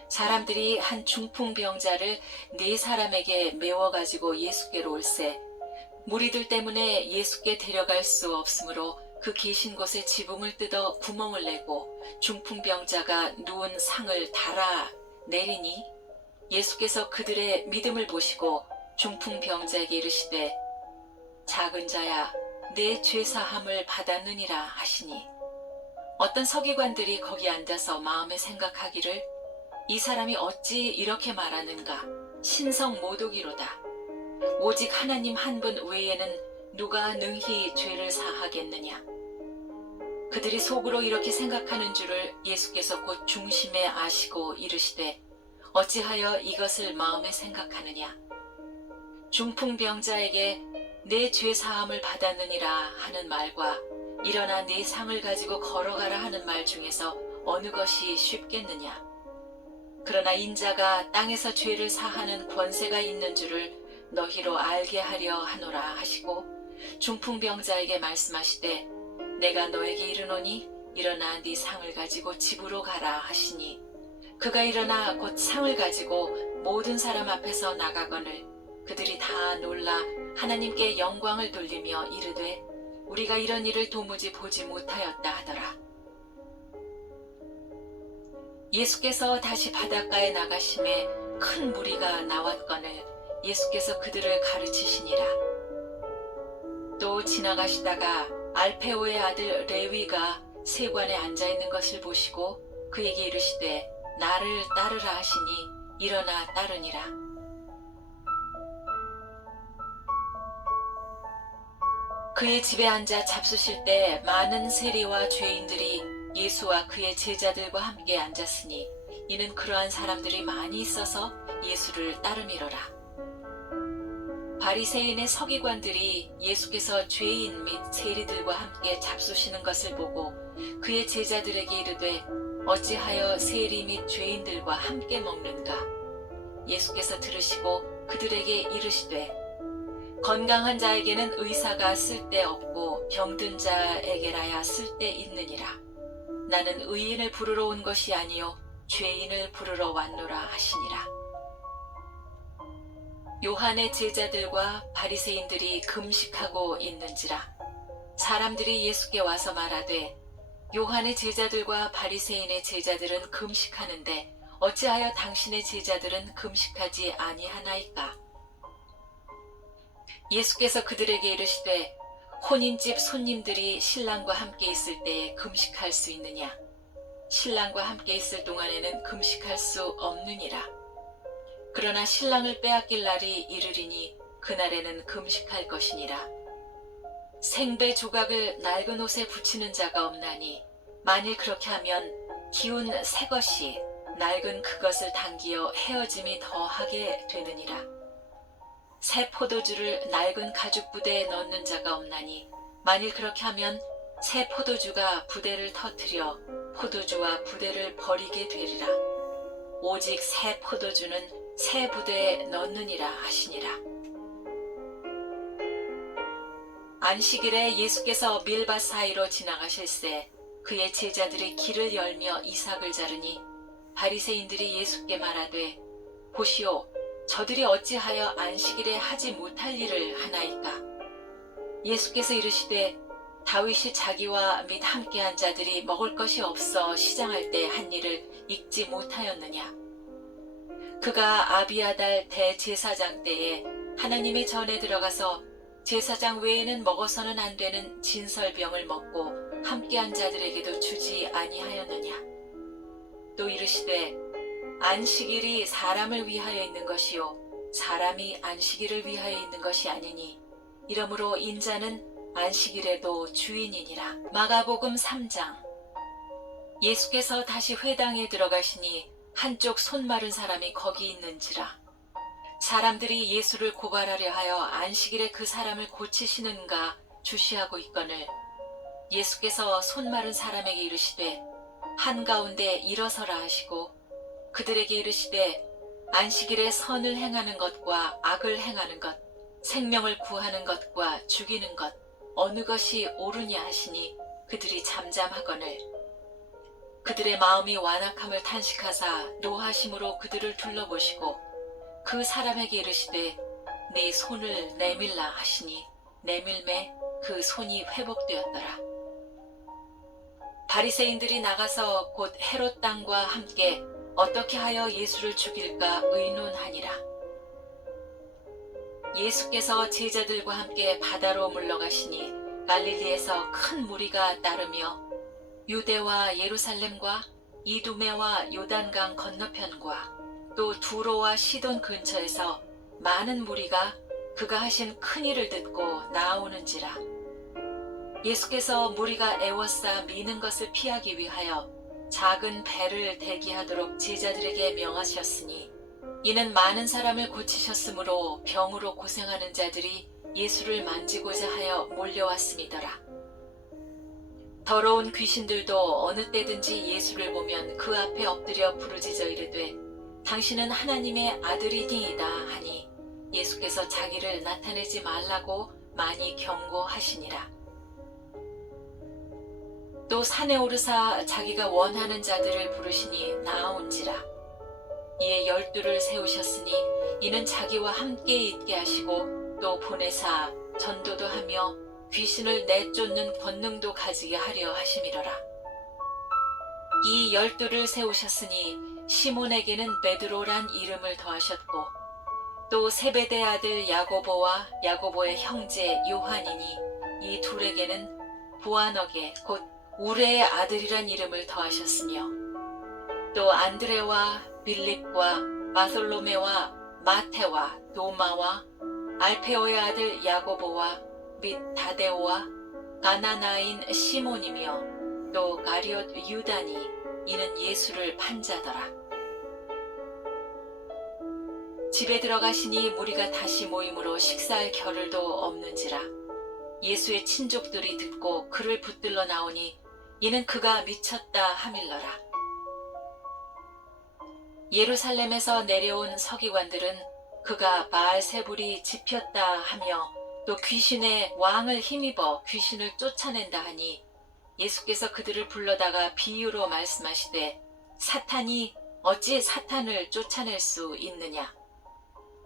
사람들이 한 중풍병자를 4사람에게 메워 가지고 예수께로 올세 무리들 때문에 예수께 데려갈 수 없으므로 그 계신 곳에 지붕을 뜯어 구멍을 내고 중풍병자가 누운 상을 달아 내리니 예수께서 그들의 믿음을 보시고 중풍병자에게 이르시되 작은 자야 내 죄사함을 받았느니라 하시니 어떤 서기관들이 거기 앉아서 마음에 생각하기를 이 사람이 어찌 이렇게 말하는가 신성 모독이로다. 오직 하나님 한 분 외에는 누가 능히 죄를 사하겠느냐. 그들이 속으로 이렇게 생각하는 줄을 예수께서 곧 중심에 아시고 이르시되 어찌하여 이것을 마음에 생각하느냐. 중풍병자에게 내 죄사함을 받았느니라 하는 말과 일어나 네 상을 가지고 걸어가라 하는 말 중에서 어느 것이 쉽겠느냐. 그러나 인자가 땅에서 죄를 사하는 권세가 있는 줄을 너희로 알게 하려 하노라 하시고 중풍병자에게 말씀하시되 내가 너에게 이르노니 일어나 네 상을 가지고 집으로 가라 하시니 그가 일어나 곧 상을 가지고 모든 사람 앞에서 나가거늘 그들이 다 놀라 하나님께 영광을 돌리며 이르되 우리가 이런 일을 도무지 보지 못하였다 하더라. 예수께서 다시 바닷가에 나가심에 큰 무리가 나왔거늘 예수께서 그들을 가르치시니라. 또 지나가시다가 알페오의 아들 레위가 세관에 앉아있는 것을 보시고 그에게 이르시되 나를 따르라 하시니 일어나 따르니라. 그의 집에 앉아 잡수실 때 많은 세리와 죄인들이 예수와 그의 제자들과 함께 앉았으니 이는 그러한 사람들이 많이 있어서 예수를 따르미러라. 바리새인의 서기관들이 예수께서 죄인 및 세리들과 함께 잡수시는 것을 보고 그의 제자들에게 이르되 어찌하여 세리 및 죄인들과 함께 먹는가. 예수께서 들으시고 그들에게 이르시되 건강한 자에게는 의사가 쓸데없고 병든 자에게라야 쓸데있느니라. 나는 의인을 부르러 온 것이 아니요 죄인을 부르러 왔노라 하시니라. 요한의 제자들과 바리새인들이 금식하고 있는지라. 사람들이 예수께 와서 말하되 요한의 제자들과 바리새인의 제자들은 금식하는데 어찌하여 당신의 제자들은 금식하지 아니하나이까. 예수께서 그들에게 이르시되 혼인집 손님들이 신랑과 함께 있을 때에 금식할 수 있느냐. 신랑과 함께 있을 동안에는 금식할 수 없느니라. 그러나 신랑을 빼앗길 날이 이르리니 그날에는 금식할 것이니라. 생배 조각을 낡은 옷에 붙이는 자가 없나니 만일 그렇게 하면 기운 새 것이 낡은 그것을 당기어 헤어짐이 더하게 되느니라. 새 포도주를 낡은 가죽 부대에 넣는 자가 없나니 만일 그렇게 하면 새 포도주가 부대를 터뜨려 포도주와 부대를 버리게 되리라. 오직 새 포도주는 새 부대에 넣느니라 하시니라. 안식일에 예수께서 밀밭 사이로 지나가실새 그의 제자들이 길을 열며 이삭을 자르니 바리새인들이 예수께 말하되 보시오 저들이 어찌하여 안식일에 하지 못할 일을 하나이까. 예수께서 이르시되 다윗이 자기와 및 함께한 자들이 먹을 것이 없어 시장할 때 한 일을 읽지 못하였느냐. 그가 아비아달 대제사장 때에 하나님의 전에 들어가서 제사장 외에는 먹어서는 안 되는 진설병을 먹고 함께한 자들에게도 주지 아니하였느냐. 또 이르시되 안식일이 사람을 위하여 있는 것이요 사람이 안식일을 위하여 있는 것이 아니니 이러므로 인자는 안식일에도 주인이니라. 마가복음 3장. 예수께서 다시 회당에 들어가시니 한쪽 손 마른 사람이 거기 있는지라. 사람들이 예수를 고발하려 하여 안식일에 그 사람을 고치시는가 주시하고 있거늘 예수께서 손 마른 사람에게 이르시되 한가운데 일어서라 하시고 그들에게 이르시되 안식일에 선을 행하는 것과 악을 행하는 것, 생명을 구하는 것과 죽이는 것 어느 것이 옳으냐 하시니 그들이 잠잠하거늘 그들의 마음이 완악함을 탄식하사 노하심으로 그들을 둘러보시고 그 사람에게 이르시되 네 손을 내밀라 하시니 내밀매 그 손이 회복되었더라. 바리새인들이 나가서 곧 헤롯 땅과 함께 어떻게 하여 예수를 죽일까 의논하니라. 예수께서 제자들과 함께 바다로 물러가시니 갈릴리에서 큰 무리가 따르며 유대와 예루살렘과 이두메와 요단강 건너편과 또 두로와 시돈 근처에서 많은 무리가 그가 하신 큰 일을 듣고 나아오는지라. 예수께서 무리가 애워싸 미는 것을 피하기 위하여 작은 배를 대기하도록 제자들에게 명하셨으니 이는 많은 사람을 고치셨으므로 병으로 고생하는 자들이 예수를 만지고자 하여 몰려왔음이더라. 더러운 귀신들도 어느 때든지 예수를 보면 그 앞에 엎드려 부르짖어 이르되 당신은 하나님의 아들이니이다 하니 예수께서 자기를 나타내지 말라고 많이 경고하시니라. 또 산에 오르사 자기가 원하는 자들을 부르시니 나아온지라. 이에 12를 세우셨으니 이는 자기와 함께 있게 하시고 또 보내사 전도도 하며 귀신을 내쫓는 권능도 가지게 하려 하심이로라. 이 12를 세우셨으니 시몬에게는 베드로란 이름을 더하셨고 또 세베대 아들 야고보와 야고보의 형제 요한이니 이 둘에게는 보아너게 곧 우레의 아들이란 이름을 더하셨으며 또 안드레와 빌립과 바솔로메와 마테와 도마와 알페오의 아들 야고보와 및 다데오와 가나나인 시몬이며 또 가리옷 유다니 이는 예수를 판 자더라. 집에 들어가시니 무리가 다시 모임으로 식사할 겨를도 없는지라. 예수의 친족들이 듣고 그를 붙들러 나오니 이는 그가 미쳤다 하밀러라. 예루살렘에서 내려온 서기관들은 그가 바알세불이 집혔다 하며 또 귀신의 왕을 힘입어 귀신을 쫓아낸다 하니 예수께서 그들을 불러다가 비유로 말씀하시되 사탄이 어찌 사탄을 쫓아낼 수 있느냐.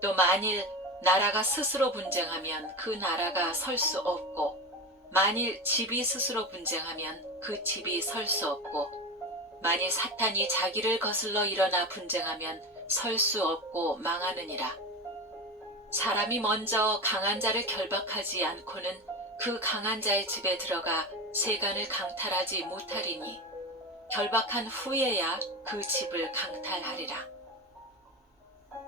또 만일 나라가 스스로 분쟁하면 그 나라가 설 수 없고 만일 집이 스스로 분쟁하면 그 집이 설 수 없고 만일 사탄이 자기를 거슬러 일어나 분쟁하면 설 수 없고 망하느니라. 사람이 먼저 강한 자를 결박하지 않고는 그 강한 자의 집에 들어가 세간을 강탈하지 못하리니 결박한 후에야 그 집을 강탈하리라.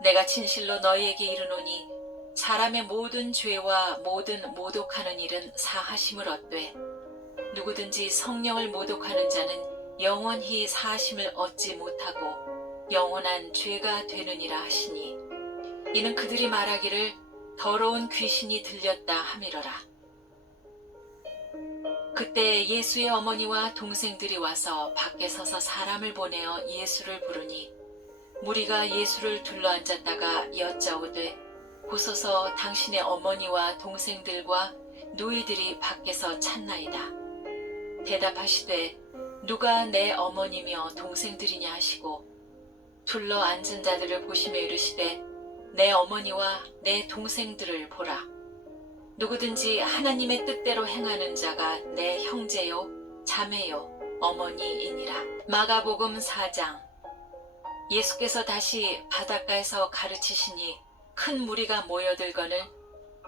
내가 진실로 너희에게 이르노니 사람의 모든 죄와 모든 모독하는 일은 사하심을 얻되 누구든지 성령을 모독하는 자는 영원히 사하심을 얻지 못하고 영원한 죄가 되느니라 하시니 이는 그들이 말하기를 더러운 귀신이 들렸다 함이러라. 그때 예수의 어머니와 동생들이 와서 밖에 서서 사람을 보내어 예수를 부르니 무리가 예수를 둘러앉았다가 여짜오되 보소서 당신의 어머니와 동생들과 누이들이 밖에서 찾나이다. 대답하시되 누가 내 어머니며 동생들이냐 하시고 둘러 앉은 자들을 보시며 이르시되 내 어머니와 내 동생들을 보라. 누구든지 하나님의 뜻대로 행하는 자가 내 형제요 자매요 어머니이니라. 마가복음 4장. 예수께서 다시 바닷가에서 가르치시니 큰 무리가 모여들거늘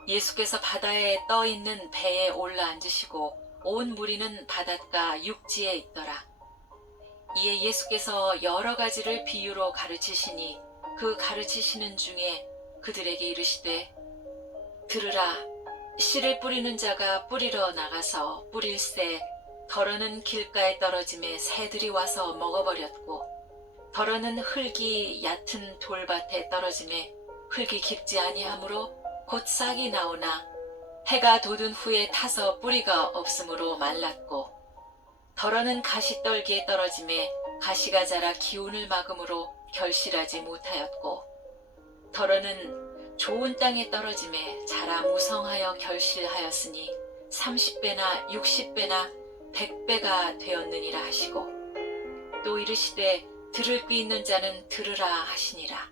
예수께서 바다에 떠 있는 배에 올라앉으시고 온 무리는 바닷가 육지에 있더라. 이에 예수께서 여러 가지를 비유로 가르치시니 그 가르치시는 중에 그들에게 이르시되 들으라. 씨를 뿌리는 자가 뿌리러 나가서 뿌릴새 덜어는 길가에 떨어짐에 새들이 와서 먹어버렸고, 덜어는 흙이 얕은 돌밭에 떨어짐에 흙이 깊지 아니하므로 곧 싹이 나오나 해가 돋은 후에 타서 뿌리가 없으므로 말랐고, 덜어는 가시떨기에 떨어짐에 가시가 자라 기운을 막음으로 결실하지 못하였고, 덜어는 좋은 땅에 떨어짐에 자라 무성하여 결실하였으니 30배나 60배나 100배가 되었느니라 하시고, 또 이르시되 들을 귀 있는 자는 들으라 하시니라.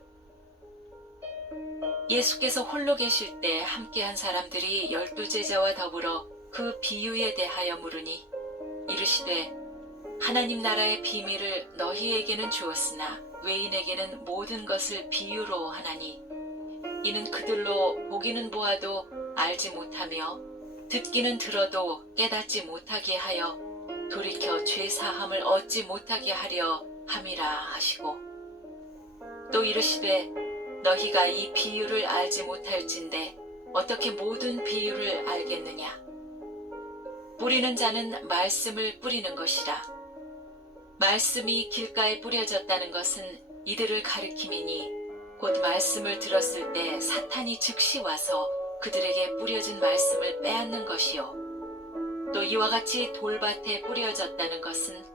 예수께서 홀로 계실 때 함께한 사람들이 12제자와 더불어 그 비유에 대하여 물으니, 이르시되 하나님 나라의 비밀을 너희에게는 주었으나 외인에게는 모든 것을 비유로 하나니, 이는 그들로 보기는 보아도 알지 못하며 듣기는 들어도 깨닫지 못하게 하여 돌이켜 죄사함을 얻지 못하게 하려 함이라 하시고, 또 이르시되 너희가 이 비유를 알지 못할진대 어떻게 모든 비유를 알겠느냐. 뿌리는 자는 말씀을 뿌리는 것이라. 말씀이 길가에 뿌려졌다는 것은 이들을 가리킴이니, 곧 말씀을 들었을 때 사탄이 즉시 와서 그들에게 뿌려진 말씀을 빼앗는 것이요. 또 이와 같이 돌밭에 뿌려졌다는 것은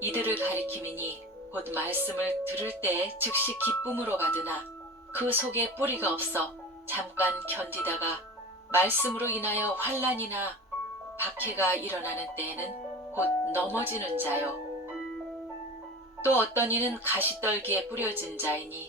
이들을 가리킴이니, 곧 말씀을 들을 때 즉시 기쁨으로 받으나 그 속에 뿌리가 없어 잠깐 견디다가 말씀으로 인하여 환난이나 박해가 일어나는 때에는 곧 넘어지는 자요. 또 어떤 이는 가시떨기에 뿌려진 자이니,